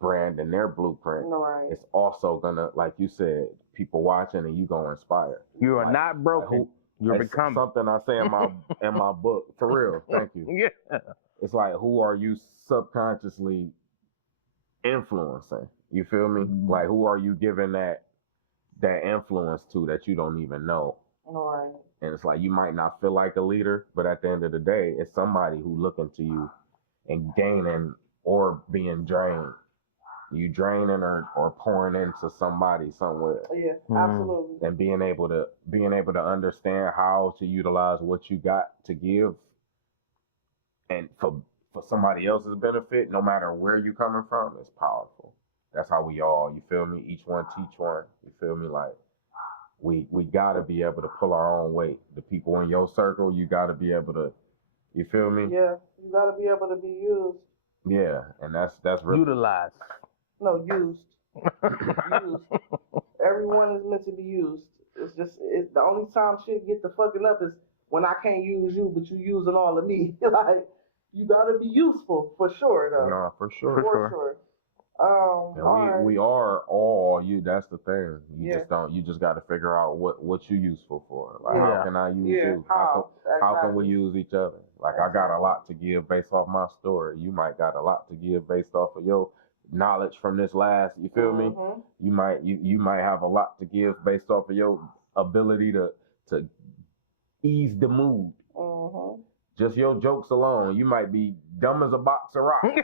brand and their blueprint is also gonna, like you said, people watching and you gonna inspire. You are not broken. You're becoming something I say in my book. For real. Thank you. Yeah. It's like, who are you subconsciously influencing? You feel me? Mm-hmm. Like, who are you giving that influence to that you don't even know? Right. And it's like, you might not feel like a leader, but at the end of the day, it's somebody who looking to you and gaining or being drained. You draining or pouring into somebody somewhere. Yeah, absolutely. And being able to understand how to utilize what you got to give, and for somebody else's benefit, no matter where you coming from, is powerful. That's how we all, you feel me? Each one teach one. You feel me? Like we gotta be able to pull our own weight. The people in your circle, you gotta be able to. You feel me? Yeah, you gotta be able to be used. Yeah, and that's really utilized. No, used. Used. Everyone is meant to be used. It's the only time shit get the fucking up is when I can't use you, but you using all of me. Like, you gotta be useful for sure, though. No, for sure. For sure. We are all you. That's the thing. You just got to figure out what you useful for. Like, how can I use you? How can we use each other? Like, I got a lot to give based off my story. You might got a lot to give based off of your knowledge from this last. You feel me? You might have a lot to give based off of your ability to ease the mood. Just your jokes alone, you might be dumb as a box of rocks.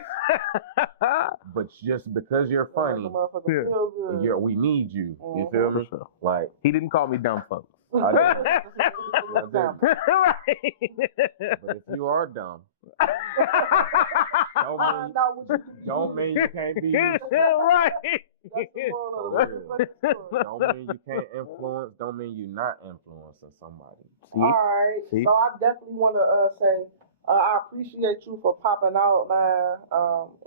But just because you're funny, we need you. You feel me? Like, he didn't call me dumb, folks. I didn't. But if you are dumb, don't mean you can't be useful. Right. Don't mean you can't influence. Don't mean you're not influencing somebody. All right. So I definitely want to say I appreciate you for popping out, man.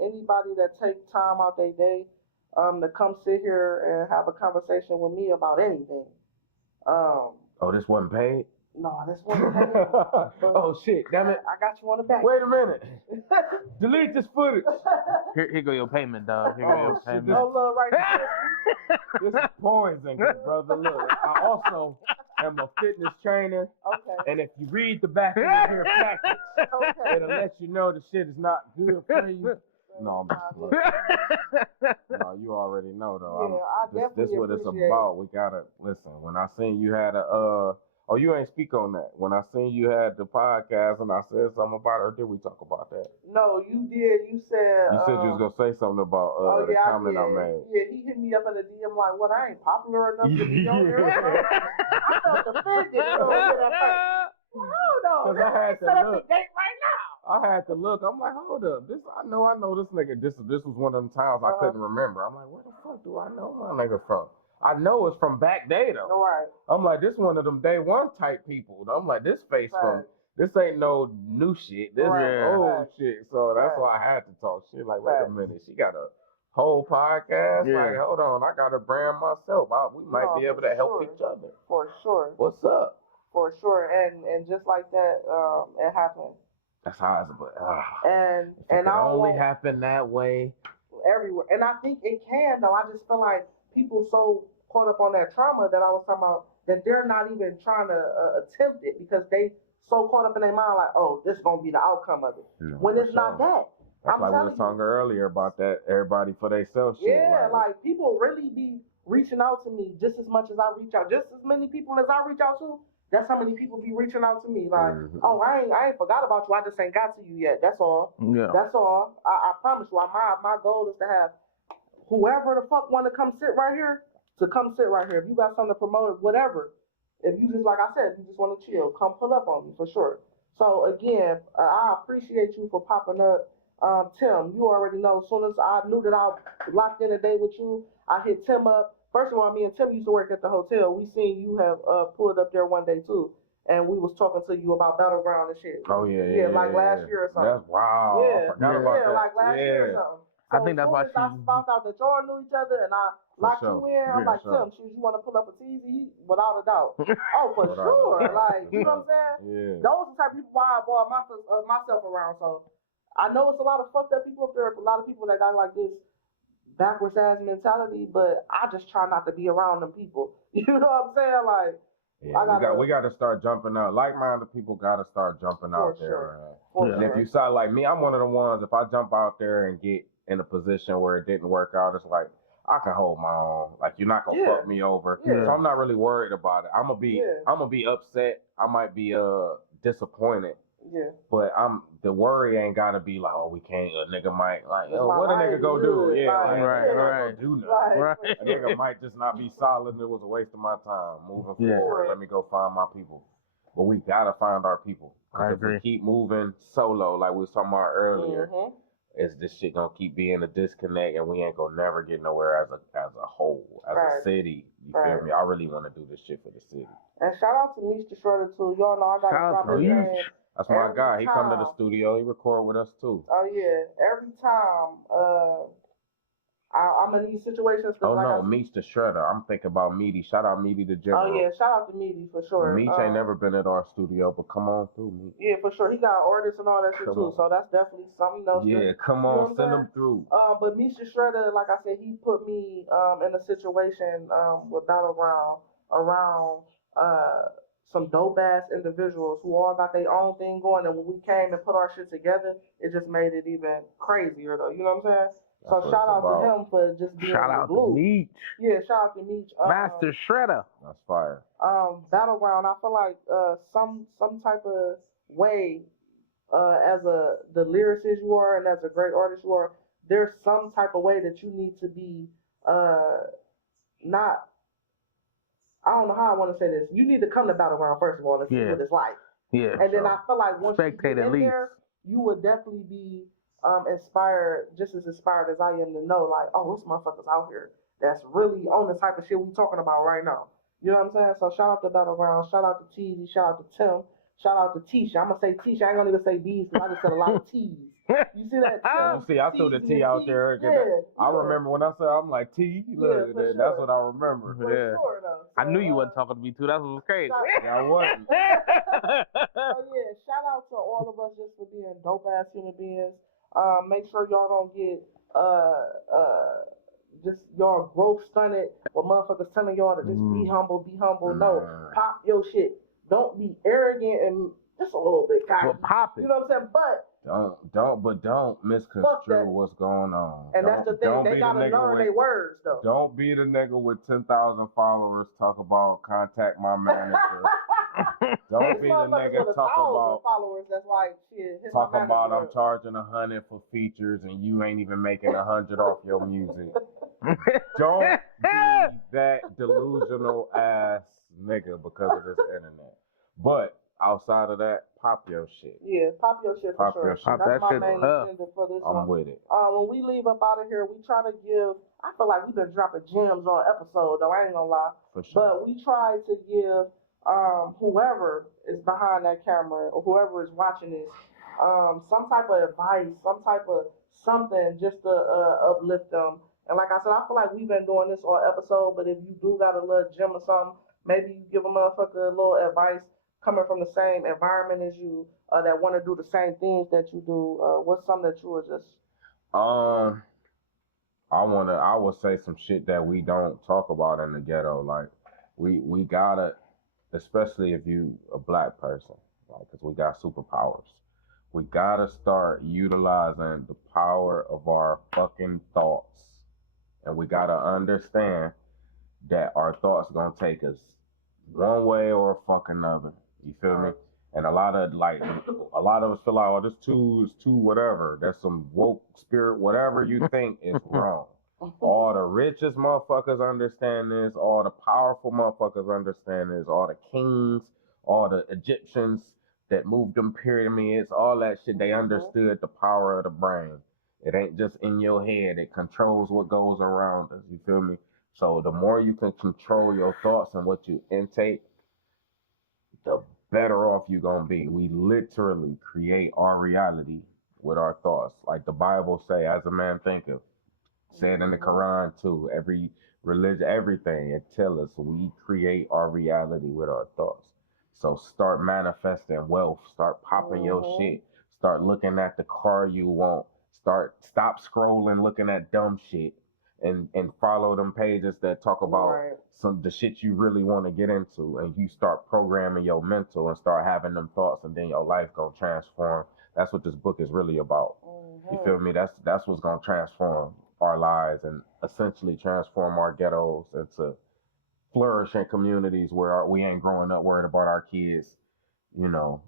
Anybody that take time out their day to come sit here and have a conversation with me about anything. Oh, this wasn't paid? No, this wasn't paid. Oh, shit, damn it. I got you on the back. Wait a minute. Delete this footage. Here go your payment, dog. Here go your payment. No love right there. This is poison, brother. Look, I also am a fitness trainer. Okay. And if you read the back of your package, it'll let you know the shit is not good for you. No, I'm just no, you already know though. Yeah, this what it's about. We gotta listen. When I seen you had oh, you ain't speak on that. When I seen you had the podcast and I said something about it, or did we talk about that? No, you did. You said you was gonna say something about the comment I made. Yeah, he hit me up in the DM like, "What? I ain't popular enough to be on there." I felt offended. Because I had to look. I had to look. I'm like, hold up. I know this nigga. This was one of them times I couldn't remember. I'm like, where the fuck do I know my nigga from? I know it's from back day though. Right. I'm like, this one of them day one type people. I'm like, this face from this ain't no new shit. This is old shit. So that's why I had to talk shit. Like, wait a minute, she got a whole podcast. Yeah. Like, hold on, I got to brand myself. We might be able to help each other. For sure. What's up? For sure. And just like that, it happened. That's how it's, but and it only happen that way everywhere. And I think it can though. I just feel like people so caught up on that trauma that I was talking about that they're not even trying to attempt it because they so caught up in their mind like, oh, this is gonna be the outcome of it. No, when it's not that. That's like we was talking earlier about that everybody for themselves shit. Yeah, like people really be reaching out to me just as much as I reach out. Just as many people as I reach out to, That's how many people be reaching out to me like, oh, I ain't forgot about you. I just ain't got to you yet. That's all. Yeah. That's all. I promise you. My goal is to have whoever the fuck want to come sit right here to come sit right here. If you got something to promote, whatever. If you just, like I said, if you just want to chill, come pull up on me for sure. So again, I appreciate you for popping up. Tim, you already know. As soon as I knew that I locked in a day with you, I hit Tim up. First of all, me and Tim used to work at the hotel. We seen you have pulled up there one day too, and we was talking to you about Battleground and shit. Oh yeah, like last year or something. That's wow. Yeah, I forgot about that. like last year or something. So I think that's why I found out that y'all knew each other and I locked you in. I'm like, Tim, should you want to pull up a Teezy? Without a doubt. Oh, for sure. Like, you know what I'm saying? Yeah. Those are the type of people why I brought myself around. So I know it's a lot of fucked up people up there, a lot of people that got like this backwards ass mentality, but I just try not to be around them people. You know what I'm saying? Like, yeah, we got to start jumping out. Like-minded people got to start jumping out there. And if you sound like me, I'm one of the ones. If I jump out there and get in a position where it didn't work out, it's like I can hold my own. Like you're not gonna fuck me over. So I'm not really worried about it. I'm gonna be upset. I might be disappointed. Yeah. But the worry ain't gotta be like, oh, we can't. A nigga might like, oh, what a nigga go do? Yeah, right. Do nothing. Right. A nigga might just not be solid. And it was a waste of my time. Moving forward, let me go find my people. But we gotta find our people. I agree. If we keep moving solo, like we was talking about earlier, is this shit gonna keep being a disconnect, and we ain't gonna never get nowhere as a whole, as a city. You feel me? I really want to do this shit for the city. And shout out to Mr. Shredder too. Y'all know I gotta drop his name. That's my guy. He come to the studio. He record with us too. Oh yeah, every time. I'm in these situations. Oh no, Meech the Shredder. I'm thinking about Meaty. Shout out Meaty the General. Oh yeah, shout out to Meaty for sure. Meech ain't never been at our studio, but come on through, Meech. Yeah, for sure. He got artists and all that shit too, so that's definitely something else. Yeah, come on, send them through. But Meech the Shredder, like I said, he put me in a situation with Battleground around some dope ass individuals who all got their own thing going, and when we came and put our shit together, it just made it even crazier though. You know what I'm saying? So shout out to him for just being shout out to Meech. Yeah, shout out to Meech. Master Shredder. That's fire. Battleground, I feel like some type of way as the lyricist you are and as a great artist you are, there's some type of way that you need to be not, I don't know how I want to say this. You need to come to Battleground first of all and see what it's like. Yeah. And then I feel like once you get in there, you would definitely be inspired, just as inspired as I am to know, like, oh, those motherfuckers out here that's really on the type of shit we talking about right now. You know what I'm saying? So shout out to Battleground, shout out to Teezy, shout out to Tim, shout out to Tisha. I'm gonna say Tisha, I ain't gonna even say B's because I just said a lot of T's. You see that? You see, I threw the T out there. I remember when I said I'm like T. Look, that's what I remember. For sure, though. So, I knew you wasn't talking to me too. That's what was crazy. I wasn't. So yeah, shout out to all of us just for being dope ass human beings. Make sure y'all don't get just y'all growth stunted or motherfuckers telling y'all to just be humble, be humble. No, pop your shit. Don't be arrogant and just a little bit cocky. Well, pop it. You know what I'm saying? But don't misconstrue what's going on. And that's the thing. They gotta learn their words though. Don't be the nigga with 10,000 followers talk about contact my manager. Don't be the nigga talk about followers that's like shit. Talking about I'm charging 100 for features and you ain't even making 100 off your music. Don't be that delusional ass nigga because of this internet. But outside of that, pop your shit. Yeah, pop your shit for sure. That's my main agenda for this one. I'm with it. When we leave up out of here, we try to give. I feel like we've been dropping gems on episode though. I ain't gonna lie. For sure. But we try to give. Whoever is behind that camera or whoever is watching this, some type of advice, some type of something just to uplift them. And like I said, I feel like we've been doing this all episode, but if you do got a little gem or something, maybe you give a motherfucker a little advice coming from the same environment as you, that want to do the same things that you do. What's something that you would just... I would say some shit that we don't talk about in the ghetto. Like, we gotta... Especially if you a black person, like, because we got superpowers. We gotta start utilizing the power of our fucking thoughts. And we gotta understand that our thoughts gonna take us one way or fuck another. You feel me? And a lot of us feel like, oh, this too whatever. That's some woke spirit, whatever you think is wrong. All the richest motherfuckers understand this. All the powerful motherfuckers understand this. All the kings, all the Egyptians that moved them pyramids, all that shit, they understood the power of the brain. It ain't just in your head. It controls what goes around us. You feel me? So the more you can control your thoughts and what you intake, the better off you're going to be. We literally create our reality with our thoughts. Like the Bible say, as a man thinketh. Said in the Quran too. Every religion, everything, it tells us we create our reality with our thoughts. So start manifesting wealth. Start popping your shit. Start looking at the car you want. Stop scrolling, looking at dumb shit. And follow them pages that talk about the shit you really want to get into, and you start programming your mental and start having them thoughts, and then your life gonna transform. That's what this book is really about. You feel me? That's what's gonna transform our lives and essentially transform our ghettos into flourishing communities where we ain't growing up worried about our kids, you know,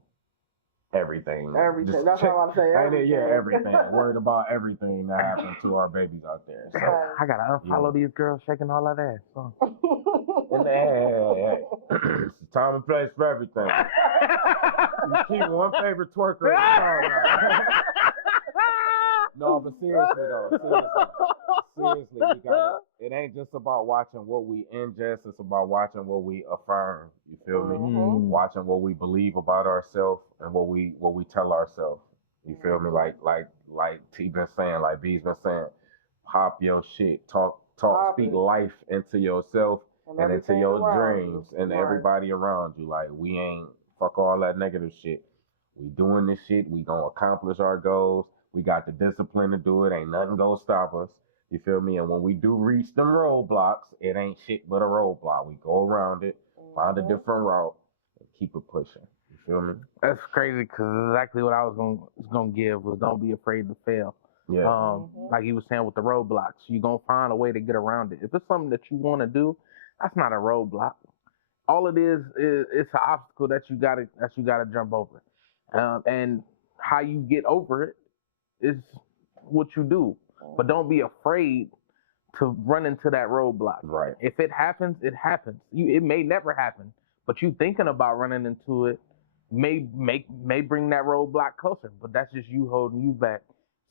everything. Everything. That's what I'm saying. Everything. Yeah, everything. Worried about everything that happened to our babies out there. So I gotta unfollow these girls shaking all that ass. So. Hey. It's the time and place for everything. You keep one favorite twerker in the song. No, but seriously though, seriously, we got it. It ain't just about watching what we ingest. It's about watching what we affirm. You feel me? Watching what we believe about ourselves and what we tell ourselves. You feel me? Like T been saying, like B's been saying, pop your shit, talk, speak life into yourself and into your dreams and everybody around you. Like we ain't fuck all that negative shit. We doing this shit. We gonna accomplish our goals. We got the discipline to do it. Ain't nothing gonna stop us. You feel me? And when we do reach them roadblocks, it ain't shit but a roadblock. We go around it, find a different route, and keep it pushing. You feel me? That's crazy because exactly what I was gonna give was don't be afraid to fail. Yeah. Like he was saying with the roadblocks, you gonna find a way to get around it. If it's something that you want to do, that's not a roadblock. All it is it's an obstacle that you gotta jump over. And how you get over it is what you do. But don't be afraid to run into that roadblock. Right. If it happens, it happens. It may never happen, but you thinking about running into it may bring that roadblock closer. But that's just you holding you back.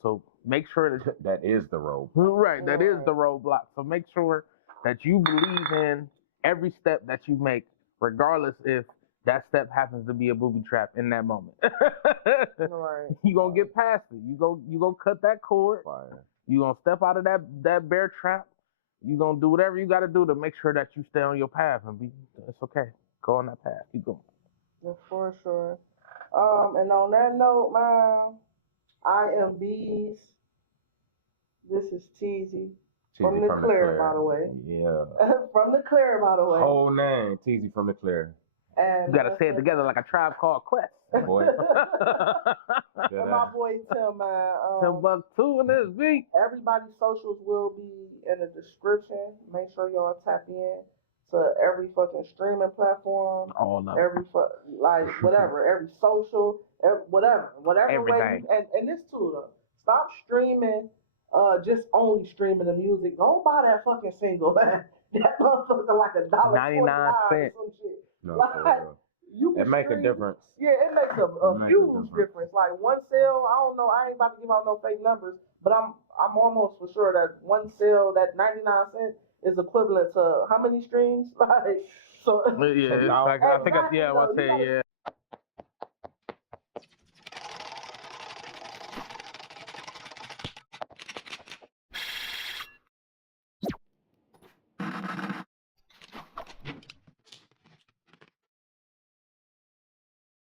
So make sure that is the roadblock. Right, that is the roadblock. So make sure that you believe in every step that you make, regardless if that step happens to be a booby trap in that moment. Right. You gonna get past it. You gonna cut that cord. Fire. You gonna step out of that bear trap. You gonna do whatever you gotta do to make sure that you stay on your path and it's okay. Go on that path. Keep going. Yeah, for sure. And on that note, man, I am Bees. This is Teezy from the Clair, by the way. Yeah. From the Clair, by the way. Whole name, Teezy from the Clair. And you gotta say it together like a Tribe Called Quest. Boy. And my boy Tim, man. Timbuktu in this beat. Everybody's socials will be in the description. Make sure y'all tap in to every fucking streaming platform. All of every whatever, every social, whatever everything. way. And this too, though. Stop streaming. Just only streaming the music. Go buy that fucking single, man. That motherfucker like $1.99 $99 or some shit. No, like, you can it make a difference. Yeah, it makes a huge difference. Like one sale, I don't know, I ain't about to give out no fake numbers, but I'm almost for sure that one sale, that 99 cents is equivalent to how many streams? Like, so yeah, I think yeah.